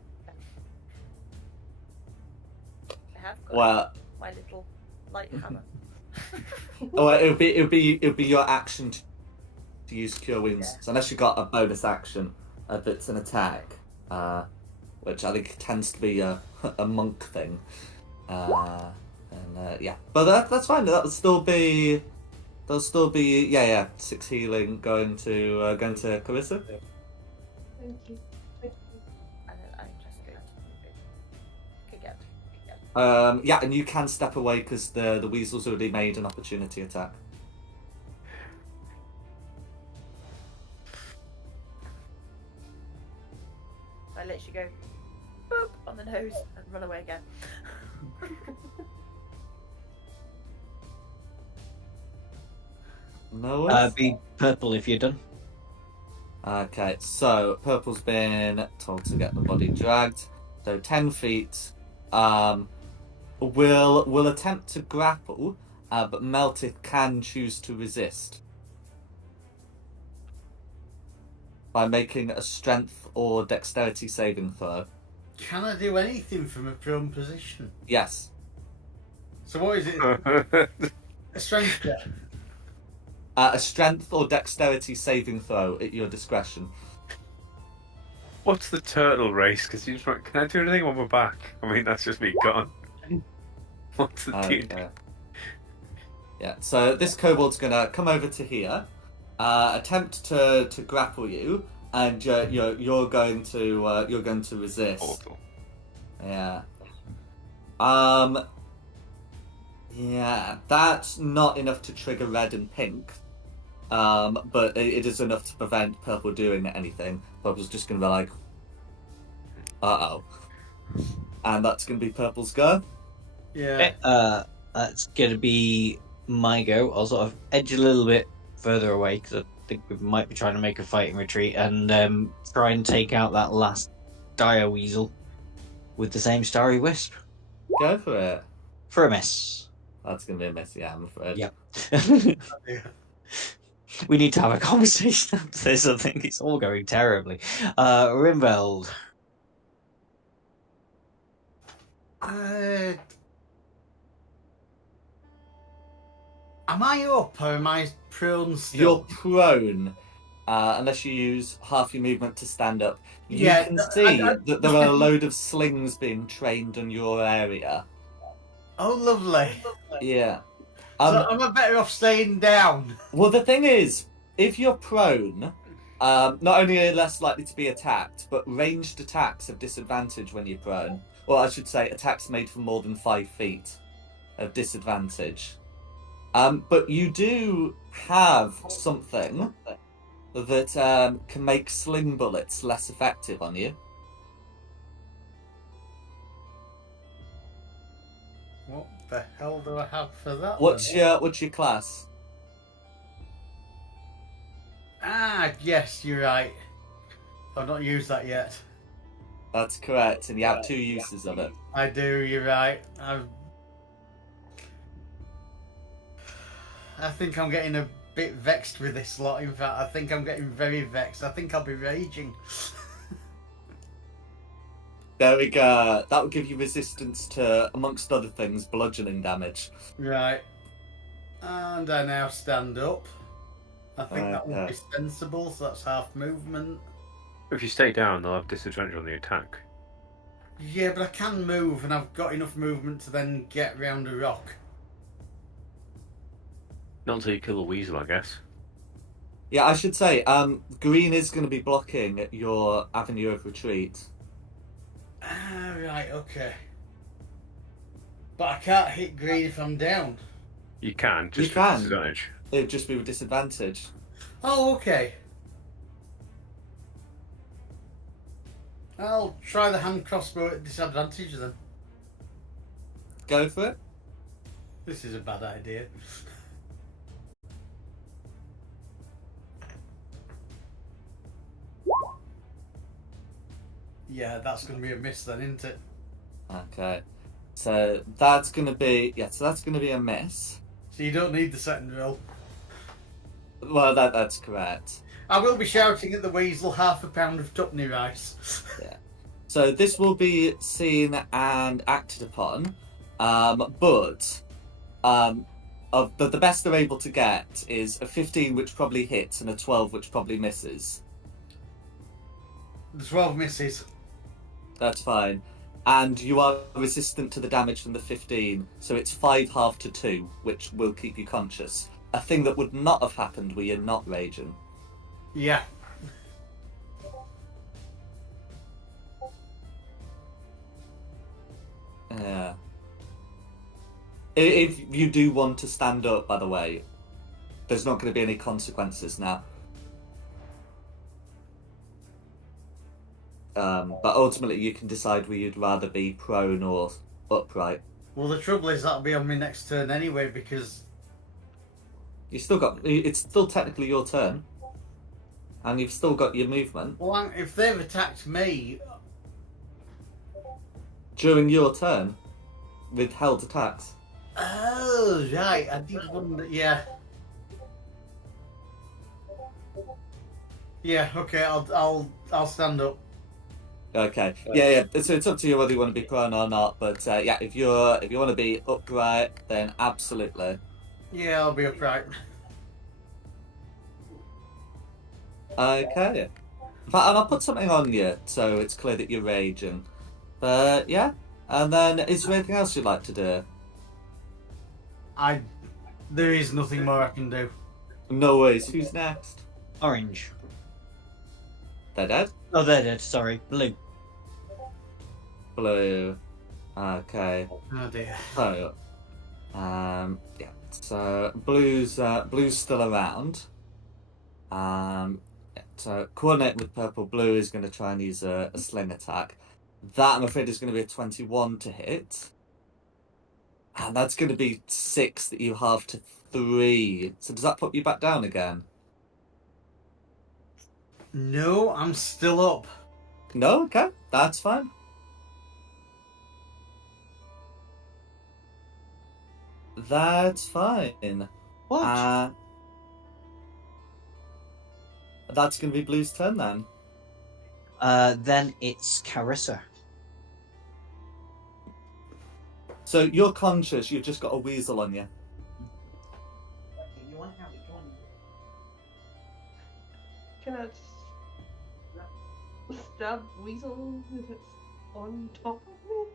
I have got Well, my little light hammer. it'll be your action to use cure wounds. Yeah. So unless you got a bonus action that's an attack, which I think tends to be a monk thing. Yeah, but that's fine. That'll still be 6 healing going to Carissa. Thank you. And then I'm just going to kick out. Yeah, and you can step away because the weasel's already made an opportunity attack. I literally go boop on the nose and run away again. No worries. Be purple if you're done. Okay, so Purple's been told to get the body dragged. So 10 feet. Will attempt to grapple, but Meltith can choose to resist by making a strength or dexterity saving throw. Can I do anything from a prone position? Yes. So what is it? A strength check? A strength or dexterity saving throw at your discretion. What's the turtle race? Because you just want, can I do anything on my back? I mean, that's just me gone. What's the deal? Okay. Yeah, so this kobold's gonna come over to here, attempt to grapple you, and you're going to resist. Portal. Yeah. Yeah, that's not enough to trigger red and pink. But it is enough to prevent Purple doing anything. Purple's just gonna be like, uh-oh. And that's gonna be Purple's go. Yeah. That's gonna be my go. I'll sort of edge a little bit further away because I think we might be trying to make a fighting retreat and try and take out that last dire weasel with the same starry wisp Go for it. for a miss. That's gonna be a miss, yeah, I'm afraid. Yep. Yeah. We need to have a conversation after this. I think it's all going terribly. Rimveld. Am I up or am I prone still? You're prone, unless you use half your movement to stand up. You Yeah, can I- see I- that there are a load of slings being trained on your area. Oh, lovely. Yeah. So am I better off staying down? Well, the thing is, if you're prone, not only are you less likely to be attacked, but ranged attacks have disadvantage when you're prone. Or I should say, attacks made from more than 5 feet have disadvantage. But you do have something that can make sling bullets less effective on you. What the hell do I have for that? What's then? your class? Ah, yes, you're right. I've not used that yet. That's correct, and you have 2 uses of it. I do, you're right. I think I'm getting a bit vexed with this lot. In fact, I think I'm getting very vexed. I think I'll be raging. There we go. That will give you resistance to, amongst other things, bludgeoning damage. Right. And I now stand up. I think that would Okay. be sensible, so that's half movement. If you stay down, they'll have disadvantage on the attack. Yeah, but I can move, and I've got enough movement to then get round a rock. Not until you kill a weasel, I guess. Yeah, I should say, green is going to be blocking your avenue of retreat. Ah, right, okay. But I can't hit green if I'm down. You can, just You with can. disadvantage. It'd just be with disadvantage. Oh, okay. I'll try the hand crossbow at disadvantage then. Go for it. This is a bad idea. Yeah, that's going to be a miss then, isn't it? Okay. So that's gonna be a miss. So you don't need the second roll. Well, that's correct. I will be shouting at the weasel half a pound of tuppenny rice. So this will be seen and acted upon, but of the best they're able to get is a 15, which probably hits, and a 12, which probably misses. The 12 misses. That's fine. And you are resistant to the damage from the 15, so it's 5 half to 2, which will keep you conscious. A thing that would not have happened were you not raging. Yeah. Yeah. If you do want to stand up, by the way, there's not going to be any consequences now. But ultimately, you can decide whether you'd rather be prone or upright. Well, the trouble is that'll be on my next turn anyway because... You still got. It's still technically your turn, and you've still got your movement Well, if they've attacked me... during your turn with held attacks. Oh, right. I did wonder... Yeah. Yeah, okay, I'll stand up. Okay. Yeah. So it's up to you whether you want to be prone or not. But yeah, if you want to be upright, then absolutely. Yeah, I'll be upright. Okay. In fact, and I'll put something on you so it's clear that you're raging. But yeah. And then, is there anything else you'd like to do? There is nothing more I can do. No worries. Who's next? Orange. They're dead. Oh, they're dead. Sorry. Blue. Blue. Okay. Oh dear. So, yeah. So blue's still around. Yeah, so coordinate with purple. Blue is going to try and use a sling attack. That, I'm afraid, is going to be a 21 to hit, and that's going to be 6 that you halve to 3. So does that put you back down again? No, I'm still up. No. Okay, that's fine. That's fine. What? That's going to be Blue's turn then. Then it's Carissa. So you're conscious, you've just got a weasel on you. Can I stab weasel if it's on top of me?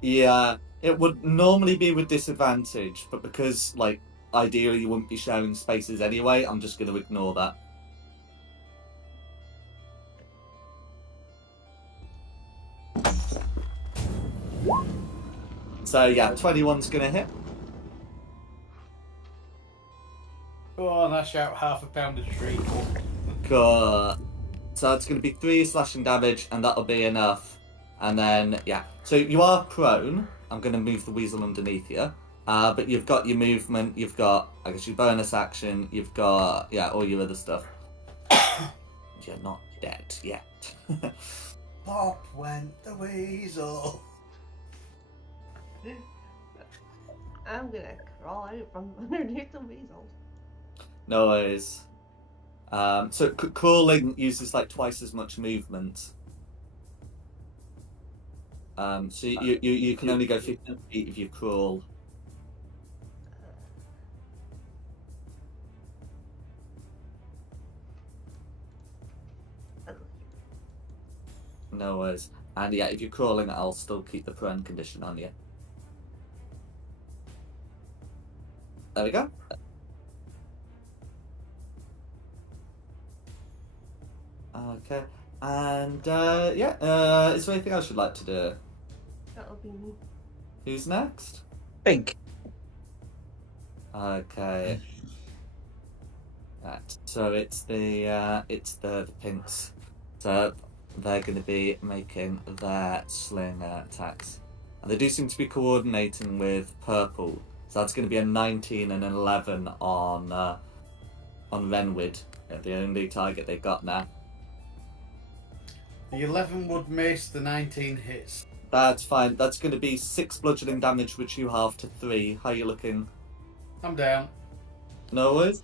Yeah, it would normally be with disadvantage, but because, like, ideally you wouldn't be sharing spaces anyway, I'm just going to ignore that. So yeah, 21's going to hit. Oh, and I shout half a pound of treacle. Cool. So that's going to be 3 slashing damage, and that'll be enough. And then, yeah. So you are prone. I'm going to move the weasel underneath you. But you've got your movement, you've got, I guess, your bonus action, you've got, yeah, all your other stuff. You're not dead yet. Pop went the weasel. I'm gonna crawl out from underneath the weasel. No worries. So crawling uses like twice as much movement. So you can only go 15 feet if you crawl. No worries. And yeah, if you're crawling, I'll still keep the prone condition on you. There we go. Okay. And yeah, is there anything else you'd like to do? That'll be me. Who's next? Pink. Okay. Right. So it's the pinks. So they're going to be making their sling attacks, and they do seem to be coordinating with purple. So that's going to be a 19 and an 11 on Renwid, the only target they got now. The 11 would miss, the 19 hits. That's fine. That's going to be 6 bludgeoning damage, which you halve to 3. How are you looking? I'm down. No worries.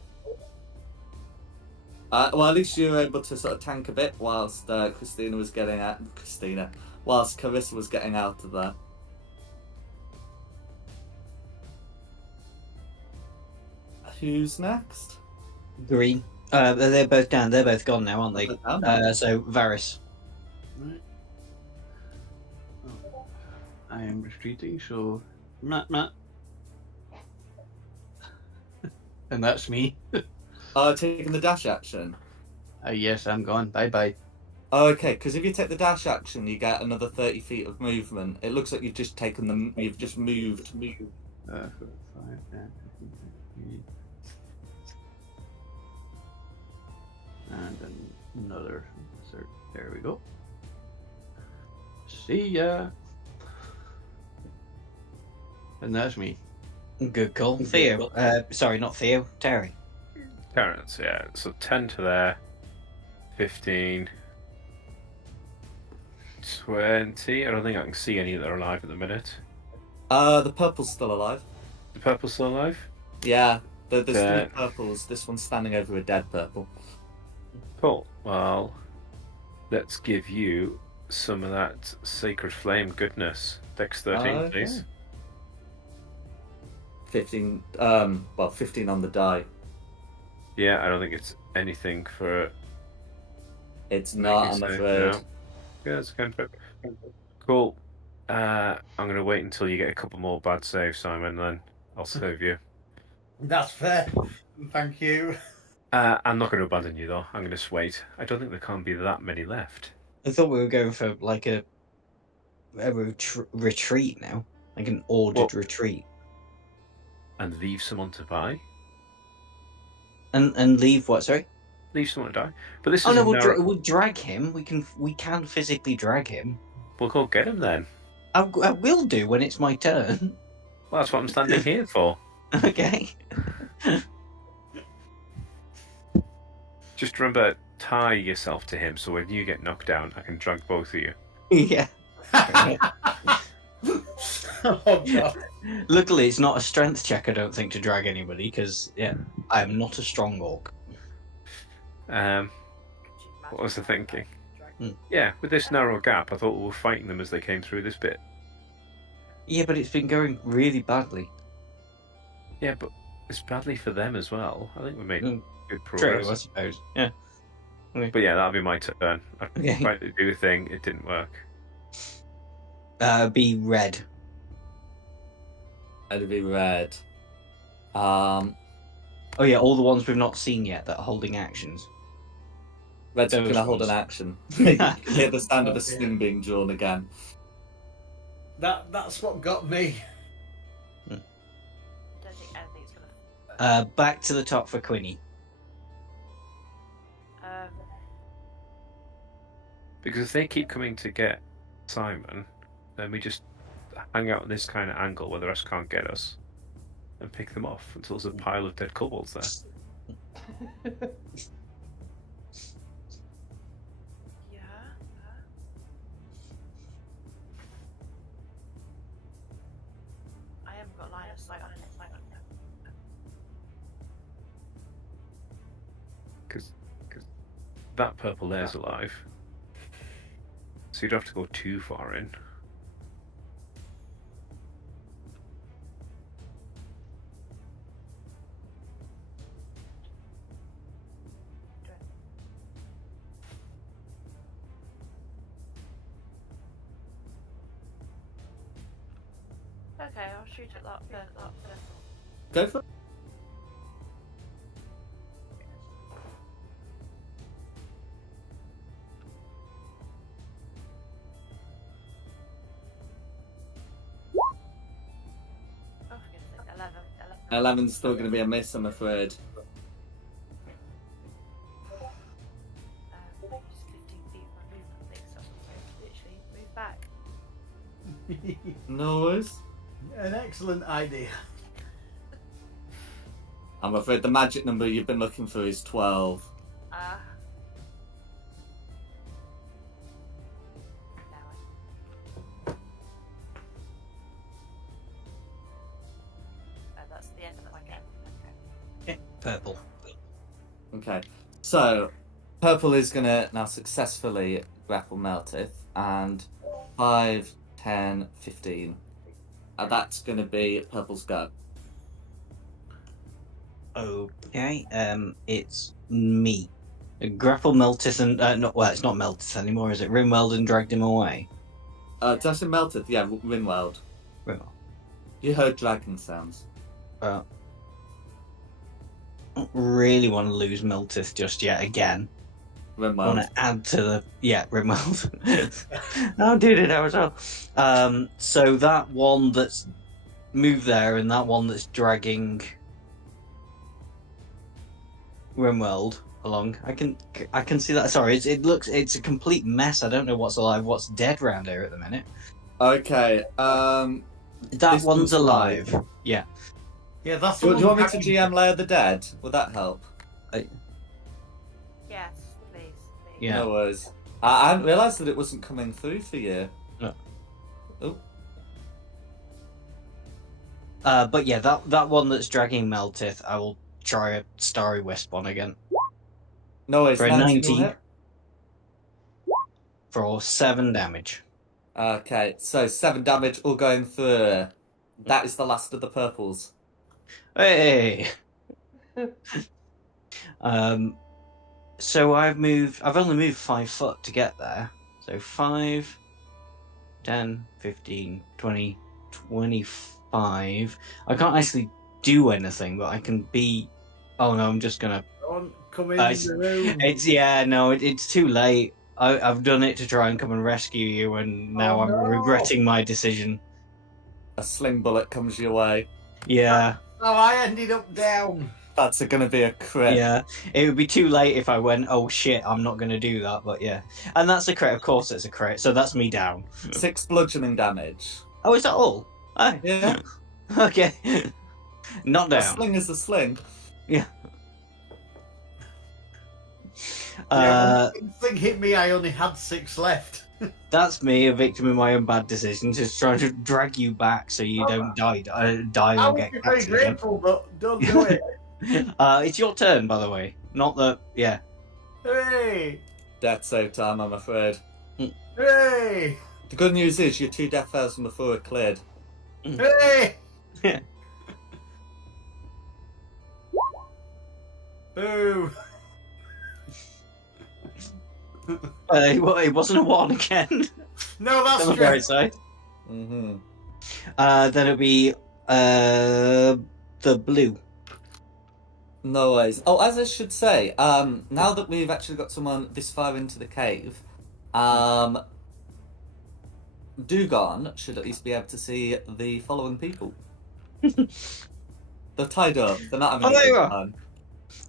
Well, at least you were able to sort of tank a bit whilst Christina was getting out. Whilst Carissa was getting out of there. Who's next? Green. They're both down. They're both gone now, aren't they? So Varys. Right. Oh, I am retreating, so Matt. And that's me. Taking the dash action. Yes, I'm gone. Bye. Okay, because if you take the dash action, you get another 30 feet of movement. It looks like you've just taken them. You've just moved. 5, 10, 15, 20. And another. There we go. See ya. And that's me. Good call. Theo. Sorry, not Theo. Terry. Terrence, yeah. So 10 to there. 15. 20. I don't think I can see any that are alive at the minute. The purple's still alive. The purple's still alive? Yeah, there's 3 purples. This one's standing over a dead purple. Cool. Well, let's give you some of that sacred flame goodness. Dex 13, Okay. please. 15. 15 on the die. Yeah, I don't think it's anything for. It's not, I'm afraid. No. Yeah, it's a cantrip. Cool. I'm going to wait until you get a couple more bad saves, Simon, then I'll save you. That's fair. Thank you. I'm not going to abandon you, though. I'm going to just wait. I don't think there can't be that many left. I thought we were going for like a retreat now, like an ordered retreat, And leave someone to die? and leave what? Sorry. Leave someone to die? But this Oh is no, a we'll drag him. We can physically drag him. We'll go get him then. I will do when it's my turn. Well, that's what I'm standing here for. Okay. Just remember, tie yourself to him so when you get knocked down, I can drag both of you. Yeah. Oh, God. Luckily, it's not a strength check, I don't think, to drag anybody, because, yeah, I am not a strong orc. What was I thinking? Hmm. Yeah, with this narrow gap, I thought we were fighting them as they came through this bit. Yeah, but it's been going really badly. Yeah, but it's badly for them as well. I think we made good True, progress. I suppose. Yeah. Okay. But yeah, that'll be my turn. I Okay. tried to do a thing, it didn't work. Be red. It'll be red. Oh yeah, all the ones we've not seen yet that are holding actions. Red's Those going to hold an ones. action. You can hear the sound of a Oh, sling yeah. being drawn again. That's what got me. Don't think anything's gonna. Back to the top for Quinny. Because if they keep coming to get Simon, then we just hang out in this kind of angle where the rest can't get us and pick them off until there's a pile of dead kobolds there. Yeah. I haven't got line of sight on anything. Because that purple there's alive. So you'd have to go too far in. Okay, I'll shoot at that bit. Go for it. 11's still going to be a miss, I'm afraid. Just 15 feet of my movement, I think, so I'm literally move back. No worries. An excellent idea. I'm afraid the magic number you've been looking for is 12. That's the end of my game. Okay. Purple. Okay, so Purple is going to now successfully grapple Meltith, and 5, 10, 15. That's going to be Purple's go. Okay, it's me. Grapple Meltith and it's not Meltith anymore, is it? Rimweld and dragged him away. Did I say Meltith? Yeah, Rinweld. Rimweld. You heard dragon sounds. I don't really want to lose Meltith just yet again. I want Rinweld. to add to the Rimweld. I did it as well. So that one that's moved there and that one that's dragging Rimweld along. I can see that. Sorry, it's a complete mess. I don't know what's alive, what's dead round here at the minute. Okay, That This one's one's alive. alive. Yeah. Yeah, that's do the you one want me to GM Lair the Dead? Would that help? Yes, please. Yeah. No worries. I hadn't realised that it wasn't coming through for you. No. Oh. But yeah, that one that's dragging Meltith, I will try a Starry Wisp on again. No worries. For a 19 will 90. hit. For 7 damage. Okay, so 7 damage all going through. That is the last of the purples. Hey! So I've only moved 5 foot to get there. So 5, 10, 15, 20, 25. I can't actually do anything, but I can be... Oh no, I'm just gonna... Don't come in It's- the room. It's too late. I've done it to try and come and rescue you, and now Oh, I'm no. regretting my decision. A sling bullet comes your way. Yeah, Oh, I ended up down. That's going to be a crit. yeah. It would be too late if I went, oh shit, I'm not going to do that, but yeah. And that's a crit, of course it's a crit, so that's me down. 6 bludgeoning damage. Oh, is that all? Oh. Yeah. Okay. Not A down. sling is a sling. When the thing hit me, I only had 6 left. That's me, a victim of my own bad decisions, just trying to drag you back so you don't die I or would get be very captured again. grateful, but don't do it. It's your turn, by the way. Not the... Yeah. Hooray! Death save time, I'm afraid. Hooray! The good news is your 2 death fails from before are cleared. Hooray! Boo! It wasn't a 1 again. No, that's On the true. right side. Mm-hmm. Then it'll be the blue. No worries. Oh, as I should say, now that we've actually got someone this far into the cave, Dugon should at least be able to see the following people. They're tied up. They're not having Oh, a there you good are. time.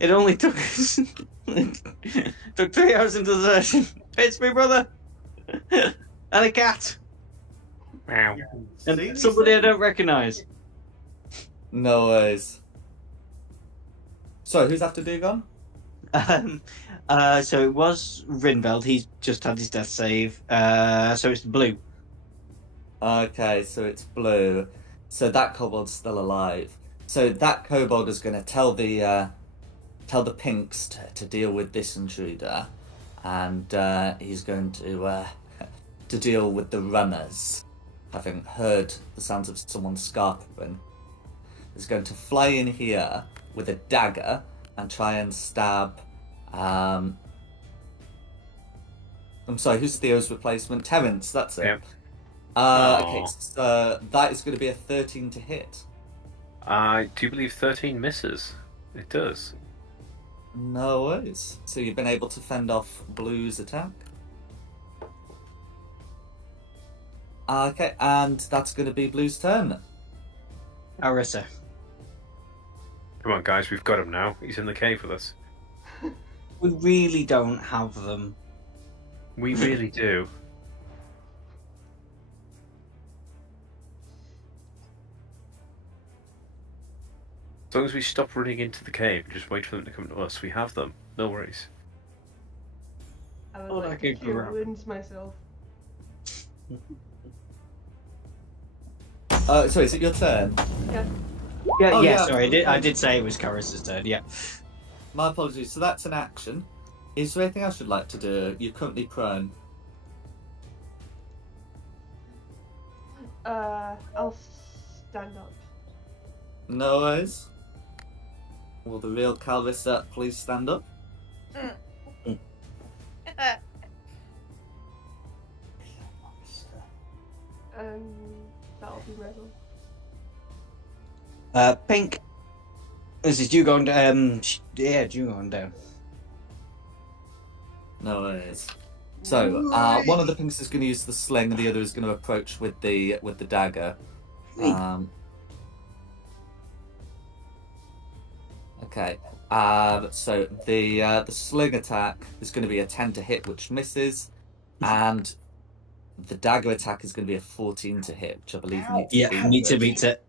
It only took took 3 hours into the session. It's me, brother, and a cat, Wow. See? and somebody I don't recognise. No worries. Sorry, who's after Dugon? So it was Rinveld. He's just had his death save. So it's blue. Okay, so it's blue. So that kobold's still alive. So that kobold is going to tell the pinks to deal with this intruder, and he's going to deal with the runners. Having heard the sounds of someone scarping, he's going to fly in here with a dagger and try and stab. I'm sorry, who's Theo's replacement? Terence, that's it. Yep. Okay, so that is going to be a 13 to hit. I do believe 13 misses. It does. No worries. So you've been able to fend off Blue's attack. Okay, and that's going to be Blue's turn. Arissa. Come on, guys, we've got him now. He's in the cave with us. We really don't have them. We really do. As long as we stop running into the cave and just wait for them to come to us, we have them. No worries. I would Oh, like I to could cure grab. wounds myself. Sorry, is it your turn? Yeah. Yeah, Oh, yeah. yeah. Sorry, I did say it was Karis's turn. Yeah. My apologies. So that's an action. Is there anything else you'd like to do? You're currently prone. I'll stand up. No worries. Will the real Calvisa please stand up? And that'll be my go. Pink. This is you going down. Yeah, you going down. No worries. So, one of the pinks is going to use the sling, and the other is going to approach with the dagger. Okay. So the sling attack is going to be a 10 to hit, which misses, and the dagger attack is going to be a 14 to hit, which I believe needs to Yeah, be me too, good. beats it.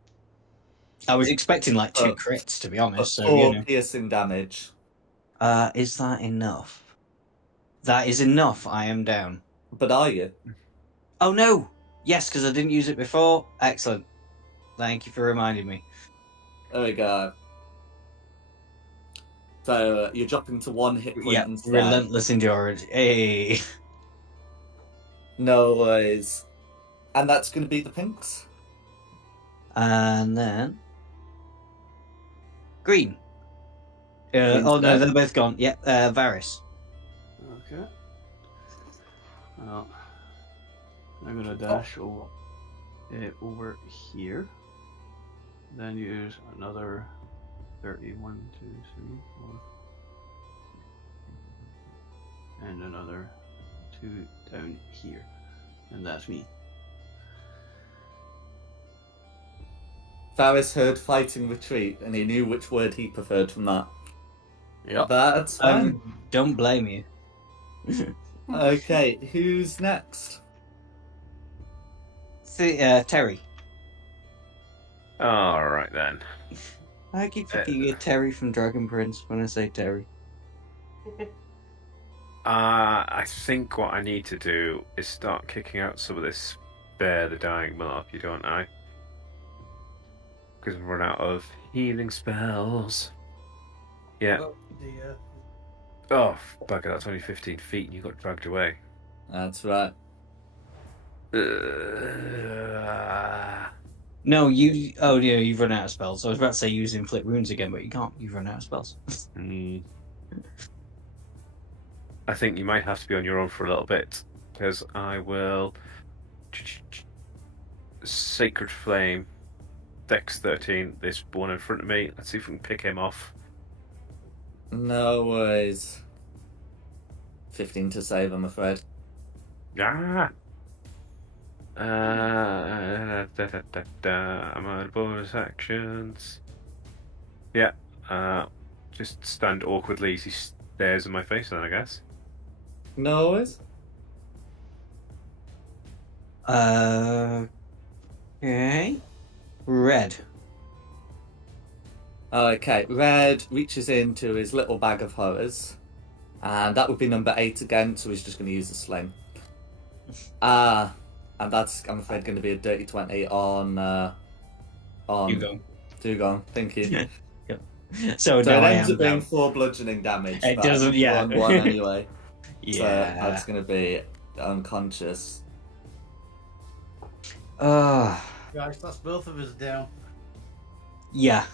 I was expecting like 2 crits, to be honest. So, 4 piercing damage. Is that enough? That is enough. I am down. But are you? Oh no! Yes, because I didn't use it before. Excellent. Thank you for reminding me. There we go. So you're dropping to 1 hit point Yeah, instead. relentless endurance. Hey. No worries. And that's going to be the pinks. And then green. Green's Oh no, dead. they're both gone. Yeah, Varys. Okay. Well, I'm gonna dash over here. Then use another 31, 2, 3, 4. And another 2 down here. And that's me. Varys heard fighting retreat, and he knew which word he preferred from that. Yep. That's fine. Don't blame you. Okay, who's next? Terry. Alright then. I keep thinking you're Terry from Dragon Prince when I say Terry. I think what I need to do is start kicking out some of this Spare the Dying malarkey, don't I? Because I've run out of healing spells. Yeah. Oh dear. Oh, bugger, that's only 15 feet and you got dragged away. That's right. No, you. Oh, yeah, you've run out of spells. I was about to say use inflict wounds again, but you can't. You've run out of spells. I think you might have to be on your own for a little bit, because I will. Sacred Flame, Dex 13, this one in front of me. Let's see if we can pick him off. No worries. 15 to save, I'm afraid. I'm out of bonus actions. Yeah, just stand awkwardly as he stares in my face then, I guess. No worries. Okay. Red. Okay, Red reaches into his little bag of horrors, and that would be number 8 again, so he's just going to use the sling. And that's, I'm afraid, going to be a dirty 20 on Dugong. Thank you. So So now it I ends am up being down. 4 bludgeoning damage. It but doesn't, yeah. on 1 anyway. So Yeah. that's going to be unconscious. Guys, that's both of us down. Yeah.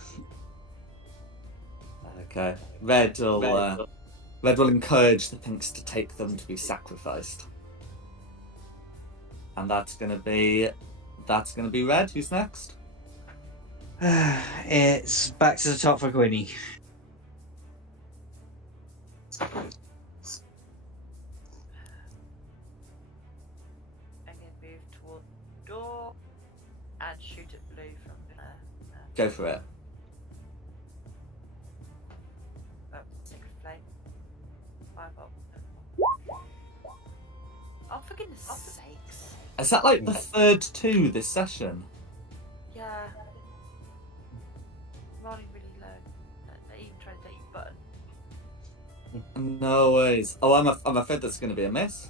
Okay. Red will encourage the pinks to take them to be sacrificed. And that's gonna be Red. Who's next? It's back to the top for Gwynny. I'm going to move toward the door and shoot at blue from there. Go for it. Oh, for goodness sakes. Is that like the third 2 this session? Yeah. I'm rolling really low. They even tried to take your button. No ways. Oh, I'm afraid that's going to be a miss.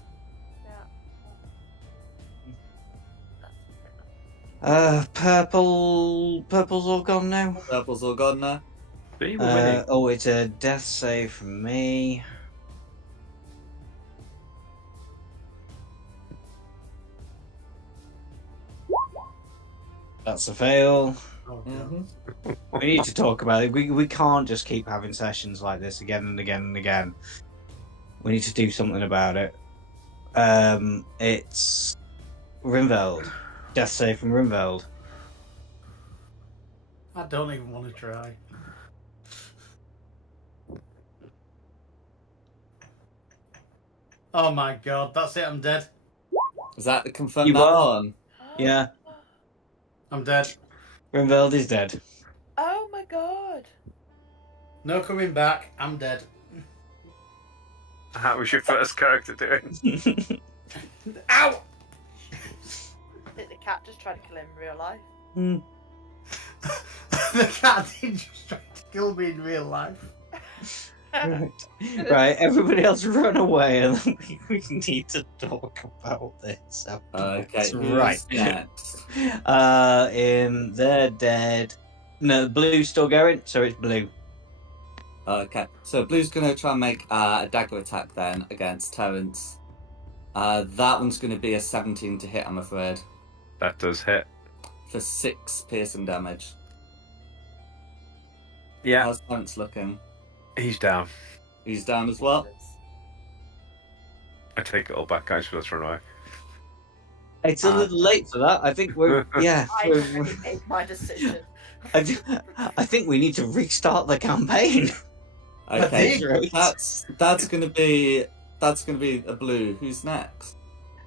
Yeah. Purple's all gone now. Purple's all gone now. See, we're winning. Oh, it's a death save from me. That's a fail. Oh, Mhm. We need to talk about it. We can't just keep having sessions like this again and again and again. We need to do something about it. It's Rimveld. Death save from Rimveld. I don't even want to try. Oh my god, that's it, I'm dead. Is that confirmed You that are. one? Yeah, I'm dead. Rimveld is dead. Oh my god. No coming back, I'm dead. How was your first character doing? Ow! I think the cat just tried to kill him in real life. The cat did just try to kill me in real life. Right, everybody else run away, and then we need to talk about this. Okay, That's who's right. next? They're dead. No, Blue's still going, so it's Blue. Okay, so Blue's going to try and make a dagger attack then against Terrence. That one's going to be a 17 to hit, I'm afraid, That does hit. for 6 piercing damage. Yeah, How's Terrence looking? he's down. He's down as well. I take it all back, guys. Let's run away. It's a little late for that. I think we're yeah. I we're- already made my decision. I think we need to restart the campaign. Okay, Right. that's going to be a Blue. Who's next?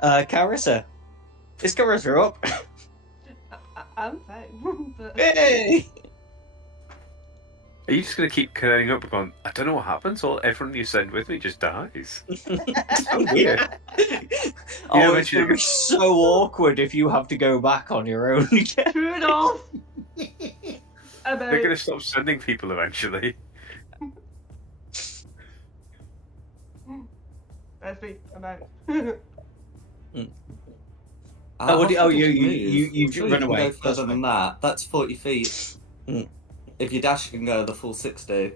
Carissa. Is Carissa up? I'm fine. But Hey! Are you just going to keep curling up and going, I don't know what happens, or everyone you send with me just dies? So weird. Yeah, Oh, but it's going to be so awkward if you have to go back on your own again. True enough. They're going to About stop sending people eventually. that's me. I'm out. You Sure run can away. Go further than that. That's 40 feet. Mm. If you dash, you can go the full 60.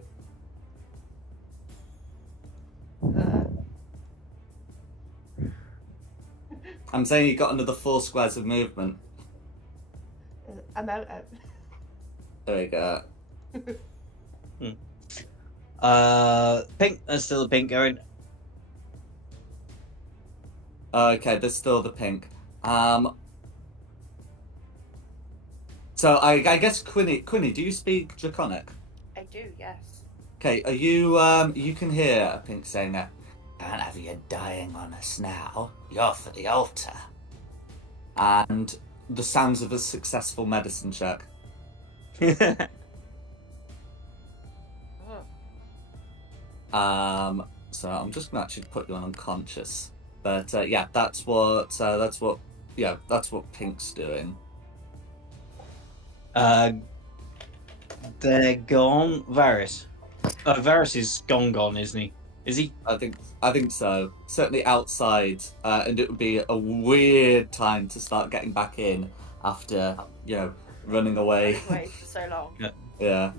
I'm saying you got another 4 squares of movement. I'm out. There we go. Pink. There's still a pink going. Okay, there's still the pink. So I guess Quinny, do you speak Draconic? I do, yes. Okay, are you you can hear a pink saying that, can't have you dying on us now. You're for the altar. And the sounds of a successful medicine check. Oh. So I'm just gonna actually put you on unconscious. But yeah, that's what Pink's doing. They're gone. Varys. Varys is gone, isn't he? Is he? I think so. Certainly outside, and it would be a weird time to start getting back in after running away. Wait for so long. Yeah.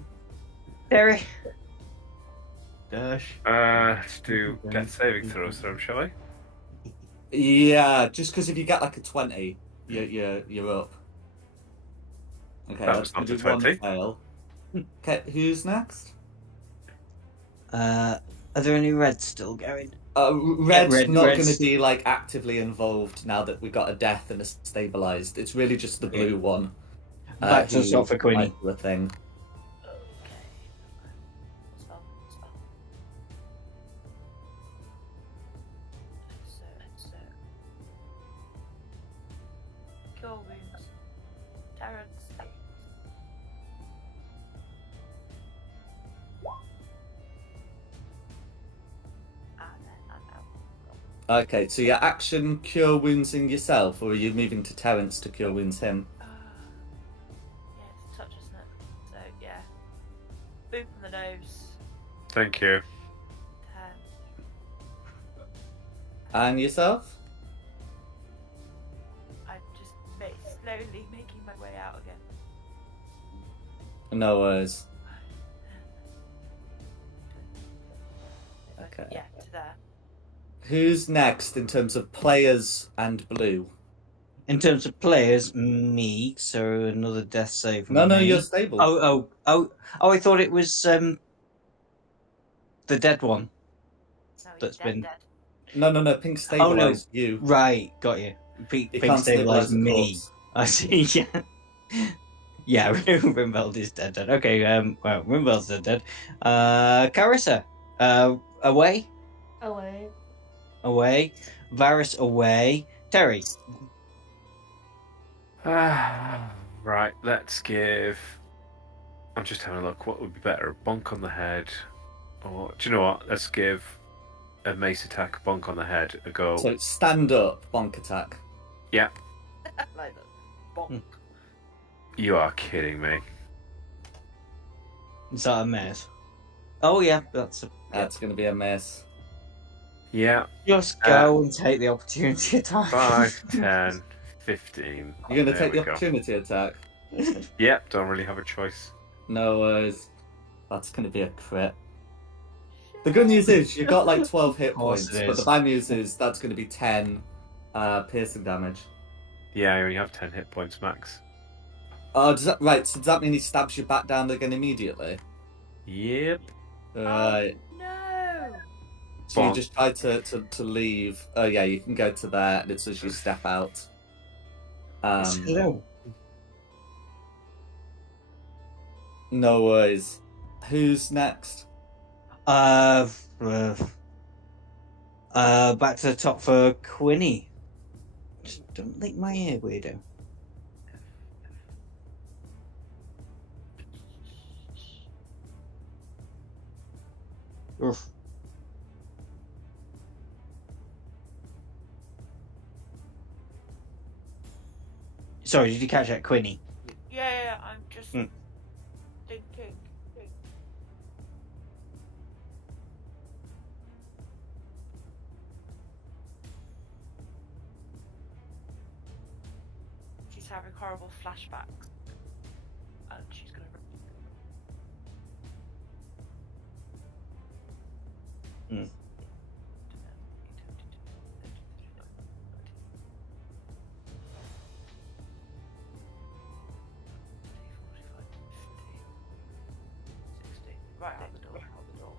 Terry. Dash. Let's do death saving throws, shall we? Yeah, just because if you get like a 20, you're up. Okay, That that's was not gonna a be one 20. fail. Okay, who's next? Are there any reds still going? Red's Red- not Red's- going to be like actively involved now that we got a death and a stabilized. It's really just the blue one. Back to who stop for Queenie. might do a thing. Okay. Spell. So. Cure wounds. Terrence. And then I'm out. Okay, so your action cure woundsing yourself, or are you moving to Terence to cure wounds him? Yeah, it's a touch, isn't it? So yeah, boop on the nose. Thank you. 10. And yourself? I'm just slowly making my way out again. No worries. If Okay. Yeah, to there. Who's next in terms of players and blue? In terms of players, me. So another death save. From No, me. you're stable. Oh! I thought it was the dead one. No, he's That's dead, been. dead. No. Pink stabilized you. Right, got you. You Pink can't stabilized stabilize a me. corpse. I see. Yeah. Yeah, Rimbald is dead. Okay. Well, Rimbald's dead. Carissa. Away. Away. Varys away. Terry. Right, let's give. I'm just having a look. What would be better, a bonk on the head, or do you know what? Let's give a mace attack, bonk on the head, a go. So stand up, bonk attack. Yeah, Like that. Bonk. you are kidding me. Is that a mess? Oh yeah, that's. That's going to be a miss. Yeah, Just go and take the opportunity attack. 5, 10, 15. You're going to There take we the go. opportunity attack. Yeah, don't really have a choice. No worries. That's going to be a crit. The good news is you've got like 12 hit Of course points, it but is. the bad news is that's going to be 10 piercing damage. Yeah, I only have 10 hit points max. Oh, right, so does that mean he stabs you back down again immediately? Yep. Right. Oh, no. So you Bonk. just try to leave. Oh yeah, you can go to there, and it's as you step out. Hello. No worries. Who's next? Back to the top for Quinny. Just don't lick my ear, weirdo. Oof. Sorry, did you catch that, Quinny? Yeah, I'm just Hmm. thinking. She's having horrible flashbacks. And she's gonna. Hmm. Right out the door, out the door.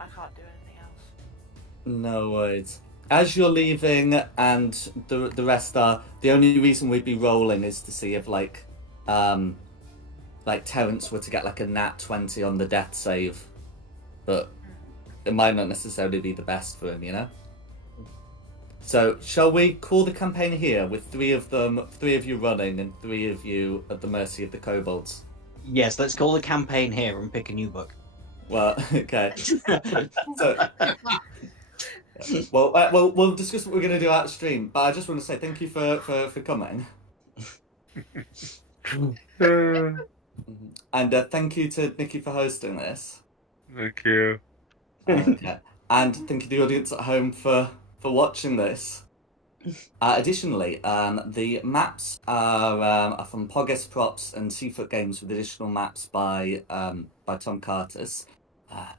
I can't do anything else. No worries. As you're leaving, and the rest are, the only reason we'd be rolling is to see if like Terence were to get like a nat 20 on the death save, but it might not necessarily be the best for him, you know. So shall we call the campaign here with 3 of you running and 3 of you at the mercy of the kobolds? Yes, let's call the campaign here and pick a new book. Well, okay. So, well, we'll discuss what we're going to do out of stream. But I just want to say thank you for coming, and thank you to Nikki for hosting this. Thank you. Okay. And thank you to the audience at home for watching this. Additionally, the maps are from Pogus Props and Seafoot Games, with additional maps by Tom Carter's.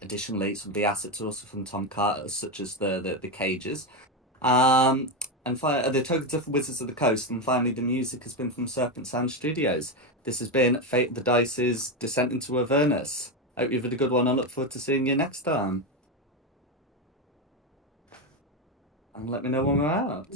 Additionally, some of the assets are also from Tom Carter's, such as the cages. And the tokens are from Wizards of the Coast. And finally, the music has been from Serpent Sound Studios. This has been Fate of the Dice's Descent into Avernus. Hope you've had a good one. I look forward to seeing you next time. And let me know when we're out.